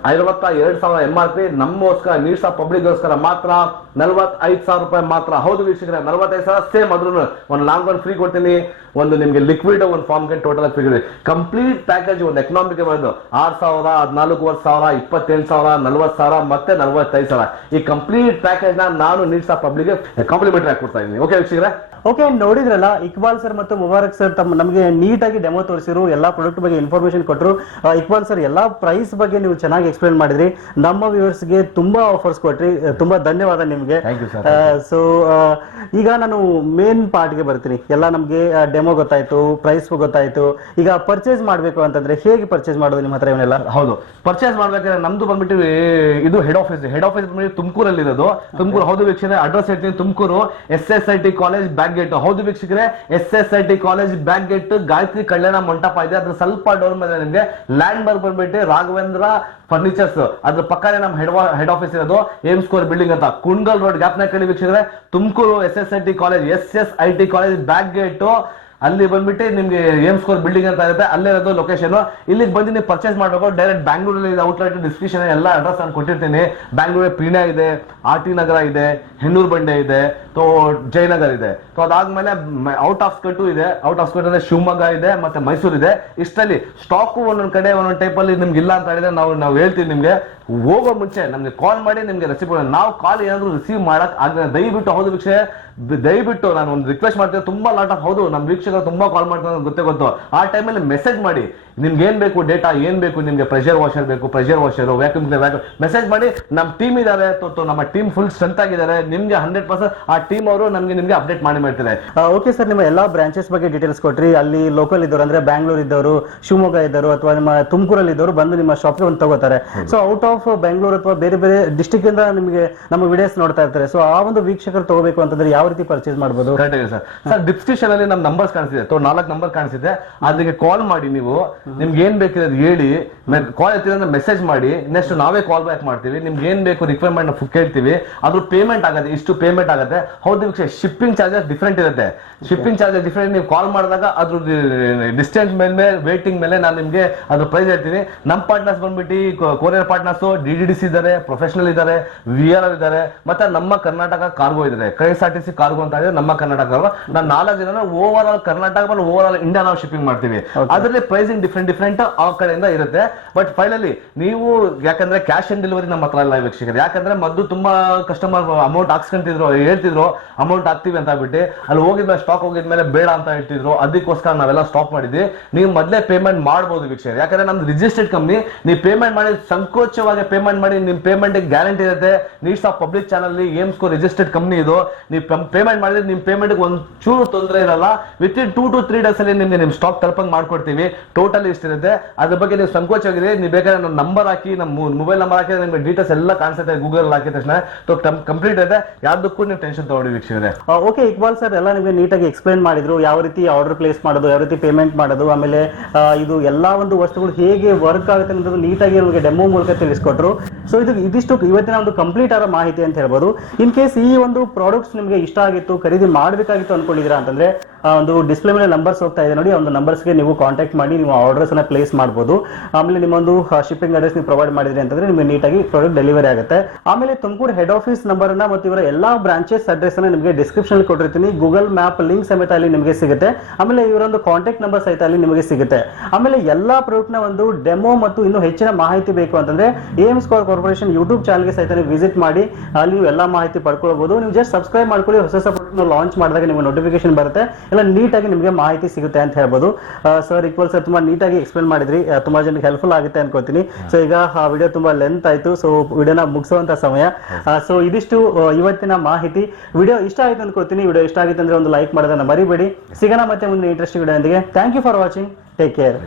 52,000 MRP. ನಮ್ಮಗೋಸ್ಕರ ನೀಡ್ಸ್ ಆಫ್ ಪಬ್ಲಿಕ್ಗೋಸ್ಕರ ಮಾತ್ರ 45,000 ರೂಪಾಯಿ ಮಾತ್ರ. ಹೌದು ವೀಕ್ಷಕರೇ, 45,000 ಸೇಮ್. ಅದ್ರೂ ಒಂದು ಲಾಂಗ್ ಒನ್ ಫ್ರೀ ಕೊಡ್ತೀನಿ, ಒಂದು ನಿಮ್ಗೆ ಲಿಕ್ವಿಡ್ ಒಂದು ಫಾರ್ಮ್ ಕ್ಯಾನ್ ಟೋಟಲ್ ಫ್ರೀ ಕೊಡ್ತೀನಿ. ಕಂಪ್ಲೀಟ್ ಪ್ಯಾಕೇಜ್ ಒಂದು ಎಕನಾಮಿಕ್ ಬಂದು 6,000 14,500 28,000 40,000 ಮತ್ತೆ 45,000. ಈ ಕಂಪ್ಲೀಟ್ ಪ್ಯಾಕೇಜ್ ನಾನು ನೀಡ್ಸ್ ಆಫ್ ಪಬ್ಲಿಕ್ ಕಾಂಪ್ಲಿಮೆಂಟರಿ ಆಗಿ ಕೊಡ್ತಾ ಇದ್ದೀನಿ. ಓಕೆ ವೀಕ್ಷಕರೇ, ಓಕೆ, ನೋಡಿದ್ರಲ್ಲ ಇಕ್ಬಾಲ್ ಸರ್ ಮತ್ತು ಮುಬಾರಕ್ ಸರ್ ನಮಗೆ ನೀಟಾಗಿ ಡೆಮೋ ತೋರಿಸಿರು, ಎಲ್ಲಾ ಪ್ರಾಡಕ್ಟ್ ಬಗ್ಗೆ ಇನ್ಫಾರ್ಮೇಶನ್ ಕೊಟ್ಟರು. ಇಕ್ಬಾಲ್ ಸರ್ ಎಲ್ಲಾ ಪ್ರೈಸ್ ಬಗ್ಗೆ ನೀವು ಚೆನ್ನಾಗಿ ಎಕ್ಸ್ಪ್ಲೇನ್ ಮಾಡಿದ್ರಿ, ನಮ್ಮ ವ್ಯೂವರ್ಸ್ಗೆ ತುಂಬಾ ಆಫರ್ಸ್ ಕೊಟ್ರಿ, ತುಂಬಾ ಧನ್ಯವಾದ ನಿಮ್ಗೆ. ಸೊ ಈಗ ನಾನು ಮೇನ್ ಪಾರ್ಟ್ಗೆ ಬರ್ತೀನಿ. ಎಲ್ಲ ನಮ್ಗೆ ಡೆಮೋ ಗೊತ್ತಾಯ್ತು, ಪ್ರೈಸ್ ಗೊತ್ತಾಯ್ತು. ಈಗ ಪರ್ಚೇಸ್ ಮಾಡ್ಬೇಕು ಅಂತಂದ್ರೆ ಹೇಗೆ ಪರ್ಚೇಸ್ ಮಾಡೋದು ನಿಮ್ಮ ಹತ್ರ ಇವನ್ನೆಲ್ಲ? ಹೌದು, ಪರ್ಚೇಸ್ ಮಾಡ್ಬೇಕಾದ್ರೆ ನಮ್ದು ಬಂದ್ಬಿಟ್ಟು ಇದು ಹೆಡ್ ಆಫೀಸ್ ಬಂದ್ಬಿಟ್ಟು ತುಮಕೂರಲ್ಲಿ ಇರೋದು. ತುಮಕೂರು. ಹೌದು ವೀಕ್ಷಕರೇ, ಅಡ್ರೆಸ್ ಹೇಳ್ತೀನಿ, Tumakuru SSIT college back gate. ಹೌದು ವೀಕ್ಷಕರೇ, SSIT college back gate Gayatri ಕಲ್ಯಾಣ ಮಂಟಪ ಇದೆ. ಅದ್ರ ಸ್ವಲ್ಪ ಡೋರ್ ಮೇಲೆ ನಿಮ್ಗೆ ಲ್ಯಾಂಡ್ ಮಾರ್ಕ್ ಬಂದ್ಬಿಟ್ಟು ರಾಘವೇಂದ್ರ ಫರ್ನಿಚರ್ಸ್, ಅದ್ರ ಪಕ್ಕನೇ ನಮ್ಮ ಹೆಡ್ ಆಫೀಸ್ ಇರೋದು. ಏಮ್ ಸ್ಕೋರ್ ಬಿಲ್ಡಿಂಗ್ ಅಂತ, ಕುಂಡಲ್ ರೋಡ್ ಗ್ಯಾಪ್ನ ಕೇಳಿ ವೀಕ್ಷಕರೇ. Tumakuru SSIT college back gate ಅಲ್ಲಿ ಬಂದ್ಬಿಟ್ಟು ನಿಮ್ಗೆ ಏಮ್ ಸ್ಕೋರ್ ಬಿಲ್ಡಿಂಗ್ ಅಂತ ಇರುತ್ತೆ, ಅಲ್ಲೇ ಇರೋದು ಲೊಕೇಶನ್. ಇಲ್ಲಿಗೆ ಬಂದು ನೀವು ಪರ್ಚೇಸ್ ಮಾಡಬೇಕು. ಡೈರೆಕ್ಟ್ ಬ್ಯಾಂಗ್ಳೂರಲ್ಲಿ ಔಟ್ಲೆಟ್ ಡಿಸ್ಕ್ರಿಪ್ಷನ್ ಎಲ್ಲ ಅಡ್ರೆಸ್ ನಾನು ಕೊಟ್ಟಿರ್ತೀನಿ. ಬ್ಯಾಂಗ್ಳೂರ್ ಪೀಣ್ಯ ಇದೆ, RT ನಗರ ಇದೆ, ಹೆಣ್ಣೂರು ಬಂಡೆ ಇದೆ, ಸೊ ಜಯನಗರ್ ಇದೆ. ಸೊ ಅದಾದ್ಮೇಲೆ ಔಟ್ ಆಫ್ ಸ್ಕರ್ಟ್ ಇದೆ. ಔಟ್ ಆಫ್ ಸ್ಕರ್ಟ್ ಅಂದ್ರೆ ಶಿವಮೊಗ್ಗ ಇದೆ, ಮತ್ತೆ ಮೈಸೂರು ಇದೆ. ಇಷ್ಟಲ್ಲಿ ಸ್ಟಾಕು ಒಂದೊಂದ್ ಕಡೆ ಒಂದೊಂದು ಟೈಪ್ ಅಲ್ಲಿ ನಿಮ್ಗೆ ಇಲ್ಲ ಅಂತ ಹೇಳಿದ್ರೆ ನಾವು ಹೇಳ್ತೀವಿ ನಿಮ್ಗೆ. ಹೋಗೋ ಮುಂಚೆ ನಮ್ಗೆ ಕಾಲ್ ಮಾಡಿ ನಿಮ್ಗೆ ರಿಸೀವ್ ಮಾಡೋಣ. ನಾವು ಕಾಲ್ ಏನಾದ್ರು ರಿಸೀವ್ ಮಾಡಕ್ ಆಗ ದಯವಿಟ್ಟು, ಹೌದು ವೀಕ್ಷೆ, ದಯವಿಟ್ಟು ನಾನು ಒಂದು ರಿಕ್ವೆಸ್ಟ್ ಮಾಡ್ತೀನಿ. ತುಂಬಾ ಲಾಟ್ ಆಫ್, ಹೌದು ನಮ್ಮ ವೀಕ್ಷಕರು ತುಂಬಾ ಕಾಲ್ ಮಾಡ್ತಾರೆ, ಗೊತ್ತು. ಆ ಟೈಮಲ್ಲಿ ಮೆಸೇಜ್ ಮಾಡಿ, ನಿಮ್ಗೆ ಏನ್ ಬೇಕು ಡೇಟಾ, ಏನ್ ಬೇಕು ನಿಮ್ಗೆ, ಪ್ರೆಷರ್ ವಾಷರ್ ಬೇಕು, ಪ್ರೆಷರ್ ವಾಷರ್, ವ್ಯಾಕ್ಯೂಮ್ ಮೆಸೇಜ್ ಮಾಡಿ. ನಮ್ಮ ಟೀಮ್ ಇದಾರೆ, ನಮ್ಮ ಟೀಮ್ ಫುಲ್ ಸ್ಟ್ರೆಂತ್ ಆಗಿದ್ದಾರೆ. ನಿಮ್ಗೆ 100% ಆ ಟೀಮ್ ಅವರು ನಿಮ್ಗೆ ಅಪ್ಡೇಟ್ ಮಾಡ್ತಾರೆ. ಓಕೆ ಸರ್, ನಿಮ್ಮ ಎಲ್ಲಾ ಬ್ರಾಂಚಸ್ ಬಗ್ಗೆ ಡೀಟೇಲ್ಸ್ ಕೊಟ್ರಿ. ಅಲ್ಲಿ ಲೋಕಲ್ ಇದ್ದವರು ಅಂದ್ರೆ ಬ್ಯಾಂಗ್ಳೂರ್ ಇದ್ದವರು, ಶಿವಮೊಗ್ಗ ಇದ್ದವರು ಅಥವಾ ನಿಮ್ಮ ತುಮಕೂರಲ್ಲಿ ಇದ್ದವರು ಬಂದು ನಿಮ್ಮ ಶಾಪ್ಗೆ ಒಂದು ತಗೋತಾರೆ. ಸೊ ಔಟ್ ಆಫ್ ಬೆಂಗಳೂರು ಅಥವಾ ಬೇರೆ ಬೇರೆ ಡಿಸ್ಟ್ರಿಕ್ಟ್ ಇಂದ ನಿಮಗೆ ನಮ್ಮ ವಿಡಿಯೋಸ್ ನೋಡ್ತಾ ಇರ್ತಾರೆ. ಸೊ ಆ ಒಂದು ವೀಕ್ಷಕರು ತಗೋಬೇಕು ಅಂತಂದ್ರೆ ಯಾವ ರೀತಿ ಪರ್ಚೇಸ್ ಮಾಡಬಹುದು? ಸರ್ ಡಿಸ್ಕ್ರಿಪ್ಷನ್ ಅಲ್ಲಿ ನಮ್ಮ ನಂಬರ್ಸ್ ಕಾಣಿಸಿದೆ, 4 ನಂಬರ್ ಕಾಣಿಸಿದೆ. ಅದಕ್ಕೆ ಕಾಲ್ ಮಾಡಿ, ನೀವು ನಿಮ್ಗೆ ಏನ್ ಬೇಕಿದೆ ಹೇಳಿ, ಕಾಲ್ ಎತ್ತಿದ್ರೆ ಮೆಸೇಜ್ ಮಾಡಿ. ನೆಕ್ಸ್ಟ್ ನಾವೇ ಕಾಲ್ ಬ್ಯಾಕ್ ಮಾಡ್ತೀವಿ. ನಿಮ್ಗೆ ಏನ್ ಬೇಕು ರಿಕ್ವೈರ್ಮೆಂಟ್ ಕೇಳ್ತೀವಿ. ಅದ್ರ ಪೇಮೆಂಟ್ ಆಗುತ್ತೆ, ಇಷ್ಟು ಪೇಮೆಂಟ್ ಆಗುತ್ತೆ. ಹೌದು ವೀಕ್ಷ, ಶಿಪ್ಪಿಂಗ್ ಚಾರ್ಜಸ್ ಡಿಫ್ರೆಂಟ್ ಇರುತ್ತೆ. Shipping charges different. ನೀವು ಕಾಲ್ ಮಾಡಿದಾಗ ಅದ್ರ ಡಿಸ್ಟೆನ್ಸ್ ಮೇಲೆ, ವೇಟಿಂಗ್ ಮೇಲೆ ನಾನು ನಿಮ್ಗೆ ಅದ್ರ ಪ್ರೈಸ್ ಹೇಳ್ತೀನಿ. ನಮ್ಮ ಪಾರ್ಟ್ನರ್ಸ್ ಬಂದ್ಬಿಟ್ಟು ಕೊರಿಯರ್ ಪಾರ್ಟ್ನರ್ಸ್ DDDC ಇದ್ದಾರೆ, ಪ್ರೊಫೆಷನಲ್ ಇದ್ದಾರೆ, VRR ಇದ್ದಾರೆ, ಮತ್ತೆ ನಮ್ಮ ಕರ್ನಾಟಕ ಕಾರ್ಗೋ ಇದ್ದಾರೆ. KSRTC ಕಾರ್ಗೋ ಅಂತ ಹೇಳಿದ್ರೆ ನಮ್ಮ ಕರ್ನಾಟಕ ಕಾರ್ಗೋ. ನಾನು 4 ಜನ over all Karnataka over all India ನಾವು ಶಿಪ್ಪಿಂಗ್ ಮಾಡ್ತೀವಿ. ಅದರಲ್ಲಿ ಪ್ರೈಸಿಂಗ್ ಡಿಫ್ರೆಂಟ್ ಆ ಕಡೆಯಿಂದ ಇರುತ್ತೆ. ಬಟ್ ಫೈನಲಿ ನೀವು, ಯಾಕಂದ್ರೆ ಕ್ಯಾಶ್ ಆನ್ ಡೆಲಿವರಿ ನಮ್ಮ ಹತ್ರ ಇಲ್ಲ ವೀಕ್ಷಕರು. ಯಾಕಂದ್ರೆ ಮೊದಲು ತುಂಬಾ ಕಸ್ಟಮರ್ ಅಮೌಂಟ್ ಹಾಕ್ಸ್ಕೊಂತಿದ್ರು, ಹೇಳ್ತಿದ್ರು ಅಮೌಂಟ್ ಹಾಕ್ತಿವಿ ಅಂತ ಬಿಟ್ಟು, ಅಲ್ಲಿ ಹೋಗಿದ್ಮೇಲೆ ಸ್ಟಾಕ್ ಹೋಗಿದ್ಮೇಲೆ ಬೇಡ ಅಂತ ಹೇಳ್ತಿದ್ರು. ಅದಕ್ಕೋಸ್ಕರ ನಾವೆಲ್ಲ ಸ್ಟಾಪ್ ಮಾಡಿದ್ವಿ. ನೀವು ಮೊದಲೇ ಪೇಮೆಂಟ್ ಮಾಡ್ಬೋದು ವೀಕ್ಷಕರು. ಯಾಕಂದ್ರೆ ನಮ್ದು ರಿಜಿಸ್ಟರ್ಡ್ ಕಂಪ್ನಿ. ನೀವು ಪೇಮೆಂಟ್ ಮಾಡಿ ಸಂಕೋಚವಾಗಿ ಪೇಮೆಂಟ್ ಮಾಡಿ, ನಿಮ್ ಪೇಮೆಂಟ್ ಗ್ಯಾರಂಟಿ ಇರುತ್ತೆ. Needs of public channel aim score registered company ಇದು. ನೀವು ಪೇಮೆಂಟ್ ಮಾಡಿದ್ರೆ ನಿಮ್ ಪೇಮೆಂಟ್ ಒಂದು ಚೂರು ತೊಂದರೆ ಇರಲ್ಲ. ವಿತಿನ್ 2 to 3 ಡೇಸ್ ಅಲ್ಲಿ ನಿಮ್ಗೆ ನಿಮ್ ಸ್ಟಾಕ್ ತಲುಪಂಗ್ ಮಾಡ್ಕೊಡ್ತೀವಿ. ಟೋಟಲ್ ಇಷ್ಟಿರುತ್ತೆ. ಅದ್ರ ಬಗ್ಗೆ ನೀವು ಸಂಕೋಚವಾಗಿರಿ. ನೀವು ಬೇಕಾದ್ರೆ ನಮ್ಮ ನಂಬರ್ ಹಾಕಿ, ನಮ್ಮ ಮೊಬೈಲ್ ನಂಬರ್ ಹಾಕಿ, ನಿಮ್ಗೆ ಡೀಟೇಲ್ಸ್ ಎಲ್ಲ ಕಾಣಿಸುತ್ತೆ ಗೂಗಲ್ ಹಾಕಿದ ತಕ್ಷಣ. ಕಂಪ್ಲೀಟ್ ಇದೆ, ಯಾವ್ದಕ್ಕೂ ನೀವು ಟೆನ್ಷನ್ ತಗೊಳ್ಳಿ ವೀಕ್ಷಕರೇ. ಓಕೆ, ಇಕ್ಬಾಲ್ ಸರ್ ಎಲ್ಲ ನಿಮಗೆ ನೀಟಾಗಿ ಎಕ್ಸ್ಪ್ಲೈನ್ ಮಾಡಿದ್ರು. ಯಾವ ರೀತಿ ಆರ್ಡರ್ ಪ್ಲೇಸ್ ಮಾಡೋದು, ಯಾವ ರೀತಿ ಪೇಮೆಂಟ್ ಮಾಡೋದು, ಆಮೇಲೆ ಇದು ಎಲ್ಲಾ ಒಂದು ವಸ್ತುಗಳು ಹೇಗೆ ವರ್ಕ್ ಆಗುತ್ತೆ ಅನ್ನೋದು ನೀಟಾಗಿ ನಮಗೆ ಡೆಮೋ ಮೂಲಕ ತಿಳಿಸ್ಕೊಟ್ರು. ಸೊ ಇದಿಷ್ಟು ಇವತ್ತಿನ ಒಂದು ಕಂಪ್ಲೀಟ್ ಆದ ಮಾಹಿತಿ ಅಂತ ಹೇಳ್ಬೋದು. ಇನ್ ಕೇಸ್ ಈ ಒಂದು ಪ್ರಾಡಕ್ಟ್ಸ್ ನಿಮಗೆ ಇಷ್ಟ ಆಗಿತ್ತು, ಖರೀದಿ ಮಾಡಬೇಕಾಗಿತ್ತು ಅನ್ಕೊಂಡಿದ್ದೀರಾ ಅಂತಂದ್ರೆ ಒಂದು ಡಿಸ್ಪ್ಲೇ ಮೇಲೆ ನಂಬರ್ಸ್ ಹೋಗ್ತಾ ಇದೆ ನೋಡಿ, ಒಂದು ನಂಬರ್ಸ್ಗೆ ನೀವು ಕಾಂಟ್ಯಾಕ್ಟ್ ಮಾಡಿ ನೀವು ಆರ್ಡರ್ಸ್ ಅನ್ನ ಪ್ಲೇಸ್ ಮಾಡಬಹುದು. ಆಮೇಲೆ ನಿಮ್ಮೊಂದು ಶಿಪ್ಪಿಂಗ್ ಅಡ್ರೆಸ್ ನೀವು ಪ್ರೊವೈಡ್ ಮಾಡಿದ್ರಿ ಅಂತಂದ್ರೆ ನಿಮಗೆ ನೀಟಾಗಿ ಪ್ರಾಡಕ್ಟ್ ಡೆಲಿವರಿ ಆಗುತ್ತೆ. ಆಮೇಲೆ ತುಮಕೂರು ಹೆಡ್ ಆಫೀಸ್ ನಂಬರ್ ಅನ್ನ ಮತ್ತು ಇವರ ಎಲ್ಲಾ ಬ್ರಾಂಚಸ್ ಅಡ್ರೆಸ್ ಅನ್ನ ನಿಮಗೆ ಡಿಸ್ಕ್ರಿಪ್ಷನ್ ಕೊಟ್ಟಿರ್ತೀನಿ. ಗೂಗಲ್ ಮ್ಯಾಪ್ ಲಿಂಕ್ ಸಮೇತ ಅಲ್ಲಿ ನಿಮಗೆ ಸಿಗುತ್ತೆ. ಆಮೇಲೆ ಇವರೊಂದು ಕಾಂಟ್ಯಾಕ್ಟ್ ನಂಬರ್ ಸಹಿತ ಅಲ್ಲಿ ನಿಮಗೆ ಸಿಗುತ್ತೆ. ಆಮೇಲೆ ಎಲ್ಲಾ ಪ್ರಾಡಕ್ಟ್ ನ ಒಂದು ಡೆಮೋ ಮತ್ತು ಇನ್ನೂ ಹೆಚ್ಚಿನ ಮಾಹಿತಿ ಬೇಕು ಅಂತಂದ್ರೆ AM Square ಕಾರ್ಪೊರೇಷನ್ ಯೂಟ್ಯೂಬ್ ಚಾನಲ್ಗೆ ಸಹಿತ ನೀವು ವಿಸಿಟ್ ಮಾಡಿ, ಅಲ್ಲಿ ನೀವು ಎಲ್ಲಾ ಮಾಹಿತಿ ಪಡ್ಕೊಳ್ಬಹುದು. ನೀವು ಜಸ್ಟ್ ಸಬ್ಸ್ಕ್ರೈಬ್ ಮಾಡ್ಕೊಳ್ಳಿ, ಹೊಸ ಪ್ರಾಡಕ್ಟ್ ಲಾಂಚ್ ಮಾಡಿದಾಗ ನಿಮಗೆ ನೋಟಿಫಿಕೇಶನ್ ಬರುತ್ತೆ, ಎಲ್ಲ ನೀಟಾಗಿ ನಿಮಗೆ ಮಾಹಿತಿ ಸಿಗುತ್ತೆ ಅಂತ ಹೇಳ್ಬೋದು. ಸರ್ ಈಕ್ವಲ್ ಸರ್ ತುಂಬಾ ನೀಟಾಗಿ ಎಕ್ಸ್ಪ್ಲೇನ್ ಮಾಡಿದ್ರಿ, ತುಂಬಾ ಜನಕ್ಕೆ ಹೆಲ್ಪ್ಫುಲ್ ಆಗುತ್ತೆ ಅನ್ಕೋತೀನಿ. ಸೊ ಈಗ ವಿಡಿಯೋ ತುಂಬಾ ಲೆಂತ್ ಆಯ್ತು, ಸೊ ವಿಡಿಯೋನ ಮುಗಿಸುವಂತ ಸಮಯ. ಸೊ ಇದಿಷ್ಟು ಇವತ್ತಿನ ಮಾಹಿತಿ. ವಿಡಿಯೋ ಇಷ್ಟ ಆಯ್ತು ಅನ್ಕೋತೀನಿ. ವಿಡಿಯೋ ಇಷ್ಟ ಆಗಿತ್ತು ಅಂದ್ರೆ ಒಂದು ಲೈಕ್ ಮಾಡೋದನ್ನ ಮರಿಬೇಡಿ. ಸಿಗೋಣ ಮತ್ತೆ ಮುಂದೆ interesting video. Thank you for watching. Take care.